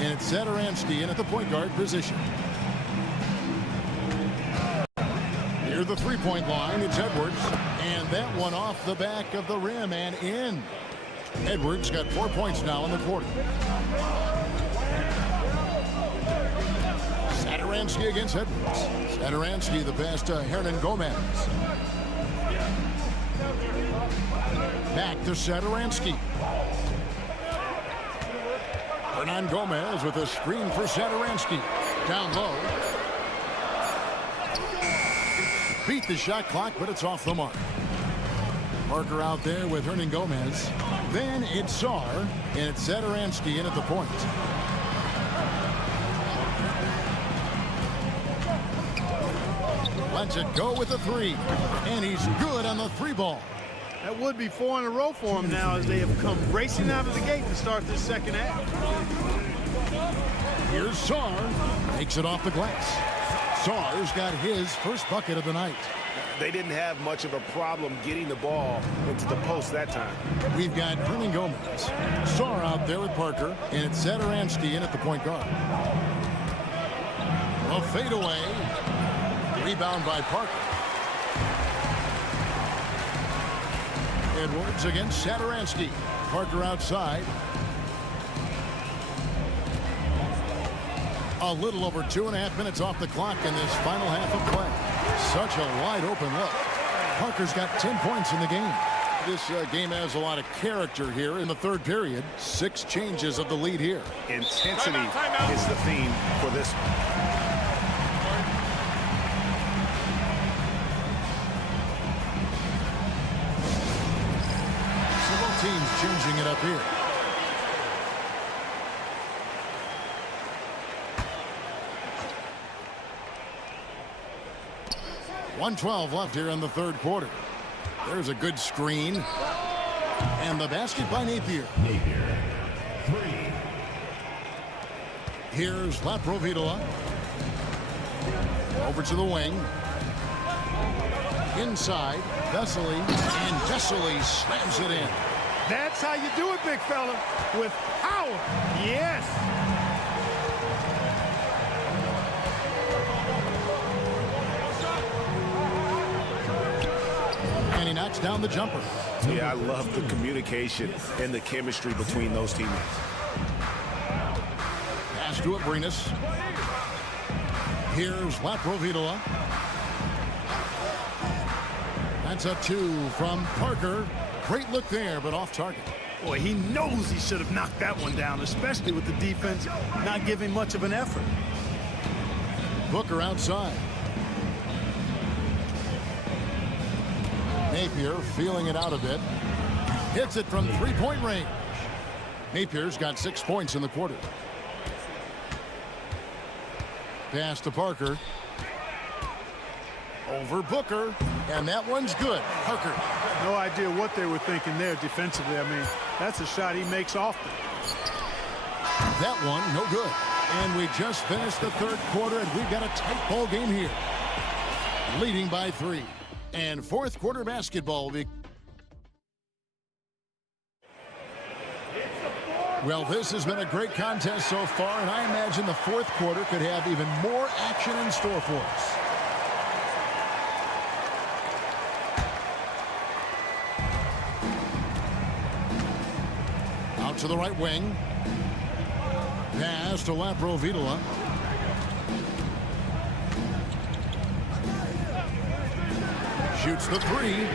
and it's Satoranski in at the point guard position. Near the three-point line, it's Edwards. And that one off the back of the rim and in. Edwards got 4 points now in the quarter. Satoranski against Edwards. Satoranski the pass to Hernan Gomez. Back to Satoranski. Hernan Gomez with a screen for Satoranski. Down low. Beat the shot clock, but it's off the mark. Parker out there with Hernan Gomez. Then it's Sar, and it's Satoransky in at the point. Lets it go with the three, and he's good on the three ball. That would be 4 in a row for him now as they have come racing out of the gate to start this second half. Here's Sar, takes it off the glass. Sar's got his first bucket of the night. They didn't have much of a problem getting the ball into the post that time. We've got Hernan Gomez. Sar out there with Parker, and it's Satoransky in at the point guard. A fadeaway. Rebound by Parker. Edwards against Satoransky. Parker outside. A little over 2.5 minutes off the clock in this final half of play. Such a wide open look. Parker's got 10 points in the game. This game has a lot of character here in the third period. 6 changes of the lead here. Intensity is the theme for this one. Teams changing it up here. .112 left here in the third quarter. There's a good screen. And the basket by Napier. 3. Here's Laprovitola. Over to the wing. Inside, Vesely, and Vesely slams it in. That's how you do it, big fella, with power. Yes. And he knocks down the jumper. Yeah, I love the communication and the chemistry between those teammates. Pass to Abrinas. Here's Laprovitola. That's a 2 from Parker. Great look there, but off target. Boy, he knows he should have knocked that one down, especially with the defense not giving much of an effort. Booker outside. Napier feeling it out a bit. Hits it from three-point range. Napier's got 6 points in the quarter. Pass to Parker. Over Booker, and that one's good. Parker. No idea what they were thinking there defensively. I mean, that's a shot he makes often. That one, no good. And we just finished the third quarter, and we've got a tight ball game here. Leading by 3. And fourth quarter basketball will be... Well, this has been a great contest so far, and I imagine the fourth quarter could have even more action in store for us. Out to the right wing. Pass to Laprovitola. Shoots the 3.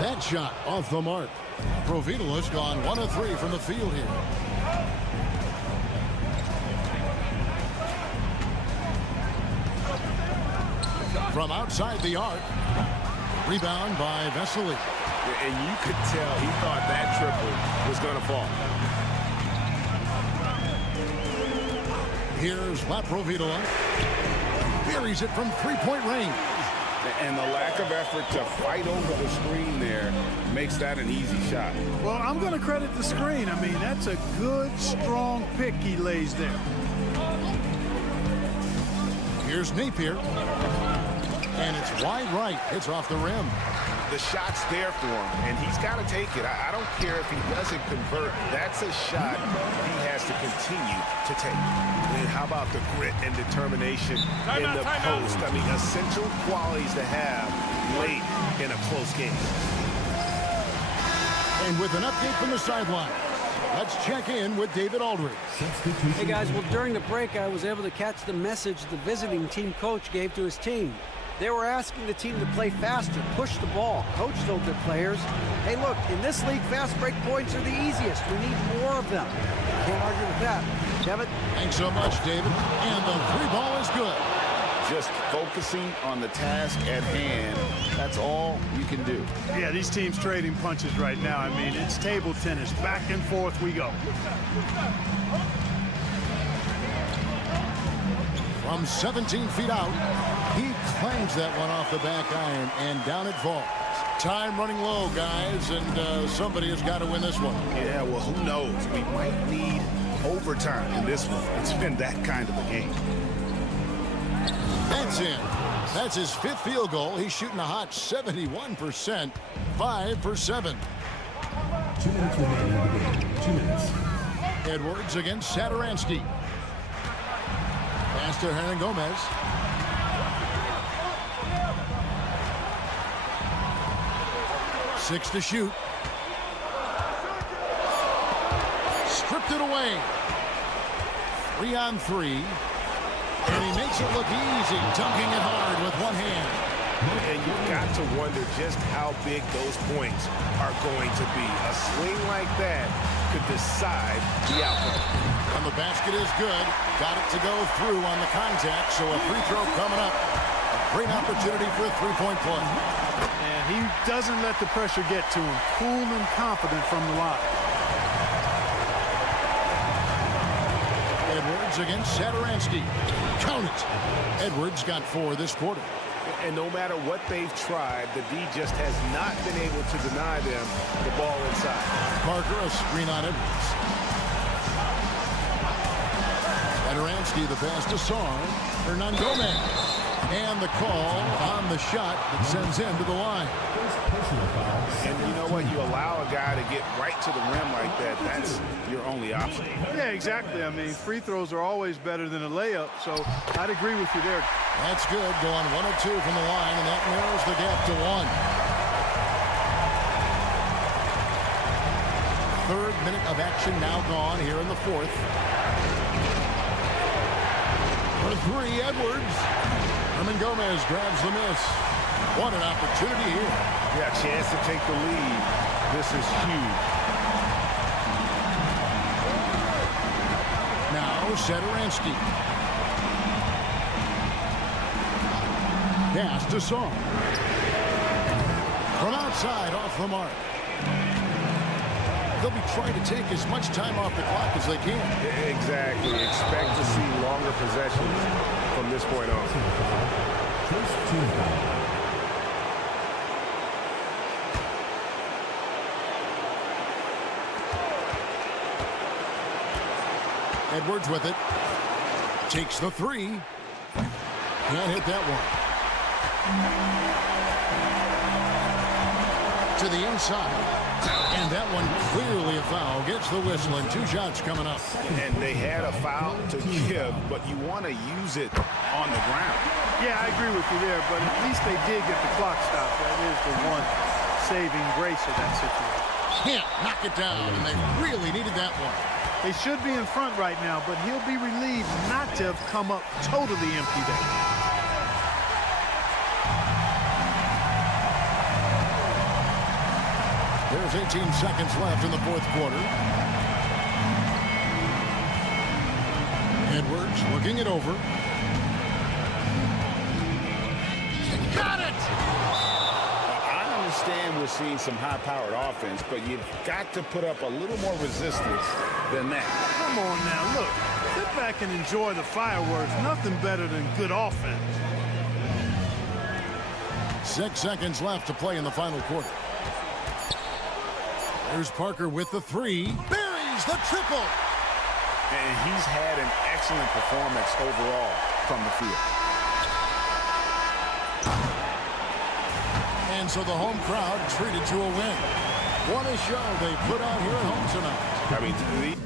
That shot off the mark. Laprovitola's gone 1 of 3 from the field here. From outside the arc. Rebound by Vesely. And you could tell he thought that triple was going to fall. Here's Laprovitola. Buries it from three-point range. And the lack of effort to fight over the screen there makes that an easy shot. Well, I'm going to credit the screen. I mean, that's a good, strong pick he lays there. Here's Napier. And it's wide right. It's off the rim. The shot's there for him, and he's got to take it. I don't care if he doesn't convert. That's a shot he has to continue to take. And how about the grit and determination in the post? I mean, essential qualities to have late in a close game. And with an update from the sideline, let's check in with David Aldridge. Hey, guys, well, during the break, I was able to catch the message the visiting team coach gave to his team. They were asking the team to play faster, push the ball. Coach told their players, hey, look, in this league, fast break points are the easiest. We need more of them. Can't argue with that. Kevin? Thanks so much, David. And the 3 ball is good. just focusing on the task at hand. That's all you can do. Yeah, these teams trading punches right now. I mean, it's table tennis. Back and forth we go. From 17 feet out, he clangs that one off the back iron, and down it falls. Time running low, guys, and somebody has got to win this one. Yeah, well, who knows? We might need overtime in this one. It's been that kind of a game. That's in. That's his 5th field goal. He's shooting a hot 71%, 5 for 7. 2 minutes remaining in the game. 2 minutes. Edwards against Satoransky. Pass to Hernan Gomez. Six to shoot. Stripped it away. 3 on 3. And he makes it look easy, dunking it hard with one hand. And you've got to wonder just how big those points are going to be. A swing like that could decide the outcome. And the basket is good. Got it to go through on the contact, so a free throw coming up. A great opportunity for a three-point play. And he doesn't let the pressure get to him. Cool and confident from the line. Edwards against Satoransky. Count it. Edwards got 4 this quarter. And no matter what they've tried, the D just has not been able to deny them the ball inside. Parker, a screen on Edwards. Satoransky, the pass to Song. Hernan Gomez. And the call on the shot that sends him to the line. And you know what? You allow a guy to get right to the rim like that. That's your only option. Yeah, exactly. I mean, free throws are always better than a layup, so I'd agree with you there. That's good. Going 1 of 2 from the line, and that narrows the gap to 1. 3rd minute of action now gone here in the 4th. For 3, Edwards. Hernan Gomez grabs the miss. What an opportunity here. Yeah, chance to take the lead. This is huge. Now Satoransky. Pass to Song. From outside, off the mark. They'll be trying to take as much time off the clock as they can. Exactly. Expect to see longer possessions from this point on. First team foul. Edwards with it. Takes the 3. Can't hit that one. To the inside. And that one clearly a foul. Gets the whistle, and 2 shots coming up. And they had a foul to give, but you want to use it on the ground. Yeah, I agree with you there, but at least they did get the clock stopped. That is the one saving grace of that situation. Can't knock it down, and they really needed that one. They should be in front right now, but he'll be relieved not to have come up totally empty there. There's 18 seconds left in the 4th quarter. Edwards looking it over. Got it! I understand we're seeing some high-powered offense, but you've got to put up a little more resistance than that. Come on now, look. Sit back and enjoy the fireworks. Nothing better than good offense. 6 seconds left to play in the final quarter. There's Parker with the 3. Buries the triple. And he's had an excellent performance overall from the field. And so the home crowd treated to a win. What a show they put on here at home tonight. I mean,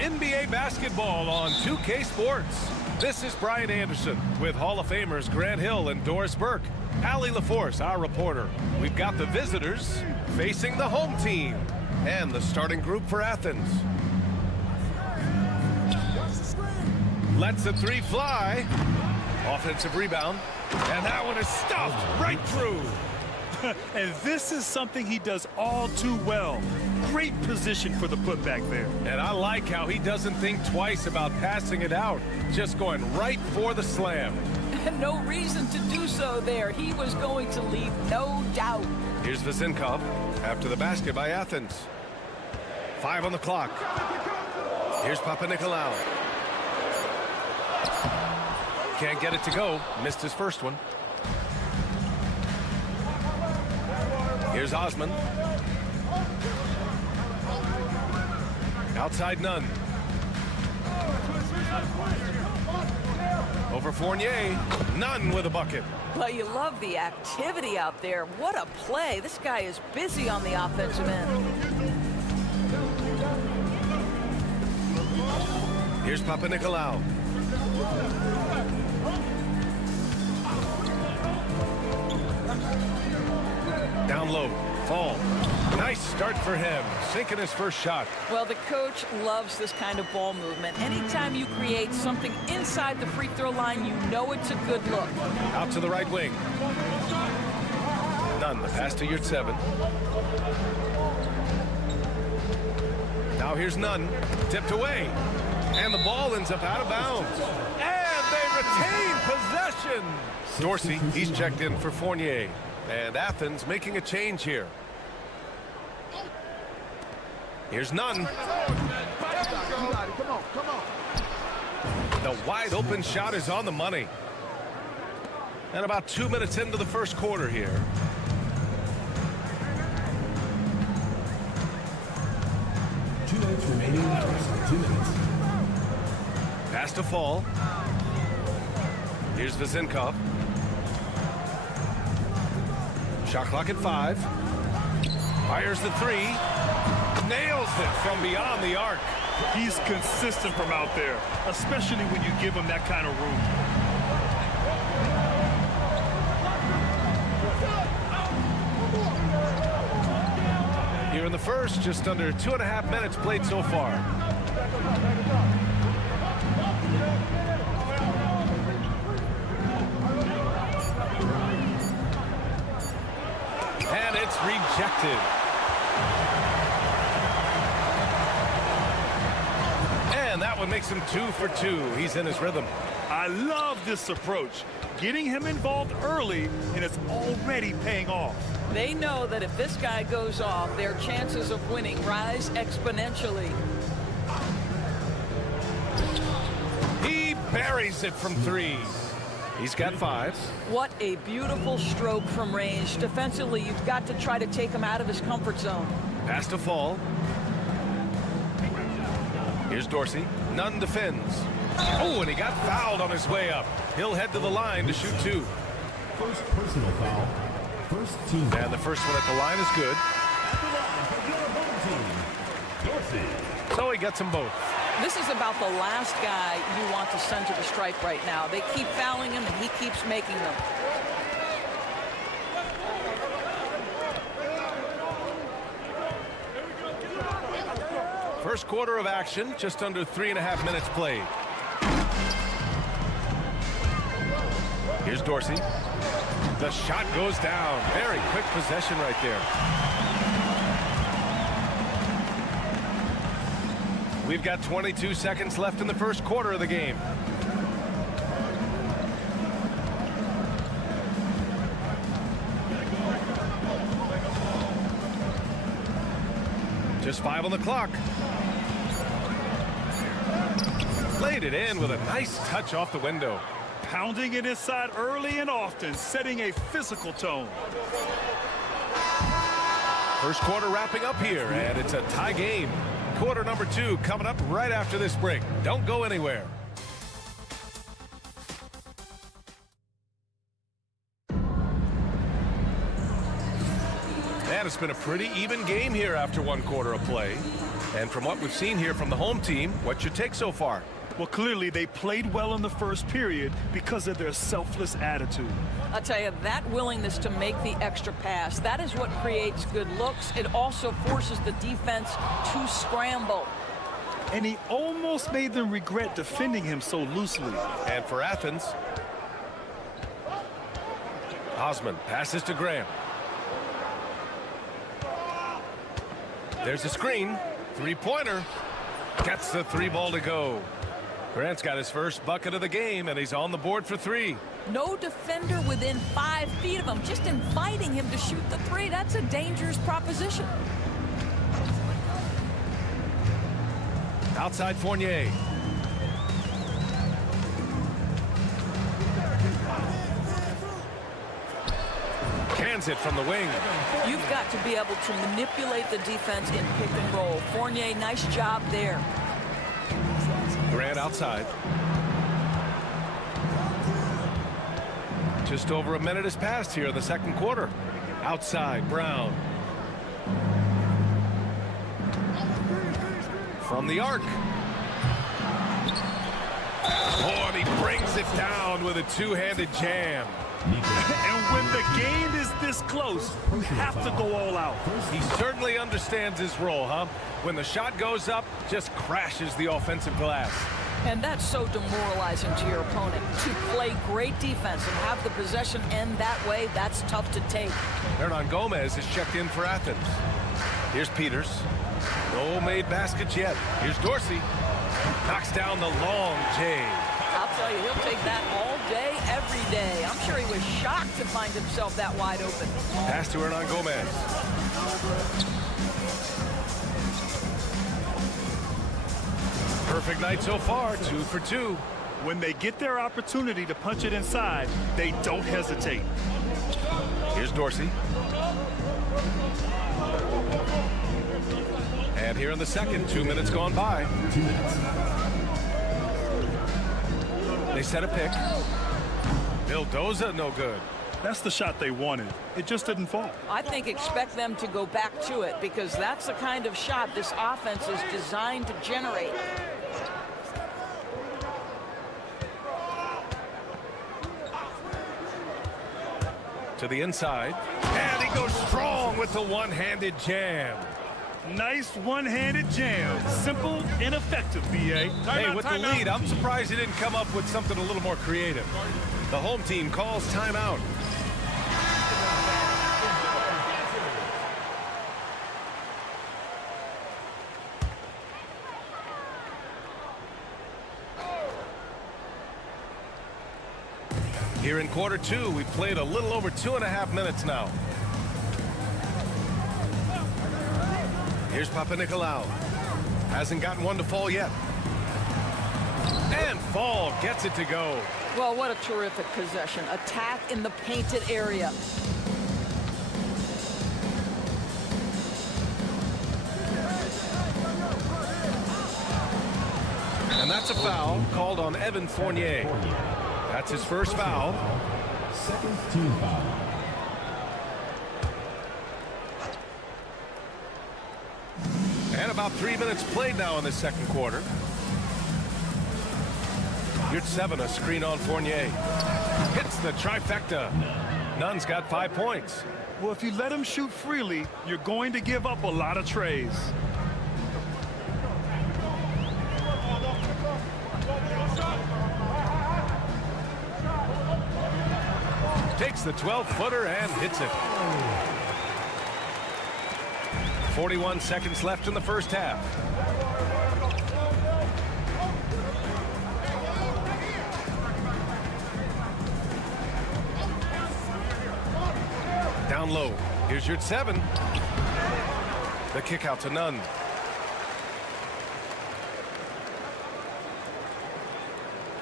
NBA basketball on 2K Sports. This is Brian Anderson with Hall of Famers Grant Hill and Doris Burke. Allie LaForce, our reporter. We've got the visitors facing the home team and the starting group for Athens. Lets the three fly. Offensive rebound. And that one is stuffed right through. And this is something he does all too well. Great position for the putback there. And I like how he doesn't think twice about passing it out. Just going right for the slam. No reason to do so there. He was going to leave, no doubt. Here's Vezinkov after the basket by Athens. 5 on the clock. Here's Papanikolaou. Can't get it to go. Missed his first one. Here's Osman. Outside Nunn. Over Fournier. Nunn with a bucket. Well, you love the activity out there. What a play. This guy is busy on the offensive end. Here's Papanikolaou. Down low. Fall. Nice start for him. Sinking his first shot. Well, the coach loves this kind of ball movement. Anytime you create something inside the free throw line, you know it's a good look. Out to the right wing. Nunn, the pass to Yurtseven. Now here's Nunn. Tipped away. And the ball ends up out of bounds. And they retain possession. Dorsey, he's checked in for Fournier. And Athens making a change here. Here's Nunn. The wide open shot is on the money. And about 2 minutes into the first quarter here. Two minutes remaining. 2 minutes. Pass to Fall. Here's Vezinkov. Shot clock at 5. Fires the three. Nails it from beyond the arc. He's consistent from out there, especially when you give him that kind of room. Here in the first, just under 2.5 minutes played so far. And it's rejected. And that one makes him 2 for 2. He's in his rhythm. I love this approach. Getting him involved early, and it's already paying off. They know that if this guy goes off, their chances of winning rise exponentially. He buries it from 3. He's got 5. What a beautiful stroke from range. Defensively, you've got to try to take him out of his comfort zone. Pass to Fall. Here's Dorsey. Nunn defends. Oh, and he got fouled on his way up. He'll head to the line to shoot 2. First personal foul. First team. And the first one at the line is good. At the line for your home team, Dorsey. So he gets them both. This is about the last guy you want to send to the stripe right now. They keep fouling him, and he keeps making them. First quarter of action, just under 3.5 minutes played. Here's Dorsey. The shot goes down. Very quick possession right there. We've got 22 seconds left in the first quarter of the game. Just 5 on the clock. Laid it in with a nice touch off the window. Pounding it inside early and often, setting a physical tone. First quarter wrapping up here, and it's a tie game. Quarter number 2 coming up right after this break. Don't go anywhere. And it's been a pretty even game here after 1 quarter of play. And from what we've seen here from the home team, what's your take so far? Well, clearly they played well in the first period because of their selfless attitude. I'll tell you, that willingness to make the extra pass, that is what creates good looks. It also forces the defense to scramble. And he almost made them regret defending him so loosely. And for Athens, Osman passes to Graham. There's a screen. 3-pointer. Gets the 3 ball to go. Grant's got his first bucket of the game, and he's on the board for 3. No defender within 5 feet of him. Just inviting him to shoot the 3. That's a dangerous proposition. Outside Fournier. Cans it from the wing. You've got to be able to manipulate the defense in pick and roll. Fournier, nice job there. Grant outside. Just over a minute has passed here in the second quarter. Outside, Brown. From the arc. Oh, and he brings it down with a 2-handed jam. And when the game is this close, you have to go all out. He certainly understands his role, huh? When the shot goes up, just crashes the offensive glass. And that's so demoralizing to your opponent. To play great defense and have the possession end that way, that's tough to take. Hernan Gomez is checked in for Athens. Here's Peters. No made baskets yet. Here's Dorsey. Knocks down the long J. I'll tell you, he'll take that all day, every day. I'm sure he was shocked to find himself that wide open. Pass to Hernan Gomez. Perfect night so far, 2 for 2. When they get their opportunity to punch it inside, they don't hesitate. Here's Dorsey. And here in the second, 2 minutes gone by. They set a pick. Vildoza, no good. That's the shot they wanted. It just didn't fall. I think expect them to go back to it because that's the kind of shot this offense is designed to generate. To the inside. And he goes strong with the one-handed jam. Nice one-handed jam. Simple and effective, B.A. Hey, with the lead, I'm surprised he didn't come up with something a little more creative. The home team calls timeout. Here in quarter 2, we've played a little over 2.5 minutes now. Here's Papanikolaou. Hasn't gotten one to fall yet. And Fall gets it to go. Well, what a terrific possession. Attack in the painted area. And that's a foul called on Evan Fournier. That's his first foul. Second team foul. And about 3 minutes played now in the second quarter. Yurtseven, a screen on Fournier. Hits the trifecta. Nunn's got 5 points. Well, if you let him shoot freely, you're going to give up a lot of trays. Takes the 12-footer and hits it. 41 seconds left in the first half. Down low. Here's your 7. The kick out to Nunn.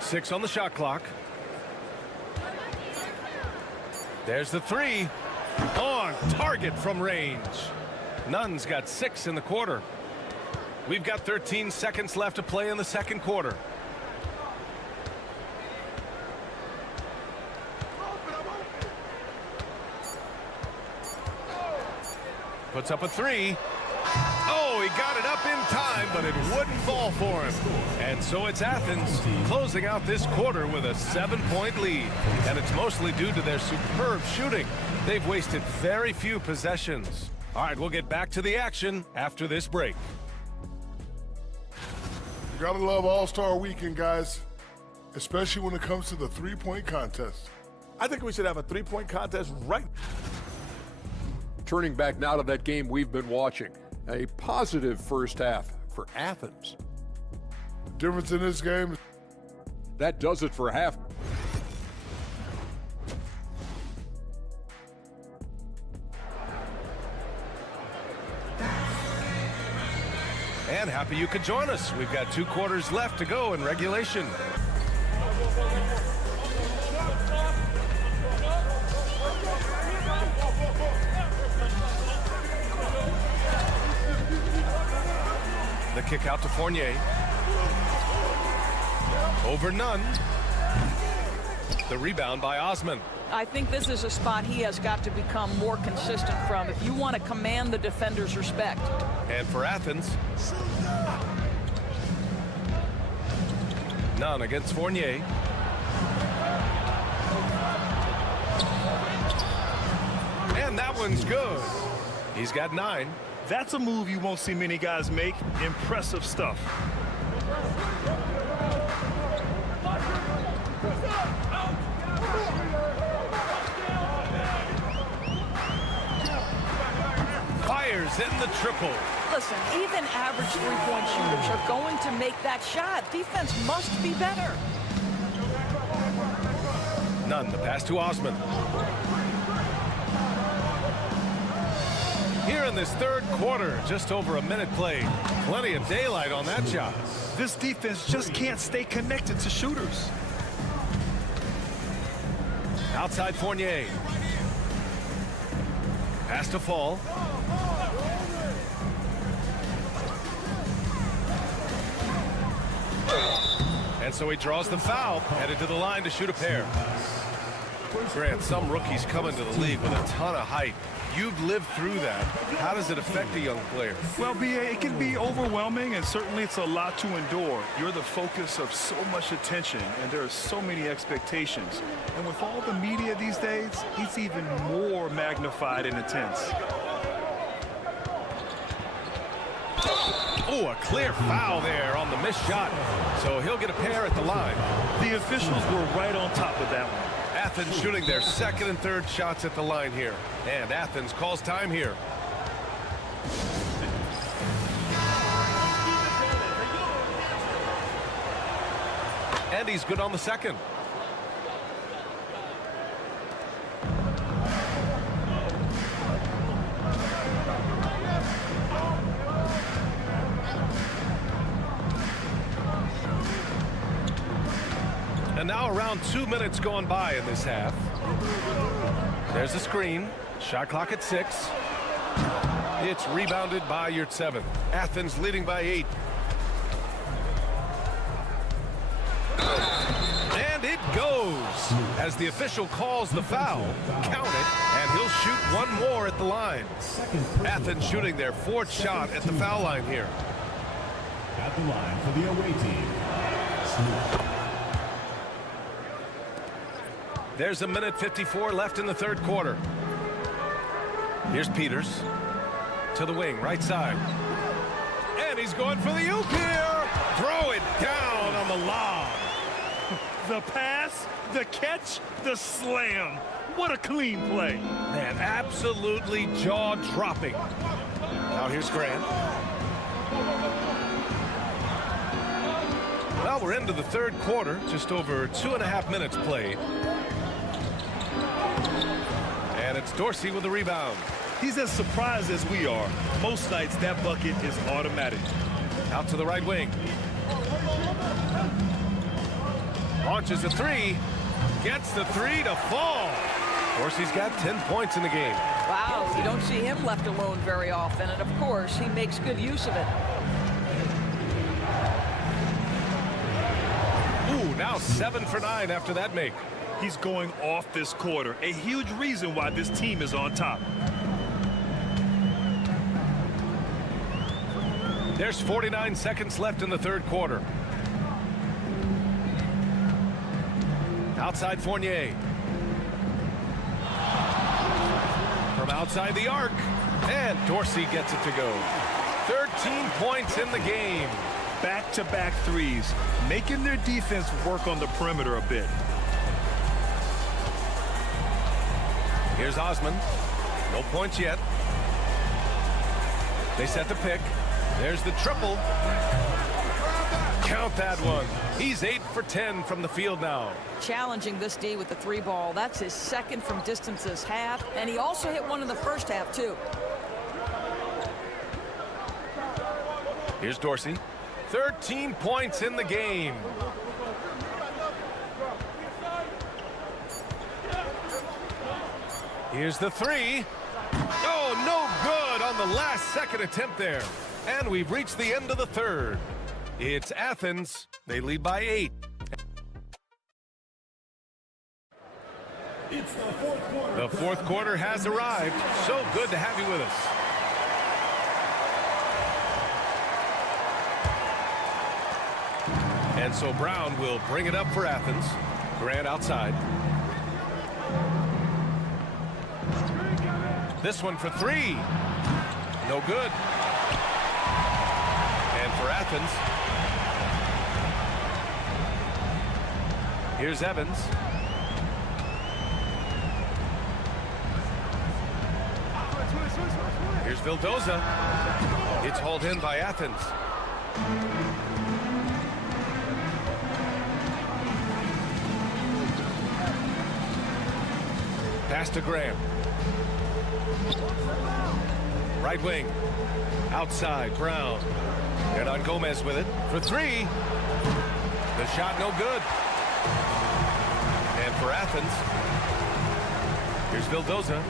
Six on the shot clock. There's the 3. On target from range. Nunn's got 6 in the quarter. We've got 13 seconds left to play in the second quarter. Puts up a 3. Oh, he got it up in time, but it wouldn't fall for him. And so it's Athens closing out this quarter with a 7-point lead. And it's mostly due to their superb shooting. They've wasted very few possessions. All right, we'll get back to the action after this break. You gotta love All-Star Weekend, guys, especially when it comes to the three-point contest. I think we should have a three-point contest right. Turning back now to that game we've been watching. A positive first half for Athens. The difference in this game. That does it for half. And happy you could join us. We've got 2 quarters left to go in regulation. The kick out to Fournier. Over Nunn. The rebound by Osman. I think this is a spot he has got to become more consistent from if you want to command the defender's respect. And for Athens, Nunn against Fournier. And that one's good. He's got 9. That's a move you won't see many guys make. Impressive stuff. Fires in the triple. Listen, even average three-point shooters are going to make that shot. Defense must be better. Nunn, the pass to Osman. Here in this third quarter, just over a minute played. Plenty of daylight on that shot. This defense just can't stay connected to shooters. Outside Fournier. Pass to Fall. And so he draws the foul, headed to the line to shoot a pair. Grant, some rookies come into the league with a ton of height. You've lived through that. How does it affect a young player? Well, B.A., it can be overwhelming, and certainly it's a lot to endure. You're the focus of so much attention, and there are so many expectations. And with all the media these days, it's even more magnified and intense. Oh, a clear foul there on the missed shot. So he'll get a pair at the line. The officials were right on top of that one. Athens shooting their second and third shots at the line here. And Athens calls time here. And he's good on the second. And now around 2 minutes going by in this half. There's a screen. Shot clock at 6. It's rebounded by Yurtseven. Athens leading by 8. And it goes. As the official calls the foul, count it, and he'll shoot one more at the line. Athens shooting their 4th shot at the foul line here. At the line for the away team. There's a minute 54 left in the third quarter. Here's Peters to the wing, right side. And he's going for the oop here. Throw it down on the lob. The pass, the catch, the slam. What a clean play. Man, absolutely jaw-dropping. Now here's Grant. Well, we're into the third quarter, just over 2.5 minutes played. And it's Dorsey with the rebound. He's as surprised as we are. Most nights, that bucket is automatic. Out to the right wing. Launches a three. Gets the three to fall. Dorsey's got 10 points in the game. Wow, you don't see him left alone very often, and of course, he makes good use of it. Ooh, now 7 for 9 after that make. He's going off this quarter. A huge reason why this team is on top. There's 49 seconds left in the third quarter. Outside Fournier. From outside the arc. And Dorsey gets it to go. 13 points in the game. Back-to-back threes, making their defense work on the perimeter a bit. Here's Osman. No points yet. They set the pick. There's the triple. Count that one. He's 8 for 10 from the field now. Challenging this D with the three ball. That's his second from distance this half, and he also hit one in the first half, too. Here's Dorsey. 13 points in the game. Here's the three. Oh, no good on the last second attempt there. And we've reached the end of the third. It's Athens. They lead by 8. It's the fourth quarter. The fourth quarter has arrived. So good to have you with us. And so Brown will bring it up for Athens. Grant outside. This one for three. No good. And for Athens, here's Evans. Here's Vildoza. It's hauled in by Athens. Pass to Graham. Right wing. Outside, Brown. And on Gomez with it for three. The shot no good. And for Athens, here's Vildoza.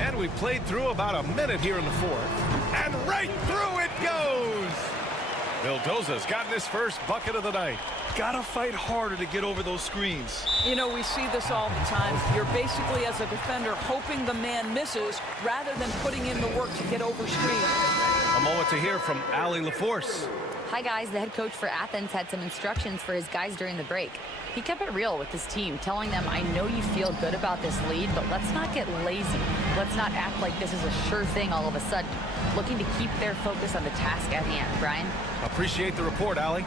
And we played through about a minute here in the fourth. And right through it goes. Vildoza's gotten his first bucket of the night. Gotta fight harder to get over those screens. You know, we see this all the time. You're basically, as a defender, hoping the man misses rather than putting in the work to get over screens. A moment to hear from Allie LaForce. Hi, guys. The head coach for Athens had some instructions for his guys during the break. He kept it real with his team, telling them, I know you feel good about this lead, but let's not get lazy. Let's not act like this is a sure thing all of a sudden. Looking to keep their focus on the task at hand. Brian? Appreciate the report, Allie.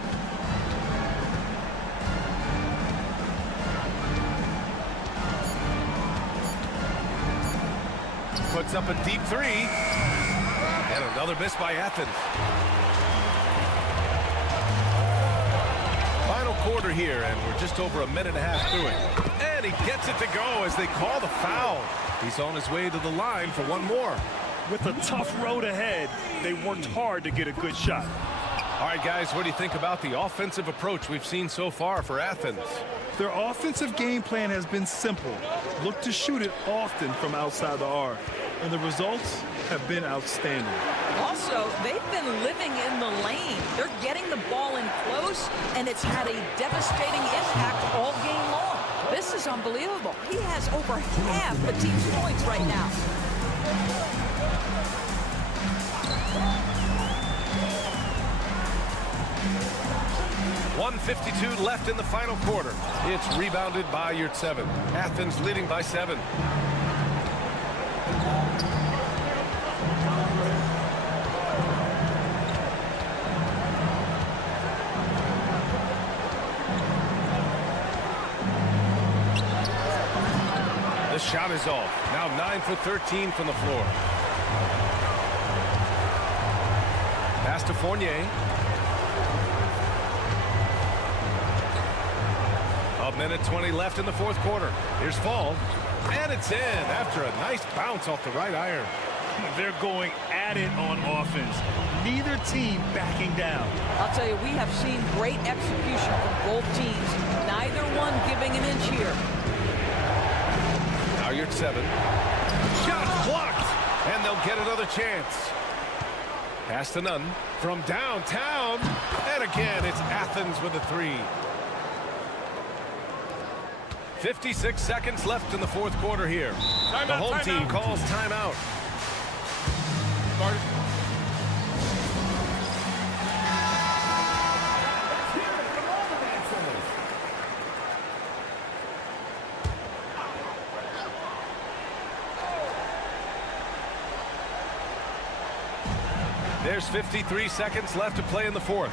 Puts up a deep three. And another miss by Athens. Final quarter here, and we're just over a minute and a half through it. And he gets it to go as they call the foul. He's on his way to the line for one more. With a tough road ahead, they worked hard to get a good shot. All right, guys, what do you think about the offensive approach we've seen so far for Athens? Their offensive game plan has been simple. Look to shoot it often from outside the arc. And the results have been outstanding. Also, they've been living in the lane. They're getting the ball in close, and it's had a devastating impact all game long. This is unbelievable. He has over half the team's points right now. .152 left in the final quarter. It's rebounded by Yurtseven. Athens leading by 7. The shot is off. Now 9 for 13 from the floor. Pass to Fournier. A minute 20 left in the fourth quarter. Here's Fall. And it's in after a nice bounce off the right iron. They're going at it on offense. Neither team backing down. I'll tell you, we have seen great execution from both teams. Neither one giving an inch here. Now you're at 7. Shot blocked. And they'll get another chance. Pass to Nunn from downtown. And again, it's Athens with a 3. 56 seconds left in the fourth quarter here. The home team calls timeout. There's 53 seconds left to play in the fourth.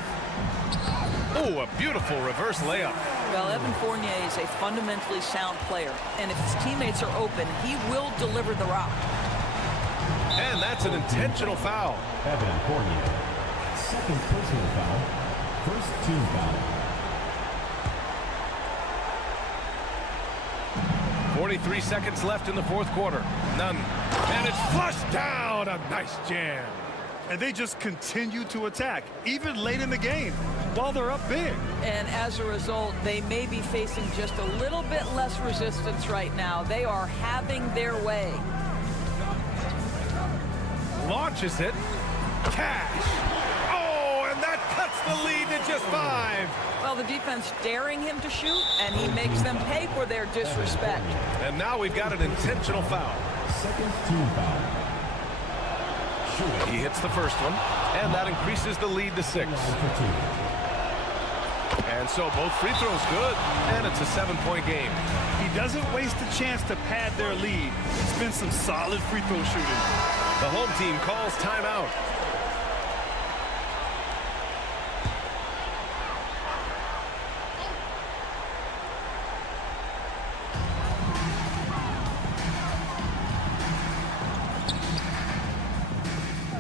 Oh, a beautiful reverse layup. Well, Evan Fournier is a fundamentally sound player, and if his teammates are open, he will deliver the rock. And that's an intentional foul. Evan Fournier, second personal foul, first team foul. 43 seconds left in the fourth quarter. None. And it's flushed down. A nice jam. And they just continue to attack, even late in the game, while they're up big. And as a result, they may be facing just a little bit less resistance right now. They are having their way. Launches it. Cash. Oh, and that cuts the lead to just 5. Well, the defense daring him to shoot, and he makes them pay for their disrespect. And now we've got an intentional foul. Second team foul. He hits the first one, and that increases the lead to 6. And so both free throws good, and it's a 7-point game. He doesn't waste a chance to pad their lead. It's been some solid free throw shooting. The home team calls timeout.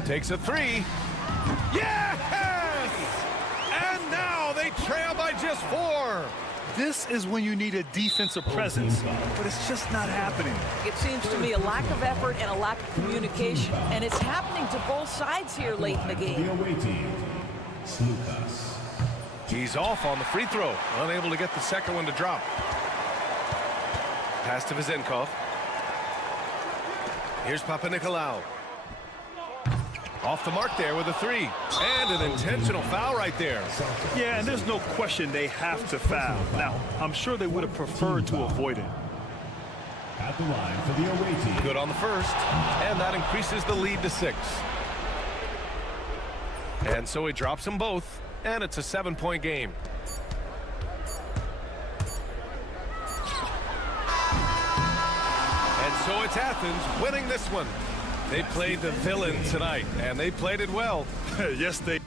Takes a 3. Yes! And now they trail by just 4. This is when you need a defensive presence, but it's just not happening. It seems to me a lack of effort and a lack of communication, and it's happening to both sides here late in the game. The away team, Lucas. He's off on the free throw, unable to get the second one to drop. Pass to Vizenkov. Here's Papanikolaou. Off the mark there with a 3. And an intentional foul right there. Yeah, and there's no question they have to foul. Now, I'm sure they would have preferred to avoid it. At the line for the away team. Good on the first. And that increases the lead to 6. And so he drops them both. And it's a 7-point game. And so it's Athens winning this one. They played the villain tonight, and they played it well. Yes, they